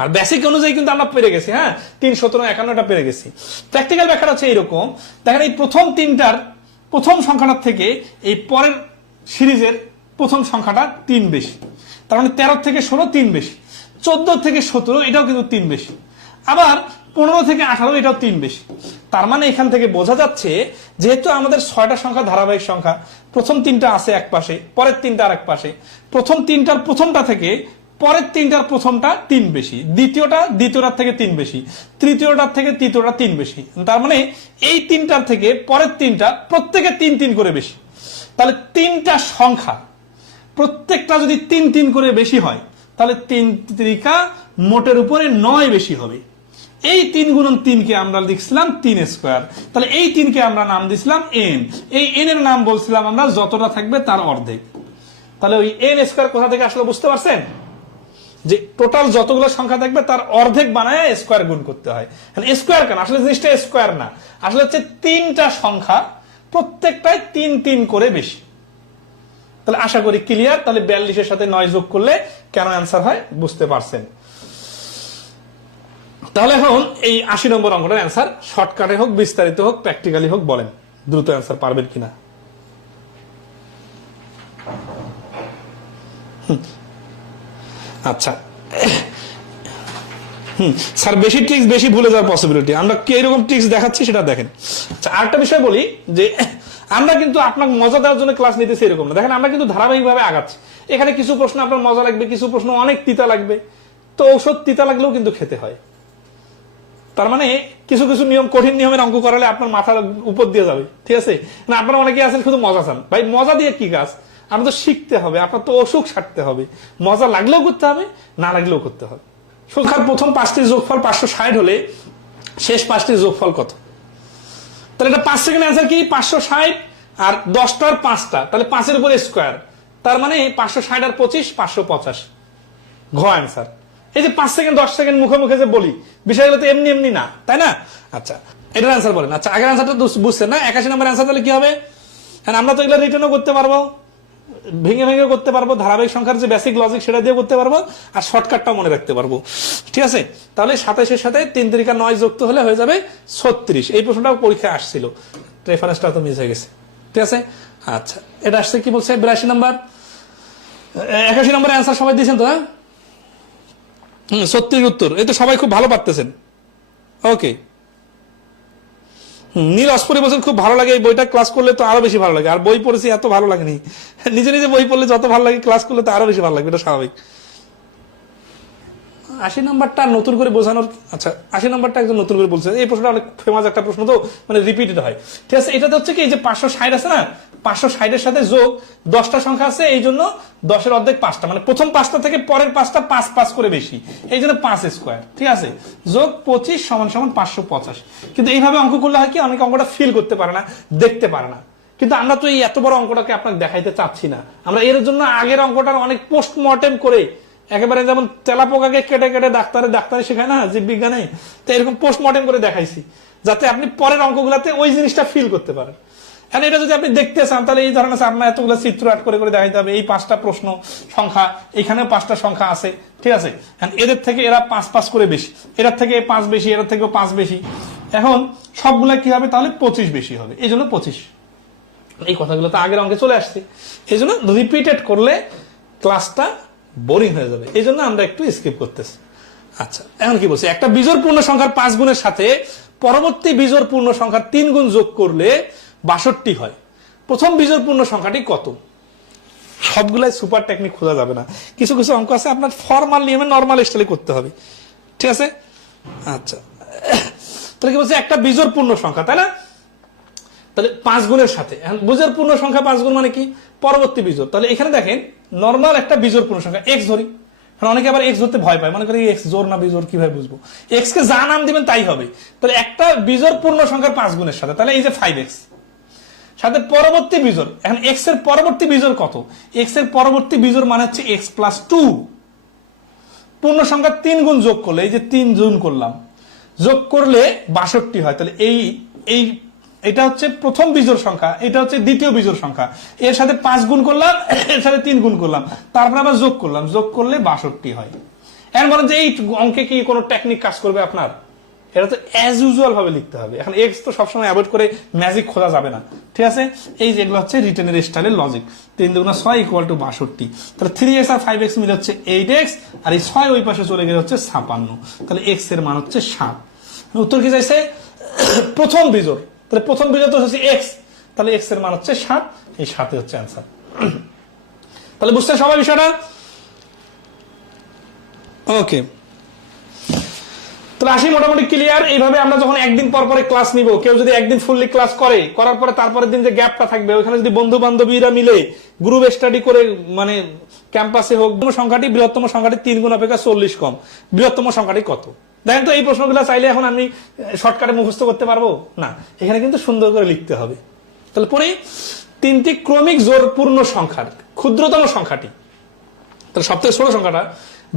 আর বেসিক অনুযায়ী কিন্তু আমরা পেরে গেছি, হ্যাঁ, 3 17 51টা পেরে গেছি। প্র্যাকটিক্যাল ব্যাখ্যাটা হচ্ছে এইরকম, দেখেন এই প্রথম 3টার প্রথম সংখ্যাটার থেকে এই পরের সিরিজের প্রথম সংখ্যাটা 3 বেশি, তার মানে 13 থেকে 16 3 বেশি, 14 থেকে 17 এটাও কিন্তু 3 বেশি, আবার 15 থেকে 18 এটাও 3 বেশি। তার মানে এখান থেকে বোঝা যাচ্ছে যেহেতু আমাদের 6টা সংখ্যা ধারাবাহিক সংখ্যা, প্রথম 3টা আছে এক পাশে, পরের 3টা আরেক পাশে, প্রথম 3টার প্রথমটা থেকে পরের 3টার প্রথমটা 3 বেশি, দ্বিতীয়টার থেকে 3 বেশি, তৃতীয়টার থেকে তৃতীয়টা 3 বেশি। তার মানে এই 3টার থেকে পরের 3টা প্রত্যেকে 3-3 করে বেশি। তাহলে 3টা সংখ্যা প্রত্যেকটা যদি 3-3 করে বেশি হয় তাহলে 3 ত্রিকা মোটের উপরে 9 বেশি হবে। এই 3 গুণন 3 কে আমরা লিখছিলাম 3 স্কয়ার। তাহলে এই 3 কে আমরা নাম দিছিলাম n, এই n এর নাম বলছিলাম আমরা যতটা থাকবে তার অর্ধেক। তাহলে ওই এন স্কোয়ার কোথা থেকে আসলে বুঝতে পারছেন, যে টোটাল যতগুলো সংখ্যা থাকবে তার অর্ধেক বানায় স্কোয়ার গুণ করতে হয়। স্কোয়ার কেন, আসলে জিনিসটা স্কোয়ার না, আসলে হচ্ছে তিনটা সংখ্যা প্রত্যেকটাই 3 3 করে বেশি। তাহলে আশা করি ক্লিয়ার। তাহলে 42 এর সাথে 9 যোগ করলে কেন অ্যান্সার হয় বুঝতে পারছেন। তাহলে এখন এই 80 নম্বর অঙ্কটার অ্যান্সার শর্টকাটে হোক, বিস্তারিত হোক, প্র্যাকটিক্যালি হোক, বলেন দ্রুত অ্যান্সার পারবেন কিনা। আচ্ছা স্যার বেশি ট্রিক্স বেশি ভুলে যাওয়ার পসিবিলিটি, আমরা কি এরকম ট্রিক্স দেখাচ্ছি সেটা দেখেন। আচ্ছা আরেকটা বিষয় বলি, যে আমরা কিন্তু আপনাকে মজা দেওয়ার জন্য ক্লাস নিতেছি এরকম না, দেখেন আমরা কিন্তু ধারাবাহিকভাবে আগাচ্ছি। এখানে কিছু প্রশ্ন আপনার মজা লাগবে, কিছু প্রশ্ন অনেক তিতা লাগবে, তো ঔষধ তিতা লাগলেও কিন্তু খেতে হয়। তার মানে কিছু কিছু নিয়ম, কঠিন নিয়মের অঙ্ক করালে আপনার মাথার উপর দিয়ে যাবে, ঠিক আছে না। আপনারা অনেকে আছেন শুধু মজা চান, ভাই মজা দিয়ে কি কাজ, আপনার তো শিখতে হবে, আপনার তো অসুখ সারতে হবে, মজা লাগলেও করতে হবে, না লাগলেও করতে হবে। সংখ্যার প্রথম 5টির যোগফল 560 হলে শেষ 5টির যোগফল কত? তাহলে এটা 5 সেকেন্ড অ্যান্সার কি 560 আর 10টার 5টা, তাহলে 5 এর উপরে স্কোয়ার, তার মানে 560 আর 25 585 ঘ অ্যান্সার। এই যে 5 সেকেন্ড 10 সেকেন্ড মুখে মুখে যে বলি, বিষয়গুলো তো এমনি এমনি না, তাই না? আচ্ছা এটার অ্যান্সার বলেন। আচ্ছা আগের অ্যান্সারটা বুঝছেন না, 81 নম্বর অ্যান্সার তাহলে কি হবে? আমরা তো এগুলো রিটার্নও করতে পারবো, ভেঙে ভেঙে করতে পারবো, ধারাবাহিক সংখ্যার যে বেসিক লজিক সেটা দিয়ে করতে পারবো, আর শর্টকাটটাও মনে রাখতে পারবো, ঠিক আছে? তাহলে 27 এর সাথে 3 3 9 যুক্ত হলে হয়ে যাবে 36। এই প্রশ্নটাও পরীক্ষায় আসছিল, রেফারেন্সটা তো মিস হয়ে গেছে, ঠিক আছে? আচ্ছা এটা আসছে কি বলছে 82 নম্বর, 81 নম্বর অ্যান্সার সবাই দিয়েছেন তো? হ্যাঁ 36 উত্তর, এই তো সবাই খুব ভালো পারতেছেন। ওকে নীল অস্পরি বলছেন খুব ভালো লাগে এই বইটা, ক্লাস করলে তো আরো বেশি ভালো লাগে। আর বই পড়েছি এত ভালো লাগেনি, নিজে নিজে বই পড়লে যত ভালো লাগে ক্লাস করলে তো আরো বেশি ভালো লাগবে, এটা স্বাভাবিক। 80 নম্বরটা নতুন করে বোঝানোর, আচ্ছা 80 নম্বরটা একজন নতুন করে বলছে, এই প্রশ্নটা অনেক ফেমাস একটা প্রশ্ন, তো মানে রিপিটেড হয়, ঠিক আছে? এটাতে হচ্ছে কি, এই যে 560 আছে না, 560 এর সাথে যোগ 10টা সংখ্যা আছে, এই জন্য 10 এর অর্ধেক 5টা, মানে প্রথম 5টা থেকে পরের 5টা 5 5 করে বেশি, এই জন্য 5 স্কোয়ার, ঠিক আছে? যোগ 25 সমান সমান 585। কিন্তু এইভাবে অঙ্ক করলে হয় কি, অনেক অঙ্কটা ফিল করতে পারে না, দেখতে পারে না। কিন্তু আমরা তো এই এত বড় অঙ্কটাকে আপনাকে দেখাইতে চাচ্ছি না, আমরা এর জন্য আগের অঙ্কটার অনেক পোস্টমর্টেম করে, একেবারে যেমন তেলাপোকাকে কেটে কেটে ডাক্তারে শেখায় না জীববিজ্ঞানে, তো এরকম পোস্টমর্টেম করে দেখাইছি, যাতে আপনি পরের অঙ্কগুলোতে ওই জিনিসটা ফিল করতে পারেন। এখন এটা যদি আপনি দেখতে চান, তাহলে এই ধরনের আপনার এতগুলো চিত্র আট করে করে দেখাইতে হবে, এই 5টা প্রশ্ন সংখ্যা, এখানেও 5টা সংখ্যা আছে, ঠিক আছে? এদের থেকে এরা 5 5 করে বেশি, এটার থেকে 5 বেশি, এটার থেকেও 5 বেশি, এখন সবগুলা কি হবে, তাহলে 25 বেশি হবে, এই জন্য 25। এই কথাগুলো তো আগের অঙ্কে চলে আসছে, এই জন্য রিপিটেড করলে ক্লাসটা বোরিং হয়ে যাবে, এই জন্য আমরা একটু স্কিপ করতেছি। আচ্ছা এখন কি বলছি, একটা বিজোড় পূর্ণ সংখ্যার 5 গুণের সাথে পরবর্তী বিজোড় পূর্ণ সংখ্যার 3 গুণ যোগ করলে 62 হয়। প্রথম বিজোড় পূর্ণ সংখ্যাটি কত? সবগুলাই সুপার টেকনিক খোঁজা যাবে না, কিছু কিছু অঙ্ক আছে আপনার ফর্মাল নিয়মে নর্মাল স্টাইলে করতে হবে, ঠিক আছে? আচ্ছা তাহলে কি বলছে, একটা বিজোড় পূর্ণ সংখ্যা, তাই না? তাহলে 5 গুণের সাথে, এখন বিজোড় পূর্ণ সংখ্যা 5 গুণ মানে কি, পরবর্তী বিজোড়। তাহলে এখানে দেখেন নর্মাল একটা বিজোড় পূর্ণ সংখ্যা এক্স ধরি, অনেকে আবার এক্স ধরতে ভয় পায়, মনে করি এক্স জোর না বিজোড় কিভাবে বুঝবো, এক্স কে যা নাম দিবেন তাই হবে। তাহলে একটা বিজোড় পূর্ণ সংখ্যার 5 গুণের সাথে, তাহলে এই যে 5x সাথে পরবর্তী বিজোড়, এখন এক্স এর পরবর্তী বিজোড় কত? এক্স এর পরবর্তী বিজোড় মানে হচ্ছে এক্স প্লাস 2, পূর্ণ সংখ্যার 3 গুণ যোগ করলে, এই যে 3 গুণ করলাম, যোগ করলে 62 হয়। তাহলে এটা হচ্ছে প্রথম বিজোড় সংখ্যা, এটা হচ্ছে দ্বিতীয় বিজোড় সংখ্যা, এর সাথে 5 গুণ করলাম, এর সাথে 3 গুণ করলাম, তারপর আবার যোগ করলাম, যোগ করলে 62 হয়। এখন বলেন যে এই অঙ্কে কি কোনো টেকনিক কাজ করবে আপনার? এটা তো অ্যাজ ইউজুয়াল ভাবে লিখতে হবে। এখন এক্স তো সবসময় অ্যাভয়েড করে ম্যাজিক খোঁজা যাবে না, ঠিক আছে? এই যেগুলো হচ্ছে রিটেনের স্টাইলের লজিক, 3 দুগুণা 6 ইকুয়াল টু 62। তাহলে 3x আর 5x মিলে হচ্ছে 8x, আর এই 6 ওই পাশে চলে গেলে হচ্ছে 56। তাহলে এক্স এর মান হচ্ছে 7। উত্তর কি চাইছে? প্রথম বিজোড়, তাহলে প্রথম বিজোড় তো হচ্ছে এক্স, তাহলে এক্স এর মান হচ্ছে 7, এই 7 হচ্ছে অ্যান্সার। তাহলে বুঝতে সবাই বিষয়টা? ওকে তাহলে আসি মোটামুটি ক্লিয়ার। এইভাবে আমরা যখন একদিন পর পরে ক্লাস নিব, কেউ যদি একদিন ফুললি ক্লাস করে, করার পরে তারপরের দিন যে গ্যাপটা থাকবে, ওইখানে যদি বন্ধু বান্ধবীরা মিলে গ্রুপ স্টাডি করে, মানে ক্যাম্পাসে হোক, সংখ্যাটি বৃহত্তম সংখ্যাটি 3 গুণ অপেক্ষা 40 কম, বৃহত্তম সংখ্যাটি কত? দেখেন তো এই প্রশ্নগুলো চাইলে এখন আমি শর্টকাটে মুখস্থ করতে পারবো না, এখানে কিন্তু সুন্দর করে লিখতে হবে। তাহলে পরে 3টি ক্রমিক জোড়পূর্ণ সংখ্যার, ক্ষুদ্রতম সংখ্যাটি, তাহলে সবথেকে ছোট সংখ্যাটা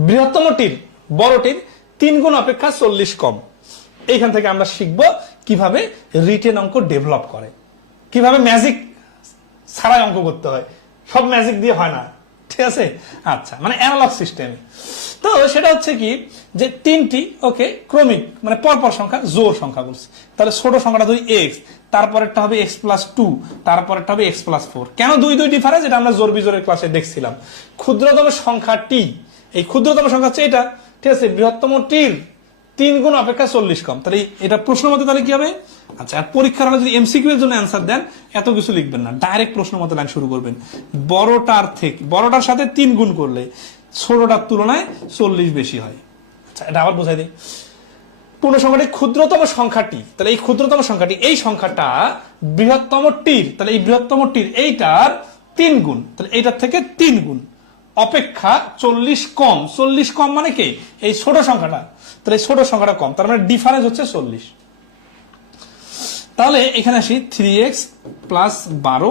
বৃহত্তমটির বড়টির 3 গুণ অপেক্ষা 40 কম। এইখান থেকে আমরা শিখবো কিভাবে রিটেন অঙ্ক ডেভেলপ করে, কিভাবে ম্যাজিক ছাড়াই অঙ্ক করতে হয়, সব ম্যাজিক দিয়ে হয় না, ঠিক আছে? আচ্ছা, মানে অ্যানালগ সিস্টেম। তো সেটা হচ্ছে কি যে 3টি ওকে ক্রমিক মানে পরপর সংখ্যা, জোড় সংখ্যা বলছি। তাহলে ছোট সংখ্যাটা যদি এক্স, তারপরেরটা হবে x+2, তারপরেরটা হবে x+4। কেন 2 2 ডিফারেন্স? এটা আমরা জোড় বিজোড়ের ক্লাসে দেখছিলাম। ক্ষুদ্রতম সংখ্যাটি, এই ক্ষুদ্রতম সংখ্যা হচ্ছে এটা, ঠিক আছে? বৃহত্তমটির 3 গুণ অপেক্ষা 40 কম। তাহলে এটা প্রশ্ন মতে তাহলে কি হবে? আচ্ছা, আর পরীক্ষার হলে যদি এমসিকিউ এর জন্য অ্যান্সার দেন, এত কিছু লিখবেন না, ডাইরেক্ট প্রশ্ন মতে লাইন শুরু করবেন। বড়টার সাথে 3 গুণ করলে ছোটটার তুলনায় 40 বেশি হয়। আচ্ছা, এটা আবার বোঝাই দিই। পূর্ণ সংখ্যাটি ক্ষুদ্রতম সংখ্যাটি, তাহলে এই ক্ষুদ্রতম সংখ্যাটি, এই সংখ্যাটা বৃহত্তমটির, তাহলে এই বৃহত্তমটির এইটার 3 গুণ, তাহলে এইটার থেকে 3 গুণ অপেক্ষা 40 কম। 40 কম মানে কি? এই ছোট সংখ্যাটা, তাহলে এই ছোট সংখ্যাটা কম, তার মানে ডিফারেন্স হচ্ছে 40। তাহলে এখানে আসি 3x plus 12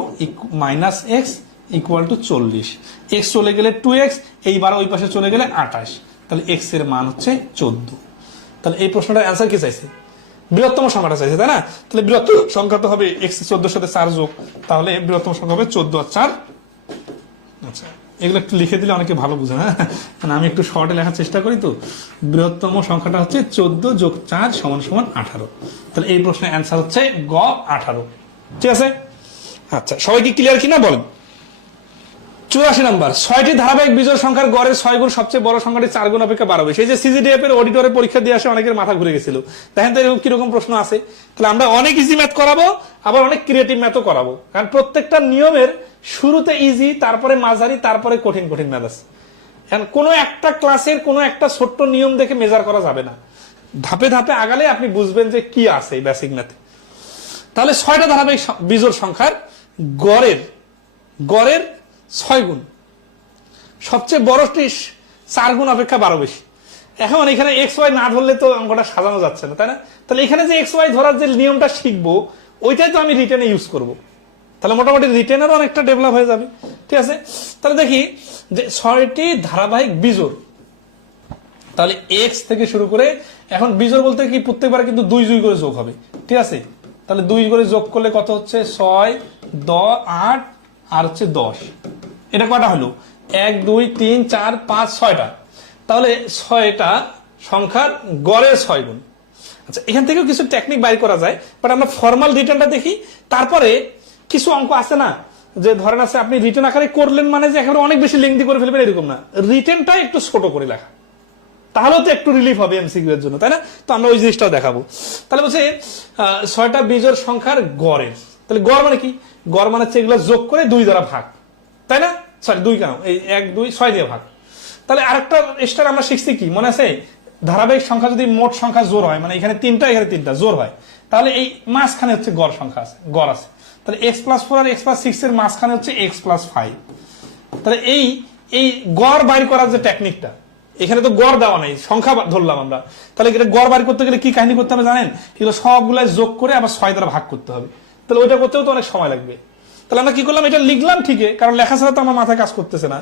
minus x equal to 40। X চলে গেলে 2x, এই 12 ওই পাশে চলে গেলে 28, তাহলে এক্স এর মান হচ্ছে 14। তাহলে এই প্রশ্নটার অ্যান্সার কি চাইছে? বৃহত্তম সংখ্যাটা চাইছে, তাই না? তাহলে বৃহত্তম সংখ্যা তো হবে x 14 সাথে 4 যোগ, তাহলে বৃহত্তম সংখ্যা হবে 14 আর 4। আচ্ছা, এগুলো একটু লিখে দিলে অনেকে ভালো বুঝে, হ্যাঁ, মানে আমি একটু শর্টে লেখার চেষ্টা করি। তো বৃহত্তম সংখ্যাটা হচ্ছে 14 যোগ 4 সমান সমান 18। তাহলে এই প্রশ্নের অ্যান্সার হচ্ছে গ 18। ঠিক আছে? আচ্ছা, সবাই কি ক্লিয়ার কিনা বলেন? 84 নাম্বার, 6টি ধারাবাহিক বিজোড় সংখ্যার গড়ের 6 গুণ সবচেয়ে বড় সংখ্যাটি 4 গুণ অপেক্ষা 12 বেশি। এই যে সিজিডিএফ এর অডিটরে পরীক্ষা দিয়ে আসে, অনেকের মাথা ঘুরে গেছিল। দেখেন তো এরকম কিরকম প্রশ্ন আছে। তাহলে আমরা অনেক ইজি ম্যাথ করাবো, আবার অনেক ক্রিয়েটিভ ম্যাথও করাবো, কারণ প্রত্যেকটা নিয়মের শুরুতে ইজি, তারপরে মাঝারি, তারপরে কঠিন কঠিন ম্যাথ আছে। এখন কোনো একটা ক্লাসের কোনো একটা ছোট্ট নিয়ম দেখে মেজার করা যাবে না, ধাপে ধাপে আগালে আপনি বুঝবেন যে কি আছে এই বেসিক ম্যাথে। তাহলে 6টা ধারাবাহিক বিজোড় সংখ্যার গড়ের 6 গুণ সবচেয়ে বড়টি 4 গুণ অপেক্ষা 12 বেশি। এখন এখানে এক্স ওয়াই না ধরলে তো অঙ্কটা সাজানো যাচ্ছে না, তাই না? তাহলে এখানে যে এক্স ওয়াই ধরার যে নিয়মটা শিখবো, ওইটাই তো আমি রিটেনে ইউজ করব। তাহলে মোটামুটি রিটেনেরও অনেকটা ডেভেলপ হয়ে যাবে। ঠিক আছে? তাহলে দেখি যে 6টি ধারাবাহিক বিজোড়, তাহলে এক্স থেকে শুরু করে, এখন বিজোড় বলতে কি প্রত্যেকবার কিন্তু 2 2 করে যোগ হবে। ঠিক আছে? তাহলে 2 করে যোগ করলে কত হচ্ছে? 6 10 8 আর হচ্ছে 10। এটা কটা হলো? 1 2 3 4 5 6টা। তাহলে 6টা সংখ্যার গড়ের 6 গুণ। আচ্ছা, এখান থেকেও কিছু টেকনিক বাইর করা যায়, বাট আমরা ফর্মাল রিটার্নটা দেখি। তারপরে কিছু অঙ্ক আছে না, যে ধরেন আছে আপনি রিটার্ন আকারে করলেন মানে যে একেবারে অনেক বেশি লেংথি করে ফেলবেন, এরকম না। রিটার্নটা একটু ছোট করে লেখা, তাহলেও তো একটু রিলিফ হবে এমসিকিউ এর জন্য, তাই না? তো আমরা ওই জিনিসটাও দেখাবো। তাহলে বলছে 6টা বিজোড় সংখ্যার গড়ের, তাহলে গড় মানে কি? গড় মানে হচ্ছে এগুলো যোগ করে 2 দ্বারা ভাগ, তাই না? সরি 2 কেন, এই 1 2 6 দিয়ে ভাগ। তাহলে আরেকটা স্টার আমরা শিখছি কি মনে আছে? ধারাবাহিক সংখ্যা যদি মোট সংখ্যা জোড় হয়, মানে এখানে 3টা এখানে 3টা জোড় হয়, তাহলে এই মাঝখানে হচ্ছে গড় সংখ্যা আছে, গড় আছে। তাহলে x+4 আর x+6 এর মাঝখানে হচ্ছে x+5। তাহলে এই গড় বাইর করার যে টেকনিকটা, এখানে তো গড় দেওয়া নাই, সংখ্যা ধরলাম আমরা। তাহলে এটা গড় বাইর করতে গেলে কি কাহিনী করতে হবে জানেন? এগুলো সবগুলাই যোগ করে আবার 6 দ্বারা ভাগ করতে হবে। তাহলে ওইটা করতেও তো অনেক সময় লাগবে। তাহলে আমরা কি করলাম? এটা লিখলাম ঠিকই, কারণ লেখা ছাড়া তো আমার মাথায় কাজ করতেছে না,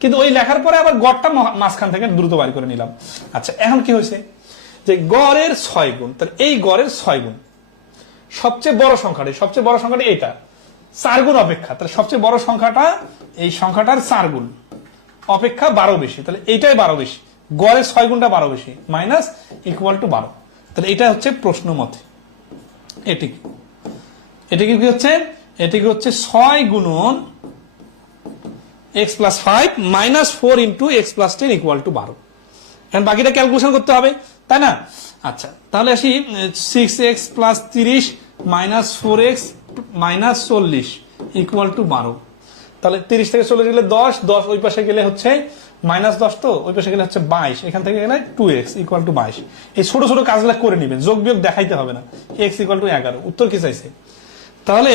কিন্তু ওই লেখার পরে আবার গড়টা মাঝখান থেকে দ্রুত বাইর করে নিলাম। আচ্ছা, এখন কি হয়েছে যে গড়ের 6 গুণ, তাহলে এই গড়ের 6 গুণ সবচেয়ে বড় সংখ্যাটি এইটা 4 গুণ অপেক্ষা, তাহলে সবচেয়ে বড় সংখ্যাটা এই সংখ্যাটার 4 গুণ অপেক্ষা 12 বেশি, তাহলে এইটাই 12 বেশি, গড়ের 6 গুণটা 12 বেশি, মাইনাস ইকুয়াল টু 12। তাহলে এটা হচ্ছে প্রশ্ন মতে এটি কি হচ্ছে? এটি কি হচ্ছে 6 গুণন x+5 minus 4 into x+10 equal to 12। এখন বাকিটা ক্যালকুলেশন করতে হবে, তাই না? আচ্ছা, তাহলে আসি 6x plus 30 minus 4x minus 40 equal to 12। তাহলে 30 থেকে চলে গেলে 10 ওই পাশে গেলে হচ্ছে মাইনাস 10, তো ওই পাশে গেলে হচ্ছে 22, এখান থেকে গেলে 2x ইকুয়াল টু 22। এই ছোট ছোট কাজগুলো করে নেবেন, যোগ বিয়োগ দেখাইতে হবে না। x equal to 11। উত্তর কি চাইছে? তাহলে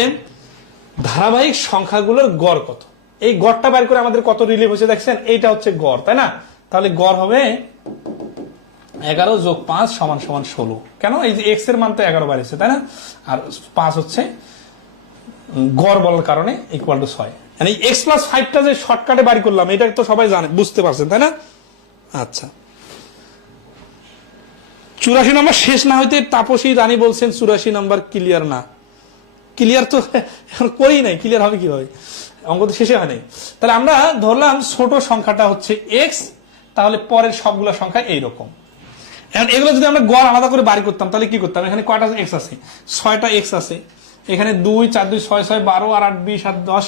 ধারাবাহিক সংখ্যাগুলোর গড় কত, এই গড়টা বাইর করে আমাদের কত রিলিফ হয়েছে দেখছেন? এইটা হচ্ছে গড়, তাই না? তাহলে গড় হবে 11 যোগ 5 সমান সমান 16। কেন? এই যে এক্স এর মান তো 11 বাড়িয়েছে, তাই না? আর 5 হচ্ছে গড় বলার কারণে ইকুয়াল টু 6। মানে x+5টা যে শর্টকাটে বাড়ি করলাম এটা তো সবাই জানে, বুঝতে পারছেন তাই না? আচ্ছা 84 নম্বর শেষ না হইতে তাপসী রানী বলছেন 84 নম্বর ক্লিয়ার না। ক্লিয়ার তো এখন করি নাই, ক্লিয়ার হবে কিভাবে, অঙ্ক তো শেষে হয় নাই। তাহলে আমরা ধরলাম ছোট সংখ্যাটা হচ্ছে x, তাহলে পরের সবগুলো সংখ্যা এইরকম। এখন এগুলো যদি আমরা গড় আলাদা করে বাড়ি করতাম তাহলে কি করতাম, এখানে কয়টা x আছে, 6টা x আছে, এখানে 2 4 2 6 6 12 আর 8 20 আর 10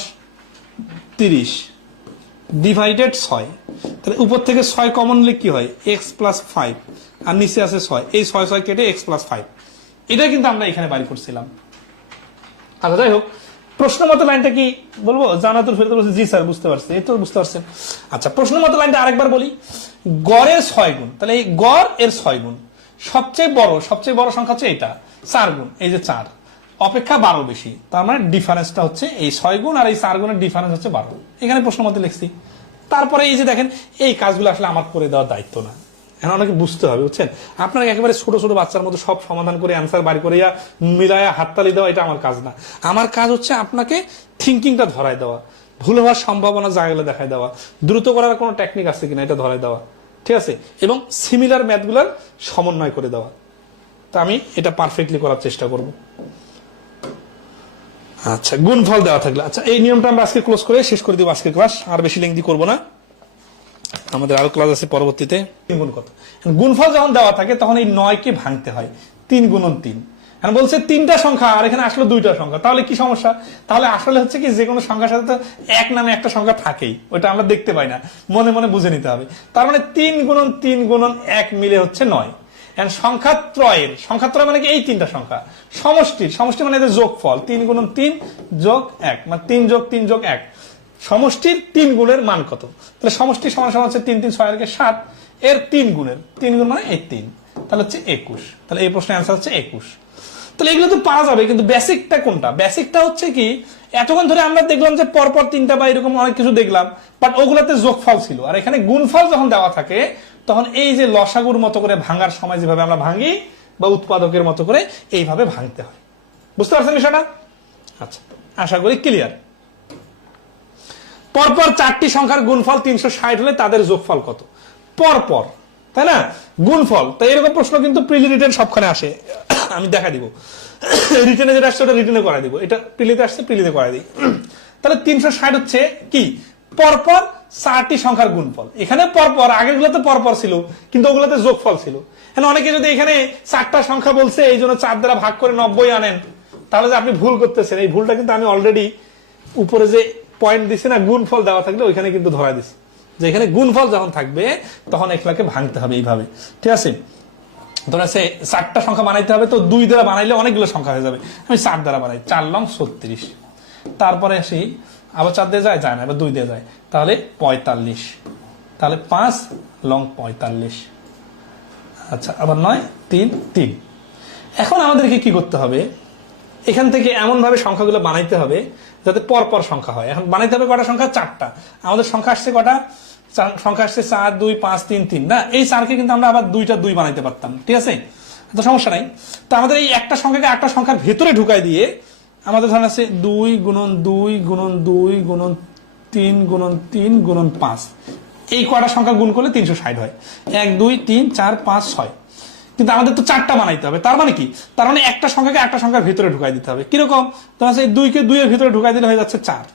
30 ডিভাইডেড 6, তাহলে উপর থেকে 6 কমন নিলে কি হয় x+5 আর নিচে আছে 6, এই 6 6 কেটে x+5, এটা কিন্তু আমরা এখানে বাড়ি করছিলাম। আচ্ছা যাই হোক, প্রশ্ন মতো লাইনটা কি বলবো, জানাতুল ফেরত বলছে জি স্যার বুঝতে পারছি, এই তো বুঝতে পারছেন। আচ্ছা প্রশ্ন মতো লাইনটা আরেকবার বলি, গড়ের 6 গুণ, তাহলে এই গড় এর 6 গুণ, সবচেয়ে বড় সংখ্যা হচ্ছে এটা 4 গুণ, এই যে 4 অপেক্ষা 12 বেশি, তার মানে ডিফারেন্সটা হচ্ছে এই 6 গুণ আর এই 4 গুণের ডিফারেন্স হচ্ছে 12, এখানে প্রশ্ন মতো লিখছি। তারপরে এই যে দেখেন এই কাজগুলো আসলে আমার করে দেওয়ার দায়িত্ব না, এখন অনেকে বুঝতে হবে বুঝছেন, আপনাকে একেবারে ছোট ছোট বাচ্চার মতো সব সমাধান করে অ্যান্সার বাড়ি করে মিলায়া হাততালি দেওয়া এটা আমার কাজ না। আমার কাজ হচ্ছে আপনাকে থিঙ্কিংটা ধরাই দেওয়া, ভুল হওয়ার সম্ভাবনা জায়গাগুলো দেখাই দেওয়া, দ্রুত করার কোনো টেকনিক আছে কিনা এটা ধরাই দেওয়া, ঠিক আছে, এবং সিমিলার ম্যাথগুলোর সমন্বয় করে দেওয়া। তা আমি এটা পারফেক্টলি করার চেষ্টা করব। আচ্ছা গুণফল দেওয়া থাকলে, আচ্ছা এই নিয়মটা আমরা আজকে ক্লোজ করে শেষ করে দিব আজকে ক্লাস, আর বেশি লেংদি করব না, আমাদের আরো ক্লাস আছে পরবর্তীতে। গুণ কত, গুণফল যখন দেওয়া থাকে তখন এই 9 কে ভাঙতে হয় 3 গুণন 3, এখন বলছে 3টা সংখ্যা আর এখানে আসলে 2টা সংখ্যা, তাহলে কি সমস্যা, তাহলে আসলে হচ্ছে কি যে কোনো সংখ্যার সাথে তো এক নামে একটা সংখ্যা থাকেই, ওটা আমরা দেখতে পাই না, মনে মনে বুঝে নিতে হবে। তার মানে 3 গুণন 3 গুণন 1 মিলে হচ্ছে 9। এখন সংখ্যা ত্রয় মানে কি এই 3টা সংখ্যা সমষ্টি মানে এদের যোগফল 3 গুণন 3 যোগ 1 মানে 3 যোগ 3 যোগ 1, সমষ্টির 3 গুণের মান কত, তাহলে সমষ্টি সমান সমান হচ্ছে 3 3 6 আর 7 এর 3 গুণের 3 গুণ মানে এই 3, তাহলে হচ্ছে 21, তাহলে এই প্রশ্নের অ্যান্সার হচ্ছে 21। তাহলে এগুলো তো পাওয়া যাবে, কিন্তু বেসিকটা কোনটা, বেসিকটা হচ্ছে কি এতক্ষণ ধরে আমরা দেখলাম যে পরপর 3টা বা এরকম অনেক কিছু দেখলাম, বাট ওগুলাতে যোগফল ছিল, আর এখানে গুণফল যখন দেওয়া থাকে তখন এই যে লসাগুর মতো করে ভাঙার সময় যেভাবে আমরা ভাঙি বা উৎপাদকের মতো করে এইভাবে ভাঙতে হয়, বুঝতে পারছেন বিষয়টা? আচ্ছা আশা করি ক্লিয়ার। পরপর 4টি সংখ্যার গুণফল 360 হলে তাদের যোগফল কত, পরপর তাই না গুণফল, তাই এরকম প্রশ্ন কিন্তু প্রিলি রিটেন সবখানে আসে, আমি দেখা দিব, রিটেনে যেটা আসছে ওটা রিটেনে করাই দিব, এটা প্রিলিতে আসছে প্রিলিতে করাই দিই। তাহলে 360 হচ্ছে কি পরপর 4টি সংখ্যার গুণফল, এখানে পরপর আগের গুলোতে পরপর ছিল কিন্তু ওগুলোতে যোগফল ছিল। এখন অনেকে যদি এখানে 4টা সংখ্যা বলছে এই জন্য 4 দ্বারা ভাগ করে 90 আনেন, তাহলে যে আপনি ভুল করতেছেন, এই ভুলটা কিন্তু আমি অলরেডি উপরে যে পয়েন্ট দিছি না গুণফল দেওয়া থাকলে ওইখানে কিন্তু ধরা দিছি, যে এখানে গুণফল যখন থাকবে তখন এগুলাকে ভাঙতে হবে এইভাবে, ঠিক আছে। ধরে 4টা সংখ্যা বানাইতে হবে, তো 2 দ্বারা বানাইলে অনেকগুলো সংখ্যা হয়ে যাবে, আমি 4 দ্বারা বানাই, 4 লং 36, তারপরে আসি আবার 4 দিয়ে যায় না, এবার 2 দিয়ে যায়, তাহলে 45, তাহলে 5 লং 45, আচ্ছা আবার 9 3 3। এখন আমাদেরকে কি করতে হবে, এখান থেকে এমন ভাবে সংখ্যাগুলো বানাইতে হবে যাতে পরপর সংখ্যা হয়। এখন বানাইতে হবে কটা সংখ্যা, 4টা, আমাদের সংখ্যা আসছে কটা, সংখ্যা আসছে 4 2 5 3 3 না, এই 4কে কিন্তু আমরা আবার 2টা 2 বানাইতে পারতাম, ঠিক আছে, তো সমস্যা নাই। তো আমাদের এই একটা সংখ্যাকে একটা সংখ্যার ভেতরে ঢুকাই দিয়ে আমাদের ধরেন আছে 2 গুণন 2 গুণন 2 গুণন 3 গুণন 3 গুণন 5, এই কয়টা সংখ্যা গুণ করলে 360 হয়, 1 2 3 4 5 6, কিন্তু আমাদের তো 4টা বানাইতে হবে, তার মানে কি, তার মানে একটা সংখ্যাকে একটা সংখ্যার ভিতরে ঢুকাই দিতে হবে, কিরকম, তোমার এই 2 কে 2 এর ভিতরে ঢুকাই দিলে হয়ে যাচ্ছে 4,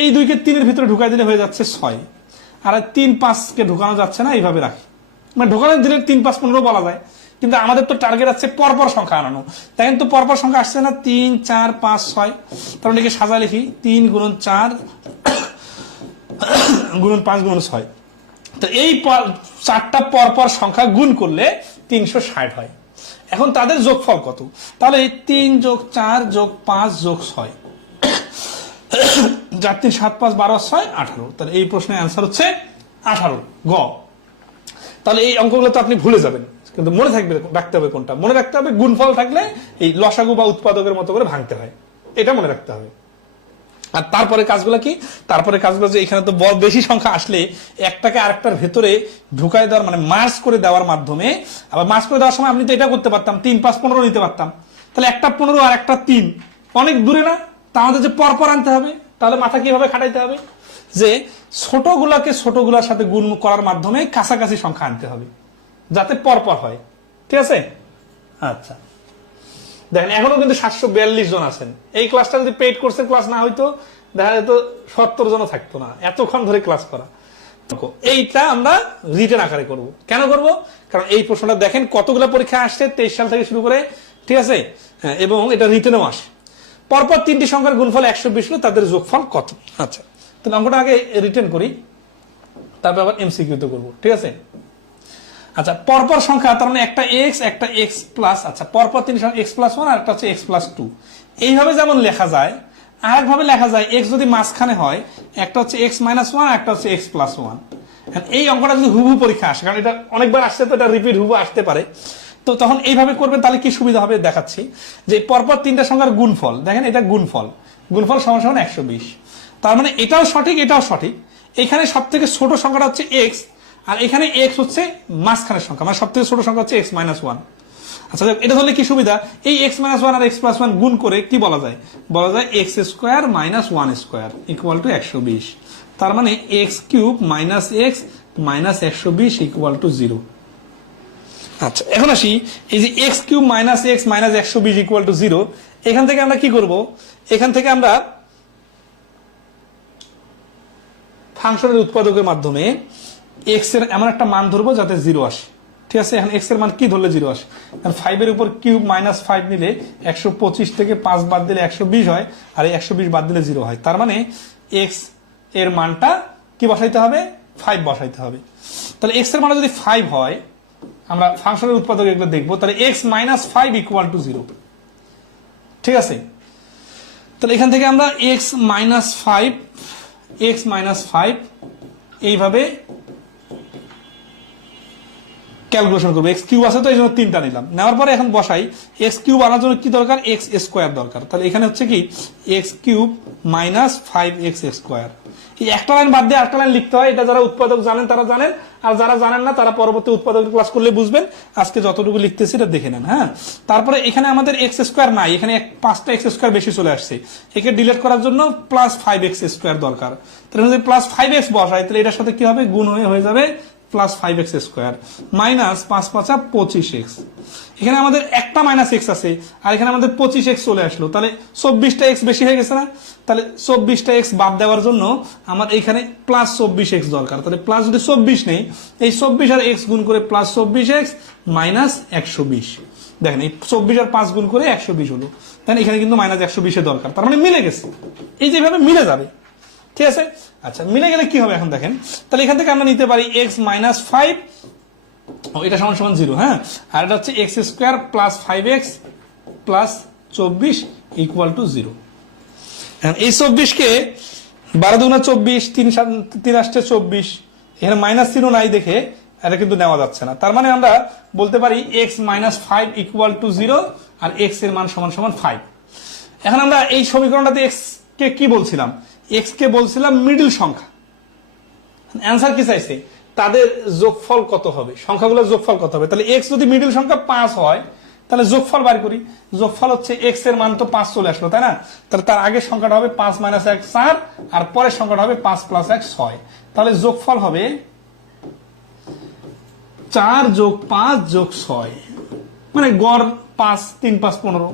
এই 2 কে 3 এর ভিতরে ঢুকাই দিলে হয়ে যাচ্ছে 6, আর 3 5 কে ঢুকানো যাচ্ছে না, এইভাবে রাখি, মানে ঢুকানো দিলে 3 5 15 বলা যায়, কিন্তু আমাদের তো টার্গেট আছে পরপর সংখ্যা আনানো, তাই কিন্তু পরপর সংখ্যা আসছে না 3 4 5 6, তার মানে সাজা লিখি 3 গুণন 4 গুণন 5 গুণন 6, তো এই 4টা পরপর সংখ্যা গুণ করলে 360 হয়। এখন তাদের যোগফল কত, তাহলে 3 যোগ 4 যোগ 5 যোগ 6, 4 3 7 5 12 6 18, তাহলে এই প্রশ্নের অ্যান্সার হচ্ছে 18 গ। তাহলে এই অঙ্কগুলো তো আপনি ভুলে যাবেন, কিন্তু মনে থাকবে, রাখতে হবে কোনটা, মনে রাখতে হবে গুণফল থাকলে এই লসাগু বা উৎপাদকের মতো করে ভাঙতে হয়, এটা মনে রাখতে হবে। আর তারপরে কাজগুলো কি, তারপরে কাজগুলো যে এখানে তো বেশি সংখ্যা আসলে একটাকে আরেকটার ভেতরে ঢুকাই দেওয়ার মানে মার্জ করে দেওয়ার মাধ্যমে, আবার মার্জ করে দেওয়ার সময় আপনি তো এটা করতে পারতাম 3 5 15 নিতে পারতাম, তাহলে একটা 15 আর একটা 3 অনেক দূরে না, তা আমাদের যে পরপর আনতে হবে, তাহলে মাথা কিভাবে খাটাইতে হবে, যে ছোটগুলাকে ছোটগুলার সাথে গুণ করার মাধ্যমে কাছাকাছি সংখ্যা আনতে হবে যাতে পরপর হয়। ঠিক আছে? আচ্ছা, দেখেন এখনো কিন্তু 742 জন আছেন। এই ক্লাসটা যদি পেইড কোর্সের ক্লাস না হইতো দেখা যেত 70 জনও থাকতো না, এতক্ষণ ধরে ক্লাস করা। এইটা আমরা রিটেন আকারে করব। কেন করব? কারণ এই প্রশ্নটা দেখেন কতগুলো পরীক্ষা আসছে 23 সাল থেকে শুরু করে, ঠিক আছে, এবং এটা রিটেনেও আসে। পরপর 3টি সংখ্যার গুণফল 120 হলে তাদের যোগফল কত। আচ্ছা, তাহলে অঙ্কটা আগে রিটেন করি, তারপর আবার এমসিকিউ তে করবো। ঠিক আছে? আচ্ছা, পরপর সংখ্যা, তার মানে একটা এক্স একটা এক্স প্লাস, আচ্ছা পরপর 3 সংখ্যা এক্স প্লাস 1 আর একটা হচ্ছে এক্স প্লাস 2। এইভাবে যেমন লেখা যায়, আরেকভাবে লেখা যায় এক্স যদি মাঝখানে হয়, একটা হচ্ছে এক্স মাইনাস 1 একটা হচ্ছে এক্স প্লাস 1। এই অঙ্কটা যদি হুবহু পরীক্ষা আসে, কারণ এটা অনেকবার আসছে তো এটা রিপিট হুবহু আসতে পারে, তো তখন এইভাবে করবেন, তাহলে কি সুবিধা হবে দেখাচ্ছি। যে পরপর 3টা সংখ্যার গুণফল, দেখেন এটা গুণফল, গুণফল সমান সমান 120। তার মানে এটাও সঠিক এটাও সঠিক। এখানে সব থেকে ছোট সংখ্যাটা হচ্ছে এক্স, আর এখানে এক্স হচ্ছে মাঝখানের সংখ্যা, মানে সব থেকে ছোট সংখ্যা হচ্ছে এক্স মাইনাস 1। আচ্ছা, এটা হলে কি সুবিধা, এই এক্স মাইনাস 1 আর এক্স প্লাস 1 গুণ করে কি বলা যায়, বলা যায় x square minus 1 square equal to 120। তার মানে x cube minus x minus 120 equal to 0। আচ্ছা, এখন আসি এই যে x cube minus x minus 120 equal to 0, এখান থেকে আমরা কি করব, এখান থেকে আমরা ফাংশনের উৎপাদকের মাধ্যমে এক্স এর এমন একটা মান ধরবো যাতে 0 আসে। ঠিক আছে? এখন এক্স এর মান কি ধরলে 0 আসে, কারণ 5 এর উপর কিউব মাইনাস 5 নিলে 125 থেকে 5 বাদ দিলে 120 হয়, আর এই 120 বাদ দিলে 0 হয়। তার মানে এক্স এর মানটা কি বসাইতে হবে, 5 বসাইতে হবে। তাহলে এক্স এর মান যদি 5 হয়, আমরা ফাংশনের উৎপাদক এগুলো দেখবো, তাহলে এক্স মাইনাস 5 ইকুয়াল টু 0। ঠিক আছে? তাহলে এখান থেকে আমরা এক্স মাইনাস 5 এইভাবে ক্যালকুলেশন করবো। এক্স কিউব আছে তো এই জন্য 3টা নিলাম, নেওয়ার পরে এখন বসাই এক্স কিউব আনার জন্য কি দরকার, এক্স স্কোয়ার দরকার। তাহলে এখানে হচ্ছে কি x cube minus 5x square. এই একটা লাইন বাদ দিয়ে আরেকটা লাইন লিখতে হয়, এটা যারা উৎপাদক জানেন তারা জানেন, আর যারা জানেন না তারা পরবর্তী উৎপাদক ক্লাস করলে বুঝবেন। আজকে যতটুকু লিখতেছি এটা দেখে নেন। হ্যাঁ, তারপরে এখানে আমাদের এক্স স্কোয়ার নাই, এখানে 5টা এক্স স্কোয়ার বেশি চলে আসছে, একে ডিলিট করার জন্য প্লাস 5x স্কোয়ার দরকার। তাহলে যদি প্লাস 5x বসাই তাহলে এটার সাথে কি হবে, গুণ হয়ে যাবে plus 5x square minus 5 5 25x। এখানে আমাদের একটা মাইনাস এক্স আছে, আর এখানে আমাদের 25x চলে আসলো, তাহলে 24টা এক্স বেশি হয়ে গেছে না, তাহলে 24টা এক্স বাদ দেওয়ার জন্য আমার এখানে প্লাস 24x দরকার। তাহলে প্লাস যদি 24 নেই, এই 24 আর এক্স গুণ করে প্লাস 24x মাইনাস 120। দেখেন এই 24 আর 5 গুণ করে 120 হলো, তাহলে এখানে কিন্তু মাইনাস 120 দরকার, তার মানে মিলে গেছে। এই যেভাবে মিলে যাবে, ঠিক আছে? আচ্ছা, মিলে গেলে কি হবে এখন দেখেন, তাহলে এখান থেকে আমরা নিতে পারি এক্স মাইনাস 5, এটা সমান সমান 0। হ্যাঁ, আর এটা হচ্ছে x square plus 5x plus 24 equal to 0। এই 24 কে 12 দুগুণা 24, 3 আসছে 24, এখানে মাইনাস 0 নাই দেখে এটা কিন্তু নেওয়া যাচ্ছে না। তার মানে আমরা বলতে পারি এক্স মাইনাস 5 ইকুয়াল টু 0 আর এক্স এর মান সমান সমান 5। এখন আমরা এই সমীকরণটাতে এক্স কে কি বলছিলাম, এক্স কে বলছিলাম মিডল সংখ্যা। অ্যান্সার কি চাইছে, তাদের যোগফল কত হবে, সংখ্যাগুলোর যোগফল কত হবে। তাহলে এক্স যদি মিডল সংখ্যা 5 হয়, তাহলে যোগফল বার করি। যোগফল হচ্ছে এক্স এর মান তো 5 চলে আসলো, তাই না? তাহলে তার আগের সংখ্যাটা হবে 5 মাইনাস 1 4, আর পরের সংখ্যাটা হবে 5 প্লাস 1 6। তাহলে যোগফল হবে 4 যোগ 5 যোগ 6, মানে গড় 5 3 5 15।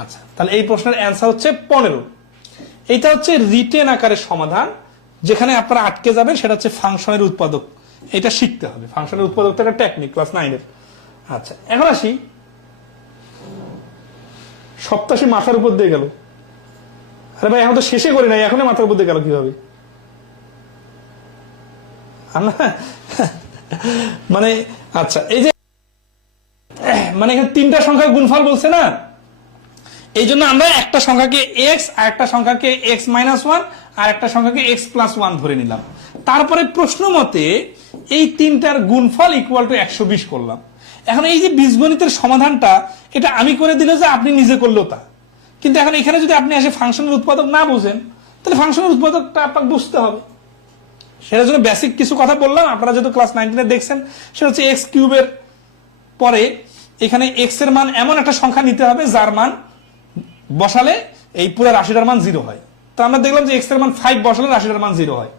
আচ্ছা, তাহলে এই প্রশ্নের অ্যান্সার হচ্ছে 15। এইটা হচ্ছে রিটেন আকারের সমাধান, যেখানে আপনারা আটকে যাবেন সেটা হচ্ছে ফাংশনের উৎপাদক। এটা শিখতে হবে, ফাংশনের উৎপাদক একটা টেকনিক ক্লাস 9 এর। আচ্ছা, এখন আসি 87 মাথার উপর দিয়ে গেল। আরে ভাই এখন তো শেষে করি নাই, এখনই মাথার উপর দিয়ে গেল কিভাবে? মানে আচ্ছা, এই যে মানে এখানে 3টা সংখ্যার গুণফল বলছে না, এই জন্য আমরা একটা সংখ্যাকে এক্স আর একটা সংখ্যাকে এক্স মাইনাস 1 আর একটা সংখ্যাকে এক্স প্লাস 1 ধরে নিলাম। তারপরে প্রশ্ন মতে এই 3টার গুণফল ইকুয়াল টু 120 করলাম। এখন এই যে বীজগণিতের সমাধানটা, এটা আমি করে দিলে যে আপনি নিজে করলেও তা, কিন্তু এখন এখানে যদি আপনি আসে ফাংশনের উৎপাদক না বুঝেন, তাহলে ফাংশনের উৎপাদকটা আপনাকে বুঝতে হবে। সেটার জন্য বেসিক কিছু কথা বললাম, আপনারা যেহেতু ক্লাস 19 দেখছেন, সেটা হচ্ছে এক্স কিউবের পরে এখানে এক্স এর মান এমন একটা সংখ্যা নিতে হবে যার মান বসালে এই পুরো রাশিটার মান 0 হয়। তো আমরা দেখলাম যে এক্স এর মান 5 বসালে রাশিটার মান 0 হয়।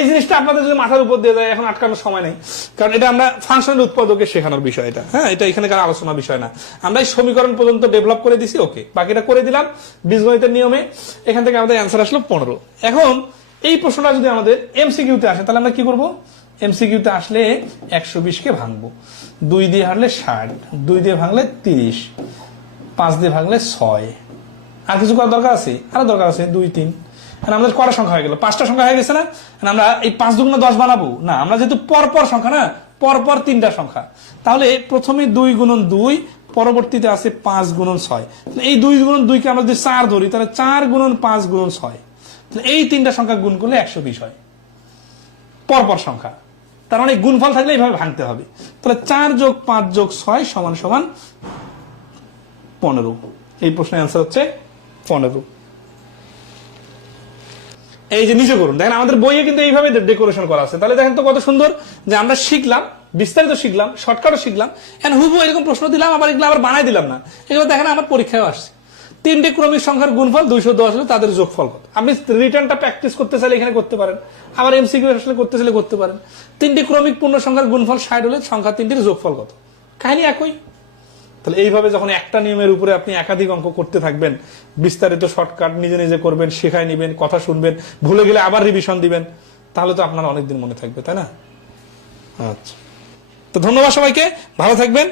এই জিনিসটা আপনাদের যদি মাথার উপর দিয়ে যায়, এখন আটকানোর সময় নেই, কারণ এটা আমরা ফাংশনের উৎপাদকে শেখানোর বিষয় এটা। হ্যাঁ, এটা এখানকার আলোচনার বিষয় না। আমরা এই সমীকরণ পর্যন্ত ডেভেলপ করে দিছি, ওকে, বাকিটা করে দিলাম বীজগণিতের নিয়মে। এখান থেকে আমাদের অ্যান্সার আসলো 15। এখন এই প্রশ্নটা যদি আমাদের এমসিকিউতে আসে, তাহলে আমরা কি করব? এমসিকিউতে আসলে 120 কে ভাঙবো, 2 দিয়ে ভাঙলে 60, 2 দিয়ে ভাঙলে 30, 5 দিয়ে ভাঙলে 6। আর কিছু করার দরকার আছে? আরো দরকার আছে 2 3। আমাদের কটা সংখ্যা হয়ে গেল? 5টা সংখ্যা হয়ে গেছে না? আমরা এই 5 দুগুণে 10 বানাবো না, আমরা যেহেতু পরপর সংখ্যা না, পরপর 3টা সংখ্যা, তাহলে প্রথমে 2 গুণন 2, পরবর্তীতে আছে 5 গুণন 6। এই 2 গুণন 2 কে আমরা যদি 4 ধরি, তাহলে 4 গুণন 5 গুণন 6, এই 3টা সংখ্যা গুণ করলে 120 হয়, পরপর সংখ্যা। তার মানে গুণফল থাকলে এইভাবে ভাঙতে হবে। তাহলে 4 যোগ 5 যোগ 6 সমান সমান 15। এই প্রশ্নের অ্যান্সার হচ্ছে 15। এই যে নিচে করুন, দেখেন আমাদের বইয়ে কিন্তু এইভাবে ডেকোরেশন করা আছে। তাহলে দেখেন তো কত সুন্দর যে আমরা শিখলাম, বিস্তারিত শিখলাম, শর্টকাটও শিখলাম, এন্ড হুবহু এরকম প্রশ্ন দিলাম, আবার এগুলো আবার বানাই দিলাম না। এগুলো দেখেন আমার পরীক্ষায় আসছে। 3টে ক্রমিক সংখ্যার গুণফল 210 হলে তাদের যোগফল কত? আপনি রিটার্নটা প্র্যাকটিস করতে চাইলে এখানে করতে পারেন, আবার এমসিকিউ আসলে করতে চাইলে করতে পারেন। 3টে ক্রমিক পূর্ণ সংখ্যার গুণফল 60 হলে সংখ্যা 3টির যোগফল কত? কাহিনী একই। তাহলে এইভাবে যখন একটা নিয়মের উপরে আপনি একাধিক অঙ্ক করতে থাকবেন, বিস্তারিত শর্টকাট নিজে নিজে করবেন, শেখায় নিবেন, কথা শুনবেন, ভুলে গেলে আবার রিভিশন দিবেন, তাহলে তো আপনার অনেকদিন মনে থাকবে, তাই না? আচ্ছা, তো ধন্যবাদ সবাইকে, ভালো থাকবেন।